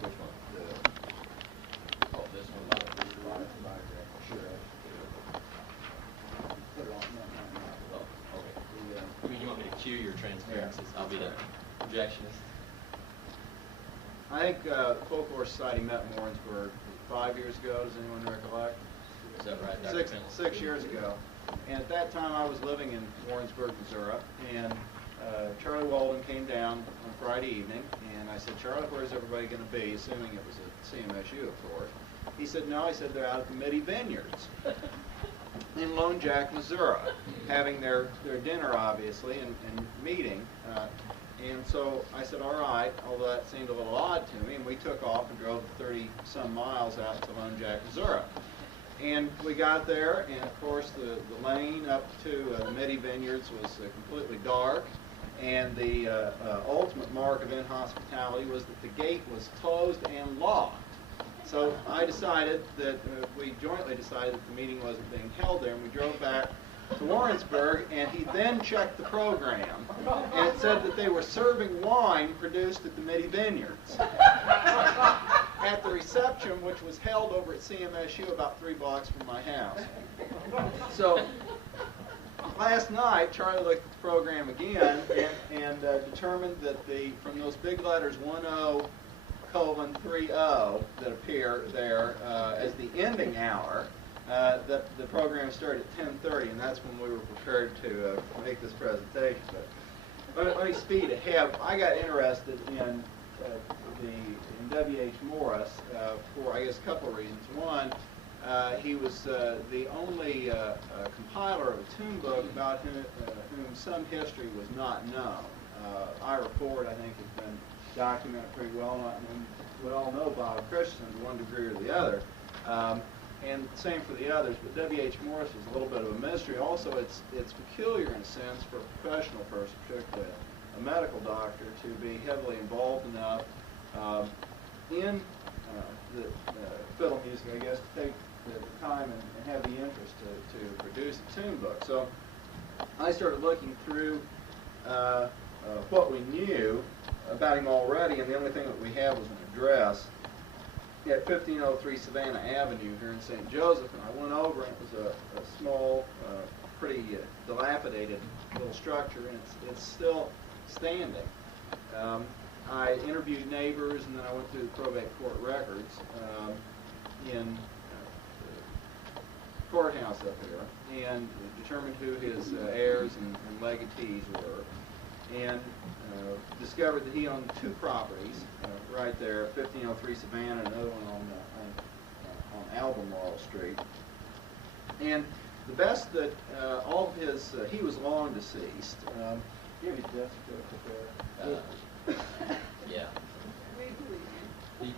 Which one? Oh, this one. Oh, okay. You want me to cue your transparencies? I'll be the projectionist. I think Folklore Society met in Warrensburg 5 years ago. Does anyone recollect? Is that right, Dr. 6 years ago. And at that time, I was living in Warrensburg, Missouri, and Charlie Walden came down on Friday evening, and I said, Charlie, where's everybody going to be? Assuming it was at CMSU, of course. He said, no. He said, they're out at the Mitty Vineyards in Lone Jack, Missouri, having their dinner, obviously, and meeting. And so I said, all right, although that seemed a little odd to me, and we took off and drove 30-some miles out to Lone Jack, Missouri. And we got there, and of course the lane up to the Midi Vineyards was completely dark. And the ultimate mark of inhospitality was that the gate was closed and locked. So I decided that, we jointly decided that the meeting wasn't being held there, and we drove back to Warrensburg, and he then checked the program, and it said that they were serving wine produced at the Midi Vineyards at the reception, which was held over at CMSU about 3 blocks from my house. So last night, Charlie looked at the program again and determined that from those big letters 10:30 that appear there as the ending hour, that the program started at 10:30, and that's when we were prepared to make this presentation. But let me speed ahead. I got interested in W.H. Morris for, I guess, a couple of reasons. One, he was the only compiler of a tune book about whom some history was not known. Ira Ford, I think, has been documented pretty well, and we all know Bob Christensen to one degree or the other. And same for the others, but W.H. Morris was a little bit of a mystery. Also, it's peculiar in a sense for a professional person, particularly a medical doctor, to be heavily involved enough in the fiddle music, I guess, to take the time and have the interest to produce a tune book. So I started looking through what we knew about him already, and the only thing that we had was an address at 1503 Savannah Avenue here in St. Joseph, and I went over, and it was a small, pretty dilapidated little structure, and it's still standing. I interviewed neighbors, and then I went through the probate court records in the courthouse up here, and determined who his heirs and legatees were, and discovered that he owned 2 properties right there, 1503 Savannah, and another one on Albemarle Street. And the best that all of his, he was long deceased. Give me death certificate there. Yeah. we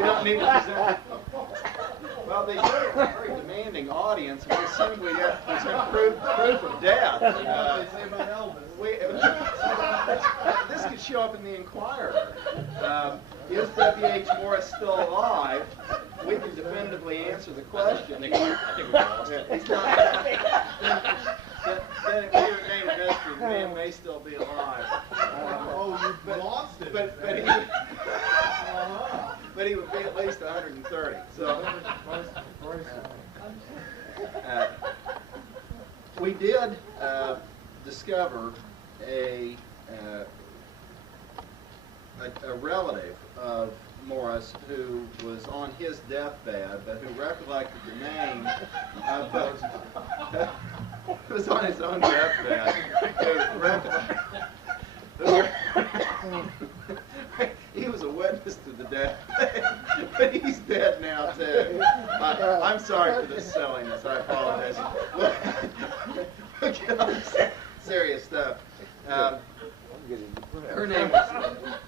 don't need to present. Well, they were a very demanding audience, and we assumed we'd have to present proof of death. This could show up in the Inquirer. Is W.H. Morris still alive? We can definitively answer the question. I think we lost it. He's not. Then it may remain a mystery. The man may still be alive. You've lost it. But he would be at least 130. So we did discover a relative of Morris who was on his deathbed, but who recollected the name of who was on his own deathbed. He was a witness to the death, but he's dead now too. I'm sorry for this silliness. I apologize. We'll get on to serious stuff. Her name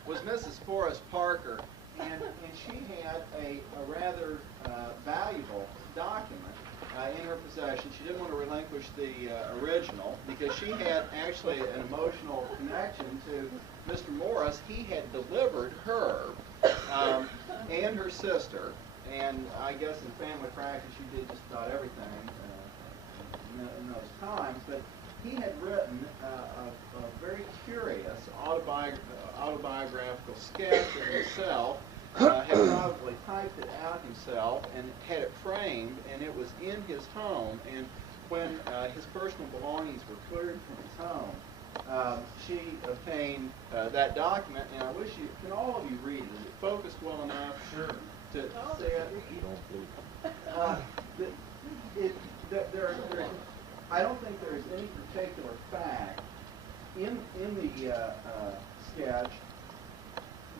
was Mrs. Forrest Parker, and she had a rather valuable document in her possession. She didn't want to relinquish the original because she had actually an emotional connection to Mr. Morris. He had delivered her and her sister, and I guess in family practice you did just about everything in those times, but he had written a very curious autobiographical sketch of himself, had probably typed it out himself and had it framed, and it was in his home. And when his personal belongings were cleared from his home, she obtained that document, and I wish you, can all of you read it? Is it focused well enough to see it? I don't think there is any particular fact in the sketch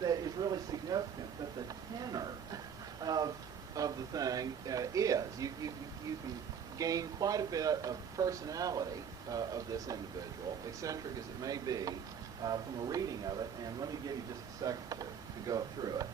that is really significant, but the tenor of the thing is. You can gain quite a bit of personality of this individual, eccentric as it may be, from a reading of it, and let me give you just a second to go through it.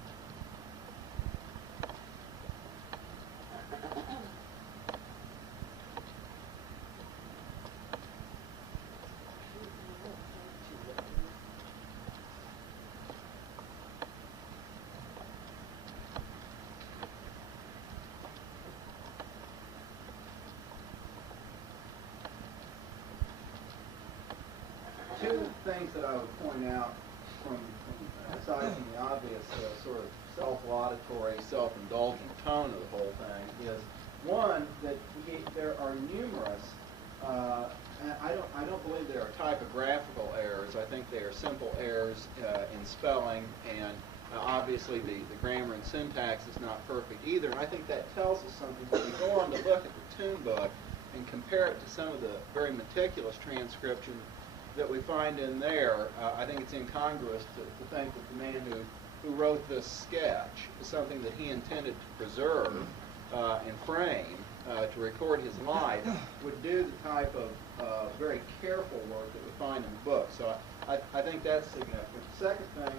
two things that I would point out from aside from the obvious sort of self-laudatory, self-indulgent tone of the whole thing is one that there are numerous. And I don't believe there are typographical errors. I think they are simple errors in spelling, and obviously the grammar and syntax is not perfect either. And I think that tells us something. When we go on to look at the tune book and compare it to some of the very meticulous transcription that we find in there, I think it's incongruous to think that the man who wrote this sketch is something that he intended to preserve and frame to record his life would do the type of very careful work that we find in the book. So I think that's significant. The second thing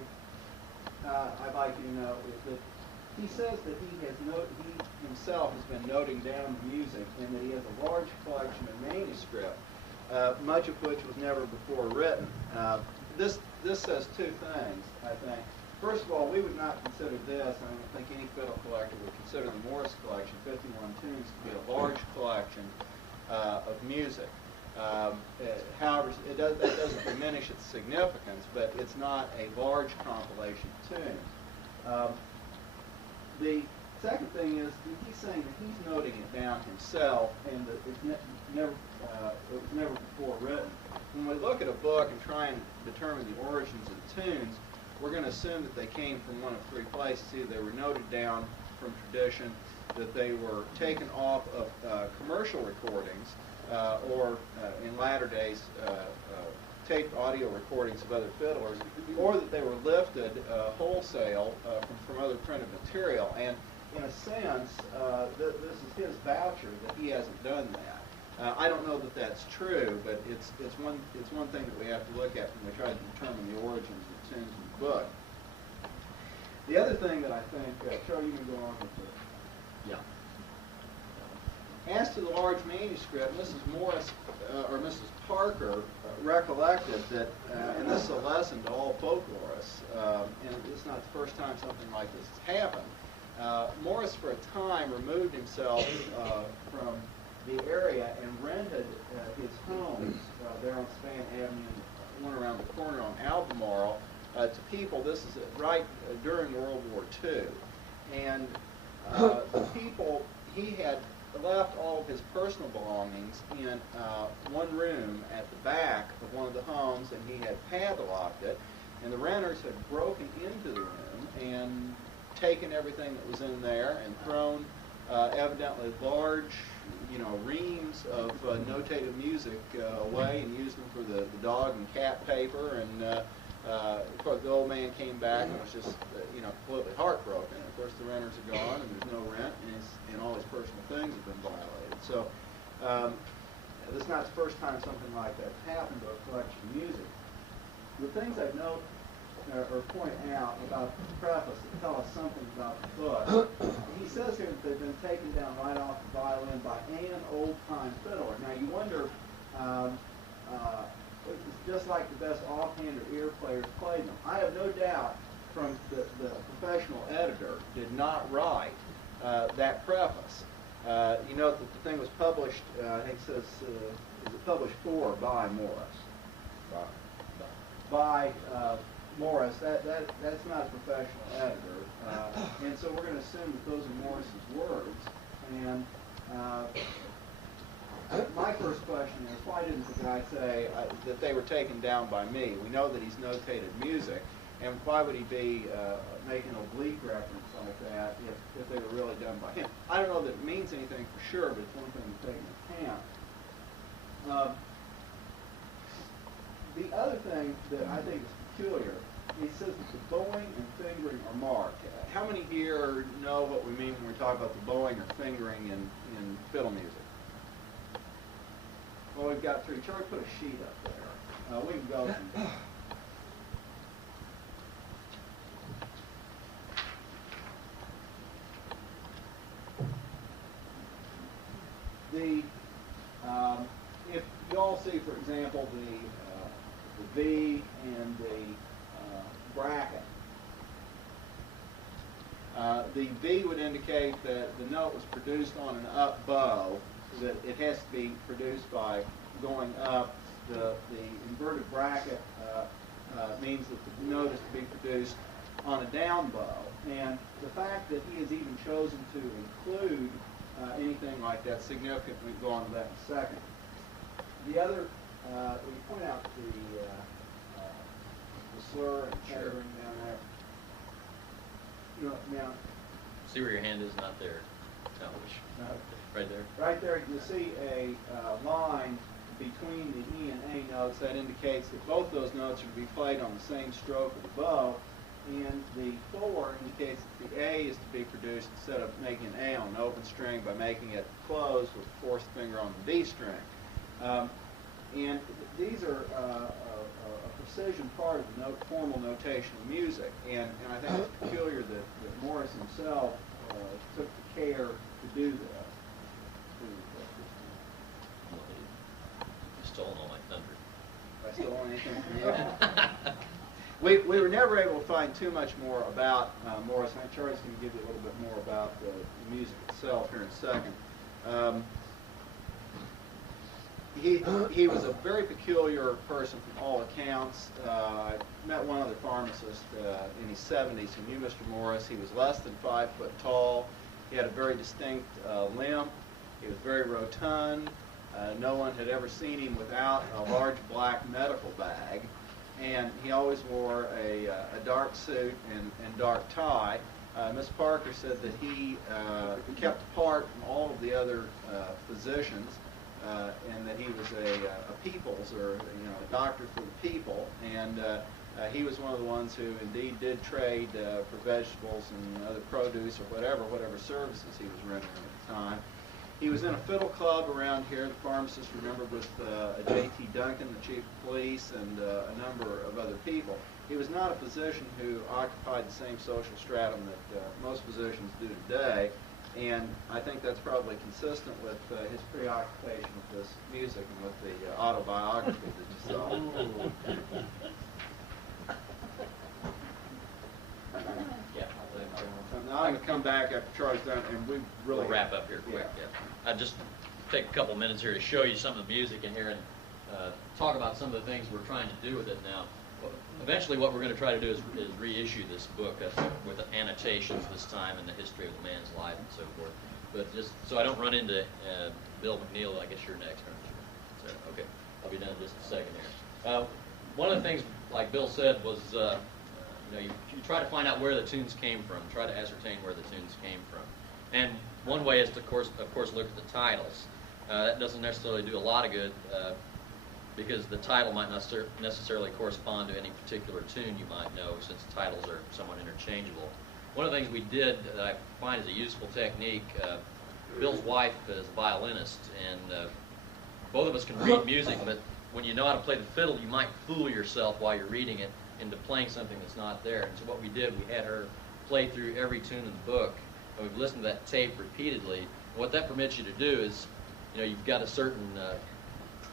I'd like you to know is that he says that he himself has been noting down the music and that he has a large collection of manuscript, much of which was never before written. This says two things, I think. First of all, we would not consider this, I don't think any fiddle collector would consider the Morris collection, 51 tunes, to be a large collection of music. However, that doesn't diminish its significance, but it's not a large compilation of tunes. The second thing is that he's saying that he's noting it down himself and that it was never before written. When we look at a book and try and determine the origins of the tunes, we're going to assume that they came from one of three places. Either they were noted down from tradition, that they were taken off of commercial recordings, or in latter days, taped audio recordings of other fiddlers, or that they were lifted wholesale from other printed material. And in a sense, this is his voucher that he hasn't done that. I don't know that that's true, but it's one thing that we have to look at when we try to determine the origins of tunes in the book. The other thing that I think, Charlie, you can go on with this. Yeah. As to the large manuscript, Mrs. Morris or Mrs. Parker recollected that, and this is a lesson to all folklorists, and it's not the first time something like this has happened. Morris, for a time, removed himself from the area and rented his homes there on Span Avenue, one around the corner on Albemarle, to people. This is right during World War II. And the people, he had left all of his personal belongings in one room at the back of one of the homes, and he had padlocked it. And the renters had broken into the room and taken everything that was in there and thrown evidently large, reams of notated music away and used them for the dog and cat paper. And of course, the old man came back and was just, completely heartbroken. And of course, the renters are gone, and there's no rent, and all his personal things have been violated. So this is not the first time something like that happened to a collection of music. The things I've noted or point out about the preface that tell us something about the book. He says here that they've been taken down right off the violin by an old-time fiddler. Now you wonder, it's just like the best offhand or ear players played them. I have no doubt from the professional editor did not write that preface. You note that the thing was published, I think it says, is it published for or by Morris? By Morris. That's not a professional editor. And so we're going to assume that those are Morris's words. And my first question is, why didn't the guy say that they were taken down by me? We know that he's notated music, and why would he be making an oblique reference like that if they were really done by him? I don't know that it means anything for sure, but it's one thing to take into account. The other thing that I think is peculiar, he says that the bowing and fingering are marked. How many here know what we mean when we talk about the bowing or fingering in fiddle music? Well, we've got three. Charlie, put a sheet up there. We can go from if you all see, for example, the V and the bracket. The V would indicate that the note was produced on an up bow, that it has to be produced by going up the inverted bracket means that the note is to be produced on a down bow. And the fact that he has even chosen to include anything like that significant, we can go on to that in a second. The other, we point out the slur and tethering down there. You know, now, See where your hand is? Not there. No, right there. right there, you see a line between the E and A notes that indicates that both those notes are to be played on the same stroke of the bow, and the 4 indicates that the A is to be produced instead of making an A on an open string by making it closed with the 4th finger on the D string. And these are a precision part of the formal notation of music, and I think it's peculiar that Morris himself took the care to do this. You've stolen all my thunder. Have I stolen anything from you? We were never able to find too much more about Morris. I think Charlie's going to give you a little bit more about the music itself here in a second. He was a very peculiar person from all accounts. I met one other pharmacist in his 70s who knew Mr. Morris. He was less than 5 foot tall. He had a very distinct limp. He was very rotund. No one had ever seen him without a large black medical bag. And he always wore a dark suit and dark tie. Miss Parker said that he kept apart from all of the other physicians, and that he was a people's, or a doctor for the people. And he was one of the ones who indeed did trade for vegetables and other produce or whatever services he was rendering at the time. He was in a fiddle club around here, the pharmacist remembered, with J.T. Duncan, the chief of police, and a number of other people. He was not a physician who occupied the same social stratum that most physicians do today, and I think that's probably consistent with his preoccupation with this music and with the autobiography that you saw. Yeah. Now I'm going to come back after Charlie's done, and we really We'll wrap up here quick. Yeah. I'd just take a couple minutes here to show you some of the music in here and talk about some of the things we're trying to do with it now. Eventually what we're going to try to do is reissue this book with annotations this time in the history of the man's life and so forth. But just so I don't run into Bill McNeil, I guess you're next, aren't you? So, okay, I'll be done in just a second here. One of the things, like Bill said, was you try to find out where the tunes came from, try to ascertain where the tunes came from. And one way is to, of course, look at the titles. That doesn't necessarily do a lot of good because the title might not necessarily correspond to any particular tune you might know, since titles are somewhat interchangeable. One of the things we did that I find is a useful technique, Bill's wife is a violinist, and both of us can read music, but when you know how to play the fiddle, you might fool yourself while you're reading it into playing something that's not there. And so what we did, we had her play through every tune in the book, and we've listened to that tape repeatedly. And what that permits you to do is, you've got a certain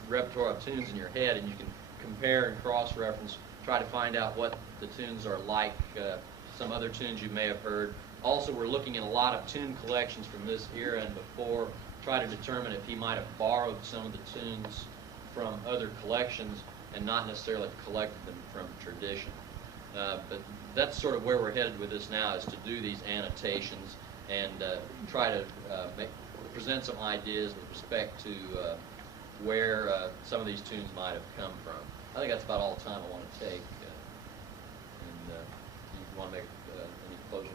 repertoire of tunes in your head, and you can compare and cross-reference, try to find out what the tunes are like, some other tunes you may have heard. Also, we're looking at a lot of tune collections from this era and before, try to determine if he might have borrowed some of the tunes from other collections and not necessarily collected them from tradition. But that's sort of where we're headed with this now, is to do these annotations and try to present some ideas with respect to where some of these tunes might have come from. I think that's about all the time I want to take. And you want to make any closing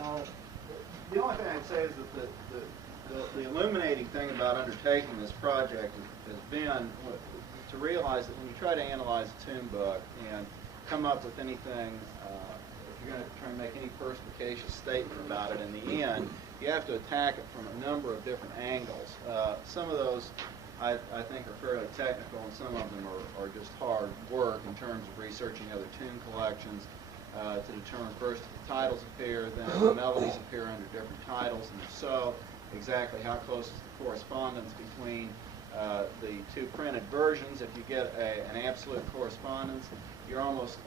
remarks? The only thing I'd say is that the illuminating thing about undertaking this project has been to realize that when you try to analyze a tune book and come up with anything, if you're going to try and make any perspicacious statement about it in the end, you have to attack it from a number of different angles. Some of those I think are fairly technical, and some of them are just hard work in terms of researching other tune collections to determine first if the titles appear, then if the melodies appear under different titles, and if so, exactly how close is the correspondence between the two printed versions. If you get an absolute correspondence, you're almost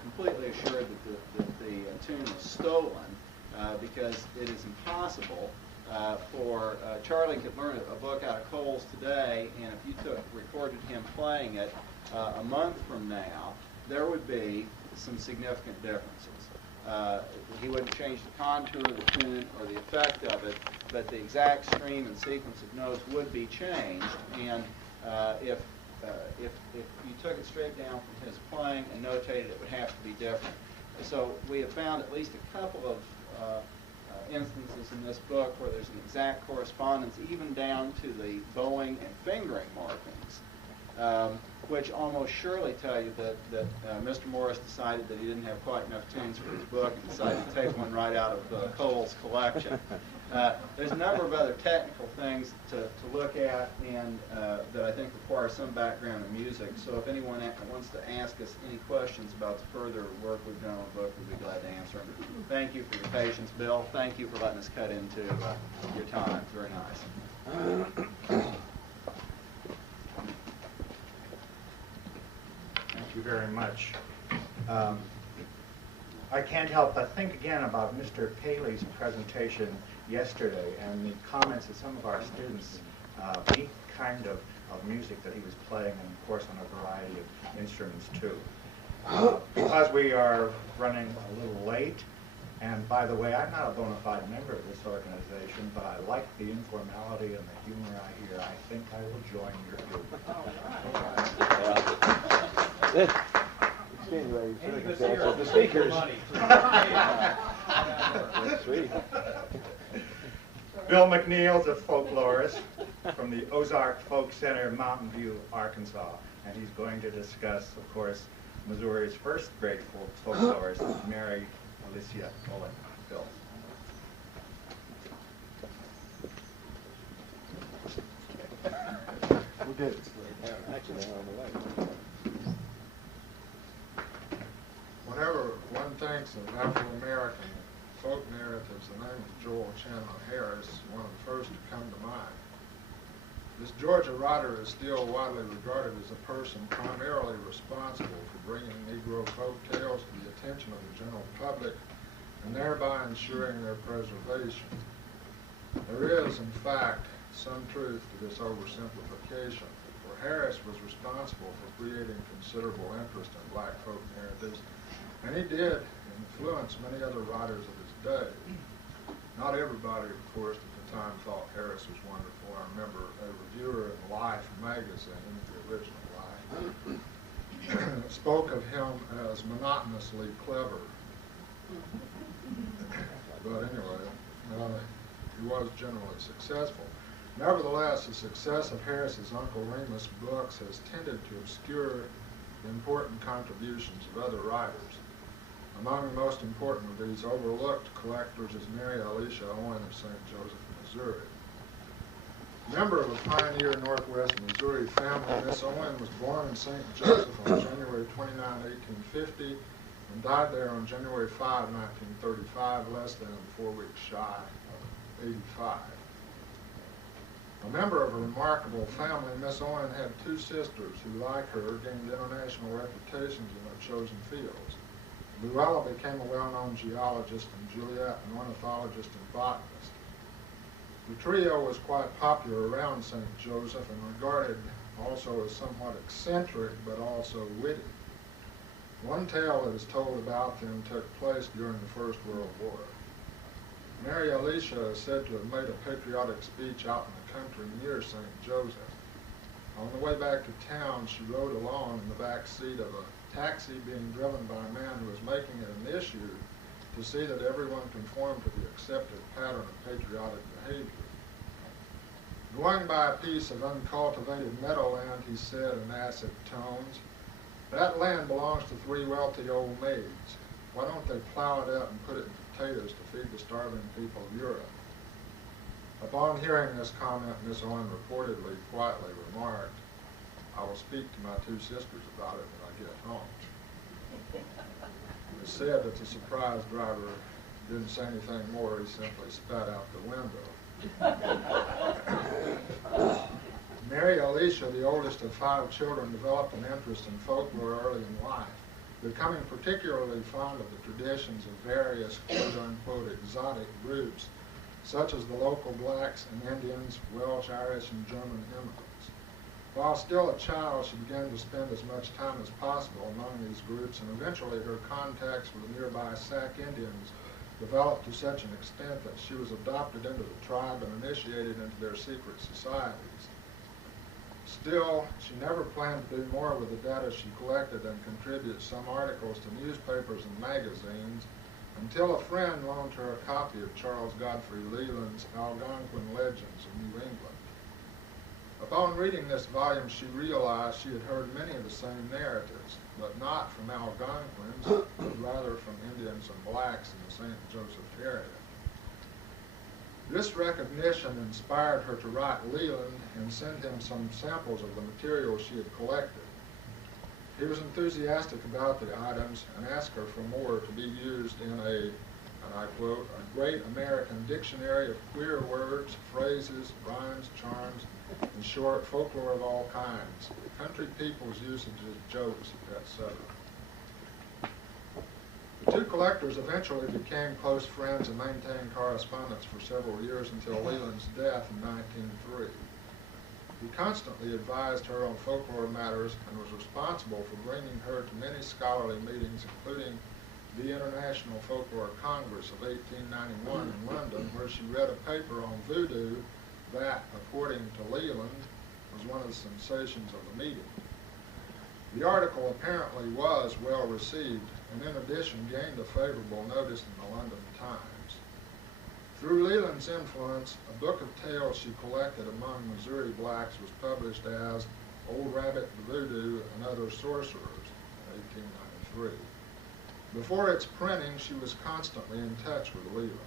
completely assured that the tune was stolen, because it is impossible Charlie could learn a book out of Coles today, and if you recorded him playing it a month from now, there would be some significant differences. He wouldn't change the contour of the tune or the effect of it, but the exact stream and sequence of notes would be changed. And if you took it straight down from his playing and notated, it would have to be different. So we have found at least a couple of instances in this book where there's an exact correspondence, even down to the bowing and fingering markings, which almost surely tell you that Mr. Morris decided that he didn't have quite enough tunes for his book and decided to take one right out of Cole's collection. There's a number of other technical things to look at and that I think require some background in music. So if anyone wants to ask us any questions about the further work we've done on the book, we'd be glad to answer them. Thank you for your patience, Bill. Thank you for letting us cut into your time. It's very nice. Thank you very much. I can't help but think again about Mr. Paley's presentation yesterday and the comments that some of our students, the kind of music that he was playing, and of course on a variety of instruments too. Because we are running a little late, and by the way, I'm not a bona fide member of this organization, but I like the informality and the humor I hear. I think I will join your group. The speakers. Bill McNeil's a folklorist from the Ozarks Folk Center, Mountain View, Arkansas, and he's going to discuss, of course, Missouri's first great folklorist, Mary Alicia Olin. Bill. We did it. Actually, they're on the way. Whenever one thinks of Afro-American folk narratives, the name of Joel Chandler Harris is one of the first to come to mind. This Georgia writer is still widely regarded as a person primarily responsible for bringing Negro folk tales to the attention of the general public and thereby ensuring their preservation. There is, in fact, some truth to this oversimplification, for Harris was responsible for creating considerable interest in black folk narratives, and he did influence many other writers of his day. Not everybody, of course, at the time thought Harris was wonderful. I remember a reviewer in Life magazine, the original Life, spoke of him as monotonously clever. But anyway, he was generally successful. Nevertheless, the success of Harris's Uncle Remus books has tended to obscure the important contributions of other writers. Among the most important of these overlooked collectors is Mary Alicia Owen of St. Joseph, Missouri. Member of a pioneer Northwest Missouri family, Miss Owen was born in St. Joseph on January 29, 1850, and died there on January 5, 1935, less than 4 weeks shy of 85. A member of a remarkable family, Miss Owen had 2 sisters who, like her, gained international reputations in their chosen fields. Luella became a well-known geologist, and Juliet an ornithologist and botanist. The trio was quite popular around St. Joseph and regarded also as somewhat eccentric but also witty. One tale that is told about them took place during the First World War. Mary Alicia is said to have made a patriotic speech out in the country near St. Joseph. On the way back to town, she rode along in the back seat of a taxi being driven by a man who was making it an issue to see that everyone conformed to the accepted pattern of patriotic behavior. Going by a piece of uncultivated meadowland, he said in acid tones, "That land belongs to 3 wealthy old maids. Why don't they plow it out and put it in potatoes to feed the starving people of Europe?" Upon hearing this comment, Miss Owen reportedly quietly remarked, "I will speak to my 2 sisters about it when I get home." It is said that the surprise driver didn't say anything more, he simply spat out the window. Mary Alicia, the oldest of 5 children, developed an interest in folklore early in life, becoming particularly fond of the traditions of various quote-unquote exotic groups such as the local blacks and Indians, Welsh, Irish, and German immigrants. While still a child, she began to spend as much time as possible among these groups, and eventually her contacts with the nearby Sac Indians developed to such an extent that she was adopted into the tribe and initiated into their secret societies. Still, she never planned to do more with the data she collected and contribute some articles to newspapers and magazines until a friend loaned her a copy of Charles Godfrey Leland's Algonquin Legends of New England. Upon reading this volume, she realized she had heard many of the same narratives, but not from Algonquins, but rather from Indians and blacks in the St. Joseph area. This recognition inspired her to write Leland and send him some samples of the material she had collected. He was enthusiastic about the items and asked her for more to be used in a, and I quote, a great American dictionary of queer words, phrases, rhymes, charms, in short, folklore of all kinds, country people's usages, jokes, etc. The two collectors eventually became close friends and maintained correspondence for several years until Leland's death in 1903. He constantly advised her on folklore matters and was responsible for bringing her to many scholarly meetings, including the International Folklore Congress of 1891 in London, where she read a paper on voodoo that, according to Leland, was one of the sensations of the meeting. The article apparently was well received, and in addition gained a favorable notice in the London Times. Through Leland's influence, a book of tales she collected among Missouri blacks was published as Old Rabbit the Voodoo and Other Sorcerers in 1893. Before its printing, she was constantly in touch with Leland.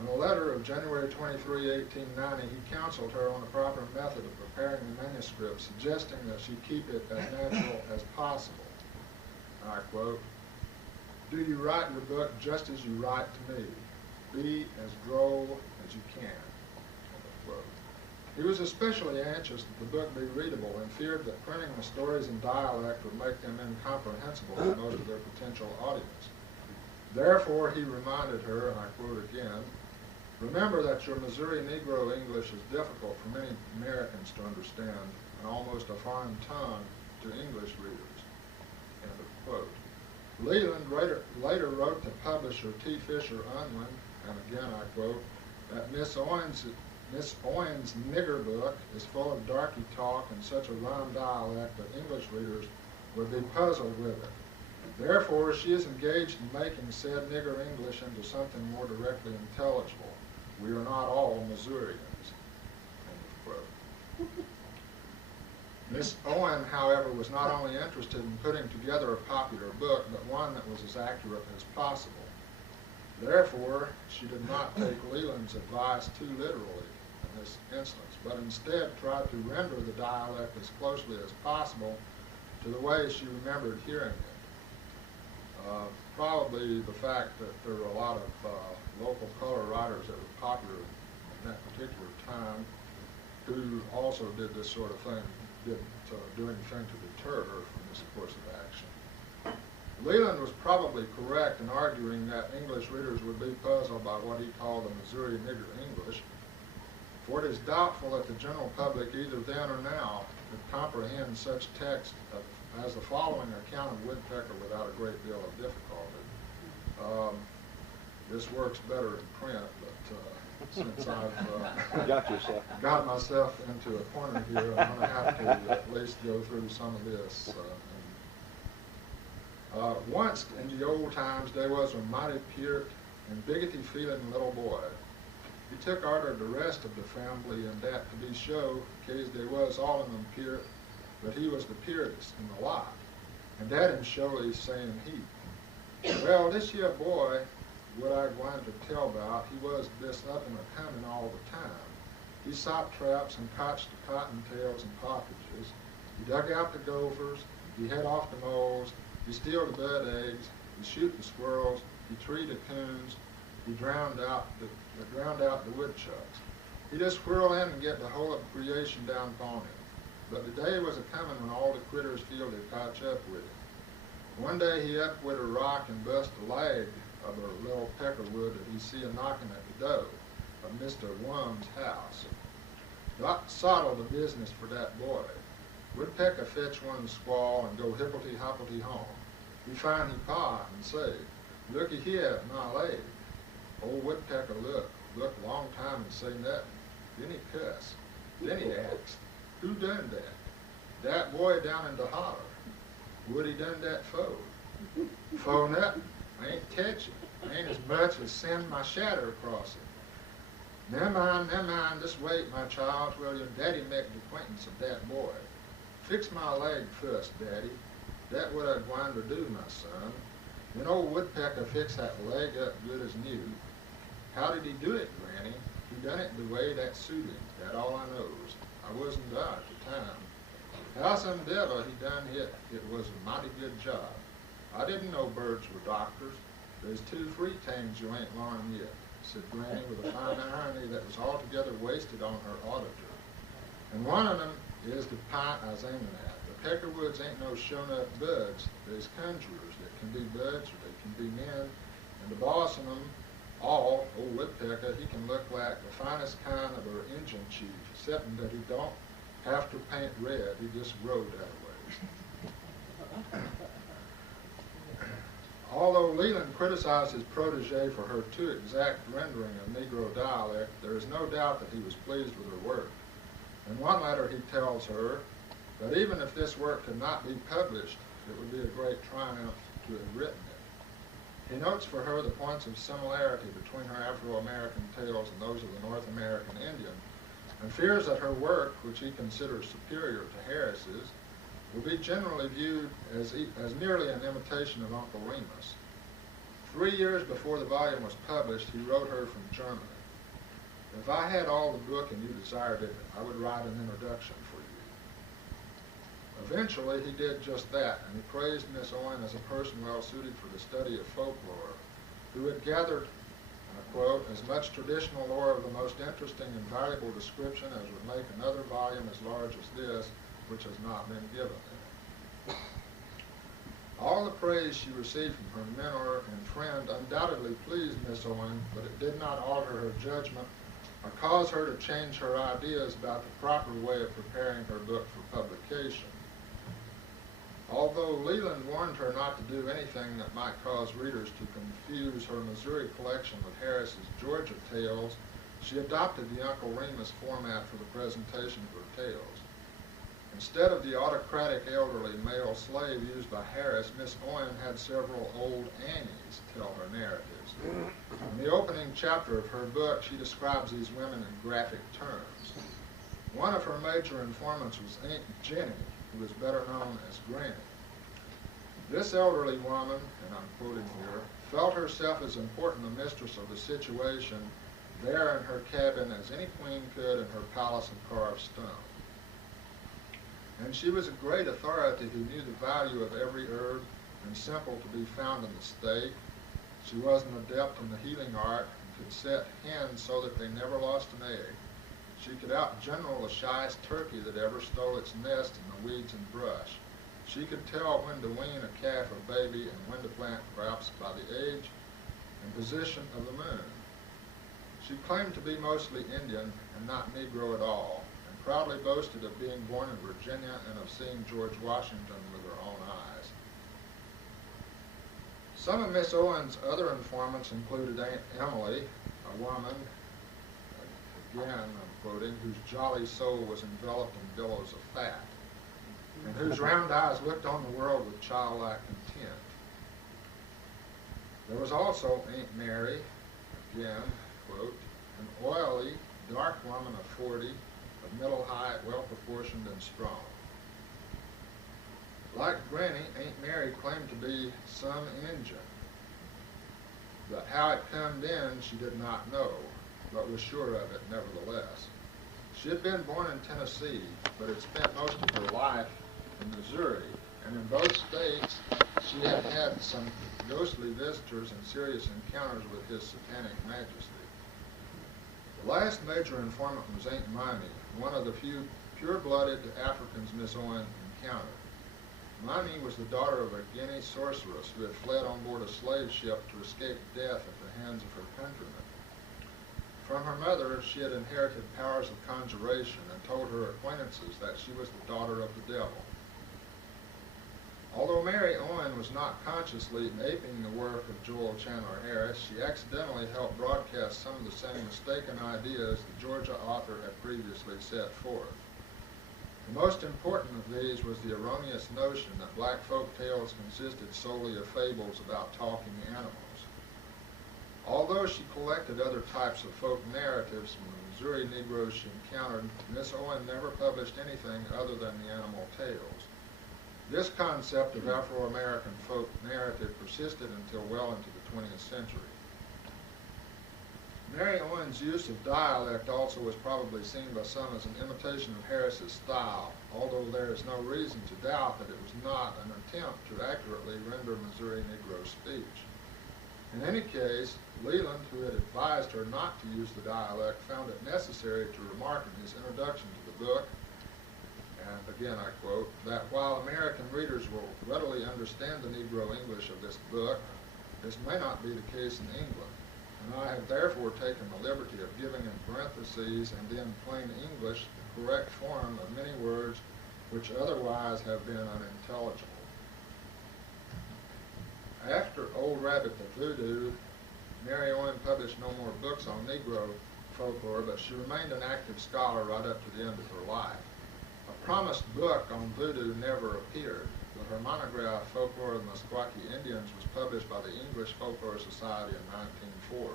In a letter of January 23, 1890, he counseled her on the proper method of preparing the manuscript, suggesting that she keep it as natural as possible. I quote, "Do you write your book just as you write to me? Be as droll as you can." End quote. He was especially anxious that the book be readable and feared that printing the stories in dialect would make them incomprehensible to most of their potential audience. Therefore, he reminded her, and I quote again, "Remember that your Missouri Negro English is difficult for many Americans to understand and almost a foreign tongue to English readers." End of quote. Leland later wrote to publisher T. Fisher Unwin, and again I quote, that Miss Owens' nigger book is full of darky talk and such a rum dialect that English readers would be puzzled with it. Therefore, she is engaged in making said nigger English into something more directly intelligible. We are not all Missourians." End of quote. Miss Owen, however, was not only interested in putting together a popular book, but one that was as accurate as possible. Therefore, she did not take Leland's advice too literally in this instance, but instead tried to render the dialect as closely as possible to the way she remembered hearing it. Probably the fact that there were a lot of local color writers that were popular in that particular time who also did this sort of thing didn't do anything to deter her from this course of action. Leland was probably correct in arguing that English readers would be puzzled by what he called the Missouri nigger English, for it is doubtful that the general public either then or now could comprehend such text as the following account of Woodpecker without a great deal of difficulty. This works better in print, but since I've got myself into a corner here, I'm going to have to at least go through some of this. Once in the old times there was a mighty peart and biggity-feeling little boy. He took arter the rest of the family, and that to be show, case they was all in them peart, but he was the peartest in the lot, and that him showy saying he. Well, this here boy, what I going to tell about, he was this up and a-coming all the time. He sop traps and cotched the cottontails and partridges. He dug out the gophers. He head off the moles. He steal the bird eggs. He shoot the squirrels. He tree the coons. He drowned out the woodchucks. He just whirl in and get the whole of creation down upon him. But the day was a-coming when all the critters feel they catch up with him. One day he up with a rock and bust a leg of a little peckerwood that he see a-knocking at the door. of Mr. Wum's house. Dot settled the business for that boy. Woodpecker fetch one squaw and go hippity-hoppity home. He find he pa and say, "Looky here, my leg." Old Woodpecker look long time and say nothing. Then he cuss. Then he asks, "Who done that?" "That boy down in the holler." "What he done that for?" "For nothing. I ain't catch him. I ain't as much as send my shadow across it." Never mind, just wait, my child, till your daddy make the acquaintance of that boy. Fix my leg first, Daddy. That what I'm going to do, my son. Then old Woodpecker fixed that leg up good as new. How did he do it, Granny? He done it the way that suited him. That all I knows. I wasn't there at the time. Howsomedever he done it, it was a mighty good job. I didn't know birds were doctors. There's 2 free things you ain't learned yet, said Granny with a fine irony that was altogether wasted on her auditor. And one of them is the pint I was aiming at. The peckerwoods ain't no shown-up buds. There's conjurers that can be buds or they can be men. And the boss of them all, old Woodpecker, he can look like the finest kind of our Injun chief, excepting that he don't have to paint red. He just rode that way. Although Leland criticized his protege for her too exact rendering of Negro dialect, there is no doubt that he was pleased with her work. In one letter he tells her that even if this work could not be published, it would be a great triumph to have written it. He notes for her the points of similarity between her Afro-American tales and those of the North American Indian, and fears that her work, which he considers superior to Harris's, will be generally viewed as merely an imitation of Uncle Remus. 3 years before the volume was published, he wrote her from Germany. If I had all the book and you desired it, I would write an introduction for you. Eventually, he did just that, and he praised Miss Owen as a person well suited for the study of folklore, who had gathered, I quote, as much traditional lore of the most interesting and valuable description as would make another volume as large as this, which has not been given in it. All the praise she received from her mentor and friend undoubtedly pleased Miss Owen, but it did not alter her judgment or cause her to change her ideas about the proper way of preparing her book for publication. Although Leland warned her not to do anything that might cause readers to confuse her Missouri collection with Harris's Georgia tales, she adopted the Uncle Remus format for the presentation of her tales. Instead of the autocratic elderly male slave used by Harris, Miss Owen had several old Annies tell her narratives. In the opening chapter of her book, she describes these women in graphic terms. One of her major informants was Aunt Jenny, who was better known as Granny. This elderly woman, and I'm quoting here, felt herself as important a mistress of the situation there in her cabin as any queen could in her palace of carved stone. And she was a great authority who knew the value of every herb and simple to be found in the state. She was an adept in the healing art and could set hens so that they never lost an egg. She could out-general the shyest turkey that ever stole its nest in the weeds and brush. She could tell when to wean a calf or baby and when to plant crops by the age and position of the moon. She claimed to be mostly Indian and not Negro at all, and proudly boasted of being born in Virginia and of seeing George Washington with her own eyes. Some of Miss Owen's other informants included Aunt Emily, a woman, again I'm quoting, whose jolly soul was enveloped in billows of fat, and whose round eyes looked on the world with childlike content. There was also Aunt Mary, again, quote, an oily, dark woman of 40, of middle height, well-proportioned and strong. Like Granny, Aunt Mary claimed to be some Injun, but how it come in she did not know, but was sure of it nevertheless. She had been born in Tennessee, but had spent most of her life in Missouri, and in both states she had had some ghostly visitors and serious encounters with his satanic majesty. The last major informant was Aunt Mimey, one of the few pure-blooded Africans Miss Owen encountered. Mimey was the daughter of a Guinea sorceress who had fled on board a slave ship to escape death at the hands of her countrymen. From her mother, she had inherited powers of conjuration and told her acquaintances that she was the daughter of the devil. Although Mary Owen was not consciously aping the work of Joel Chandler Harris, she accidentally helped broadcast some of the same mistaken ideas the Georgia author had previously set forth. The most important of these was the erroneous notion that black folk tales consisted solely of fables about talking animals. Although she collected other types of folk narratives from the Missouri Negroes she encountered, Miss Owen never published anything other than the animal tales. This concept of Afro-American folk narrative persisted until well into the 20th century. Mary Owen's use of dialect also was probably seen by some as an imitation of Harris's style, although there is no reason to doubt that it was not an attempt to accurately render Missouri Negro speech. In any case, Leland, who had advised her not to use the dialect, found it necessary to remark in his introduction to the book, and again I quote, that while American readers will readily understand the Negro English of this book, this may not be the case in England, and I have therefore taken the liberty of giving in parentheses and in plain English the correct form of many words which otherwise have been unintelligible. After Old Rabbit the Voodoo, Mary Owen published no more books on Negro folklore, but she remained an active scholar right up to the end of her life. A promised book on voodoo never appeared, but her monograph, Folklore of the Meskwaki Indians, was published by the English Folklore Society in 1904.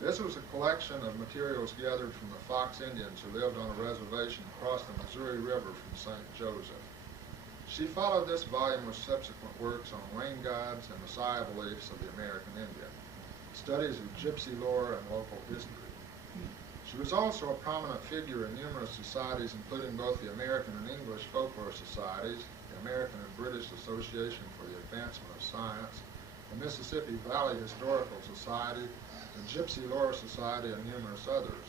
This was a collection of materials gathered from the Fox Indians who lived on a reservation across the Missouri River from St. Joseph. She followed this volume with subsequent works on rain gods and Messiah beliefs of the American Indian, studies of gypsy lore and local history. She was also a prominent figure in numerous societies, including both the American and English Folklore Societies, the American and British Association for the Advancement of Science, the Mississippi Valley Historical Society, the Gypsy Lore Society, and numerous others.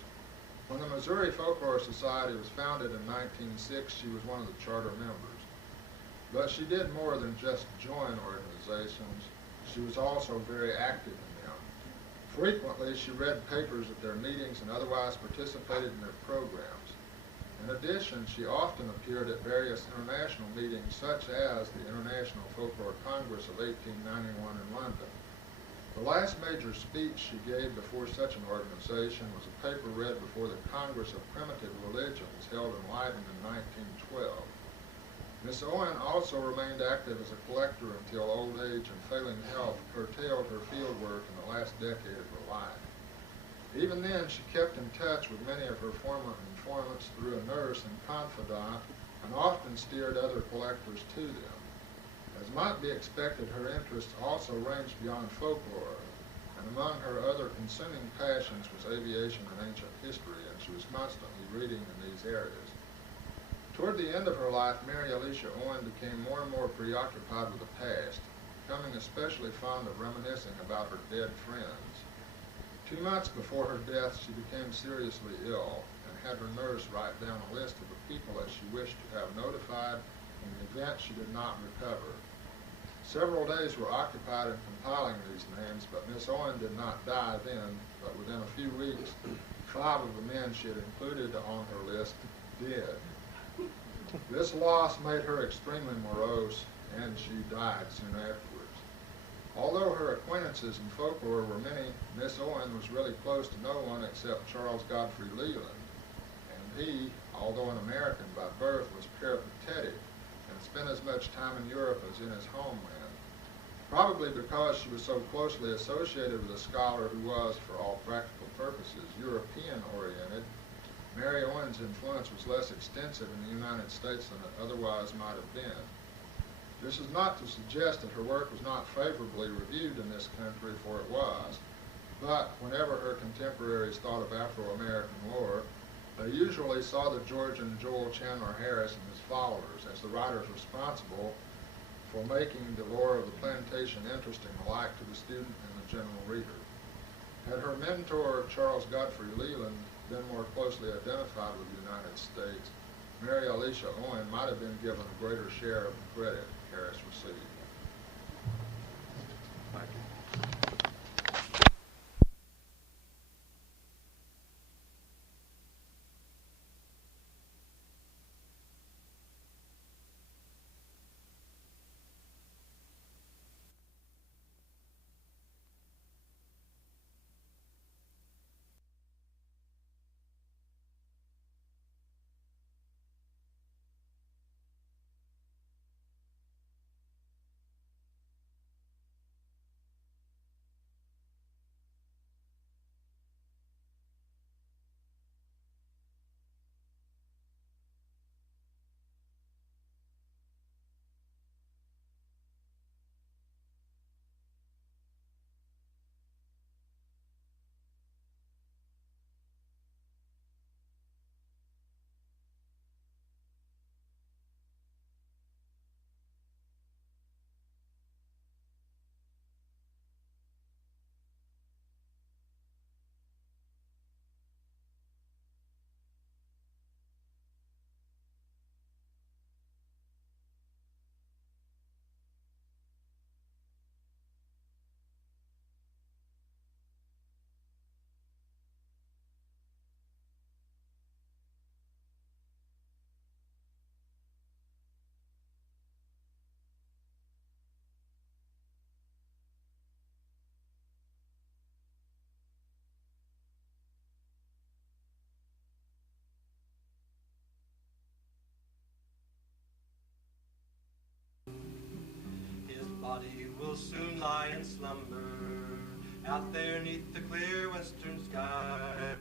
When the Missouri Folklore Society was founded in 1906, she was one of the charter members. But she did more than just join organizations. She was also very active in them. Frequently, she read papers at their meetings and otherwise participated in their programs. In addition, she often appeared at various international meetings, such as the International Folklore Congress of 1891 in London. The last major speech she gave before such an organization was a paper read before the Congress of Primitive Religions held in Leiden in 1912. Miss Owen also remained active as a collector until old age and failing health curtailed her field work in the last decade of her life. Even then, she kept in touch with many of her former informants through a nurse and confidant, and often steered other collectors to them. As might be expected, her interests also ranged beyond folklore, and among her other consuming passions was aviation and ancient history, and she was constantly reading in these areas. Toward the end of her life, Mary Alicia Owen became more and more preoccupied with the past, becoming especially fond of reminiscing about her dead friends. 2 months before her death, she became seriously ill and had her nurse write down a list of the people that she wished to have notified in the event she did not recover. Several days were occupied in compiling these names, but Miss Owen did not die then, but within a few weeks, 5 of the men she had included on her list did. This loss made her extremely morose, and she died soon afterwards. Although her acquaintances in folklore were many, Miss Owen was really close to no one except Charles Godfrey Leland, and he, although an American by birth, was peripatetic and spent as much time in Europe as in his homeland. Probably because she was so closely associated with a scholar who was, for all practical purposes, European-oriented, Mary Owen's influence was less extensive in the United States than it otherwise might have been. This is not to suggest that her work was not favorably reviewed in this country, for it was, but whenever her contemporaries thought of Afro-American lore, they usually saw the Georgian Joel Chandler Harris and his followers as the writers responsible for making the lore of the plantation interesting alike to the student and the general reader. Had her mentor, Charles Godfrey Leland, been more closely identified with the United States, Mary Alicia Owen might have been given a greater share of the credit Harris received. Thank you. body will soon lie in slumber out there neath the clear western sky.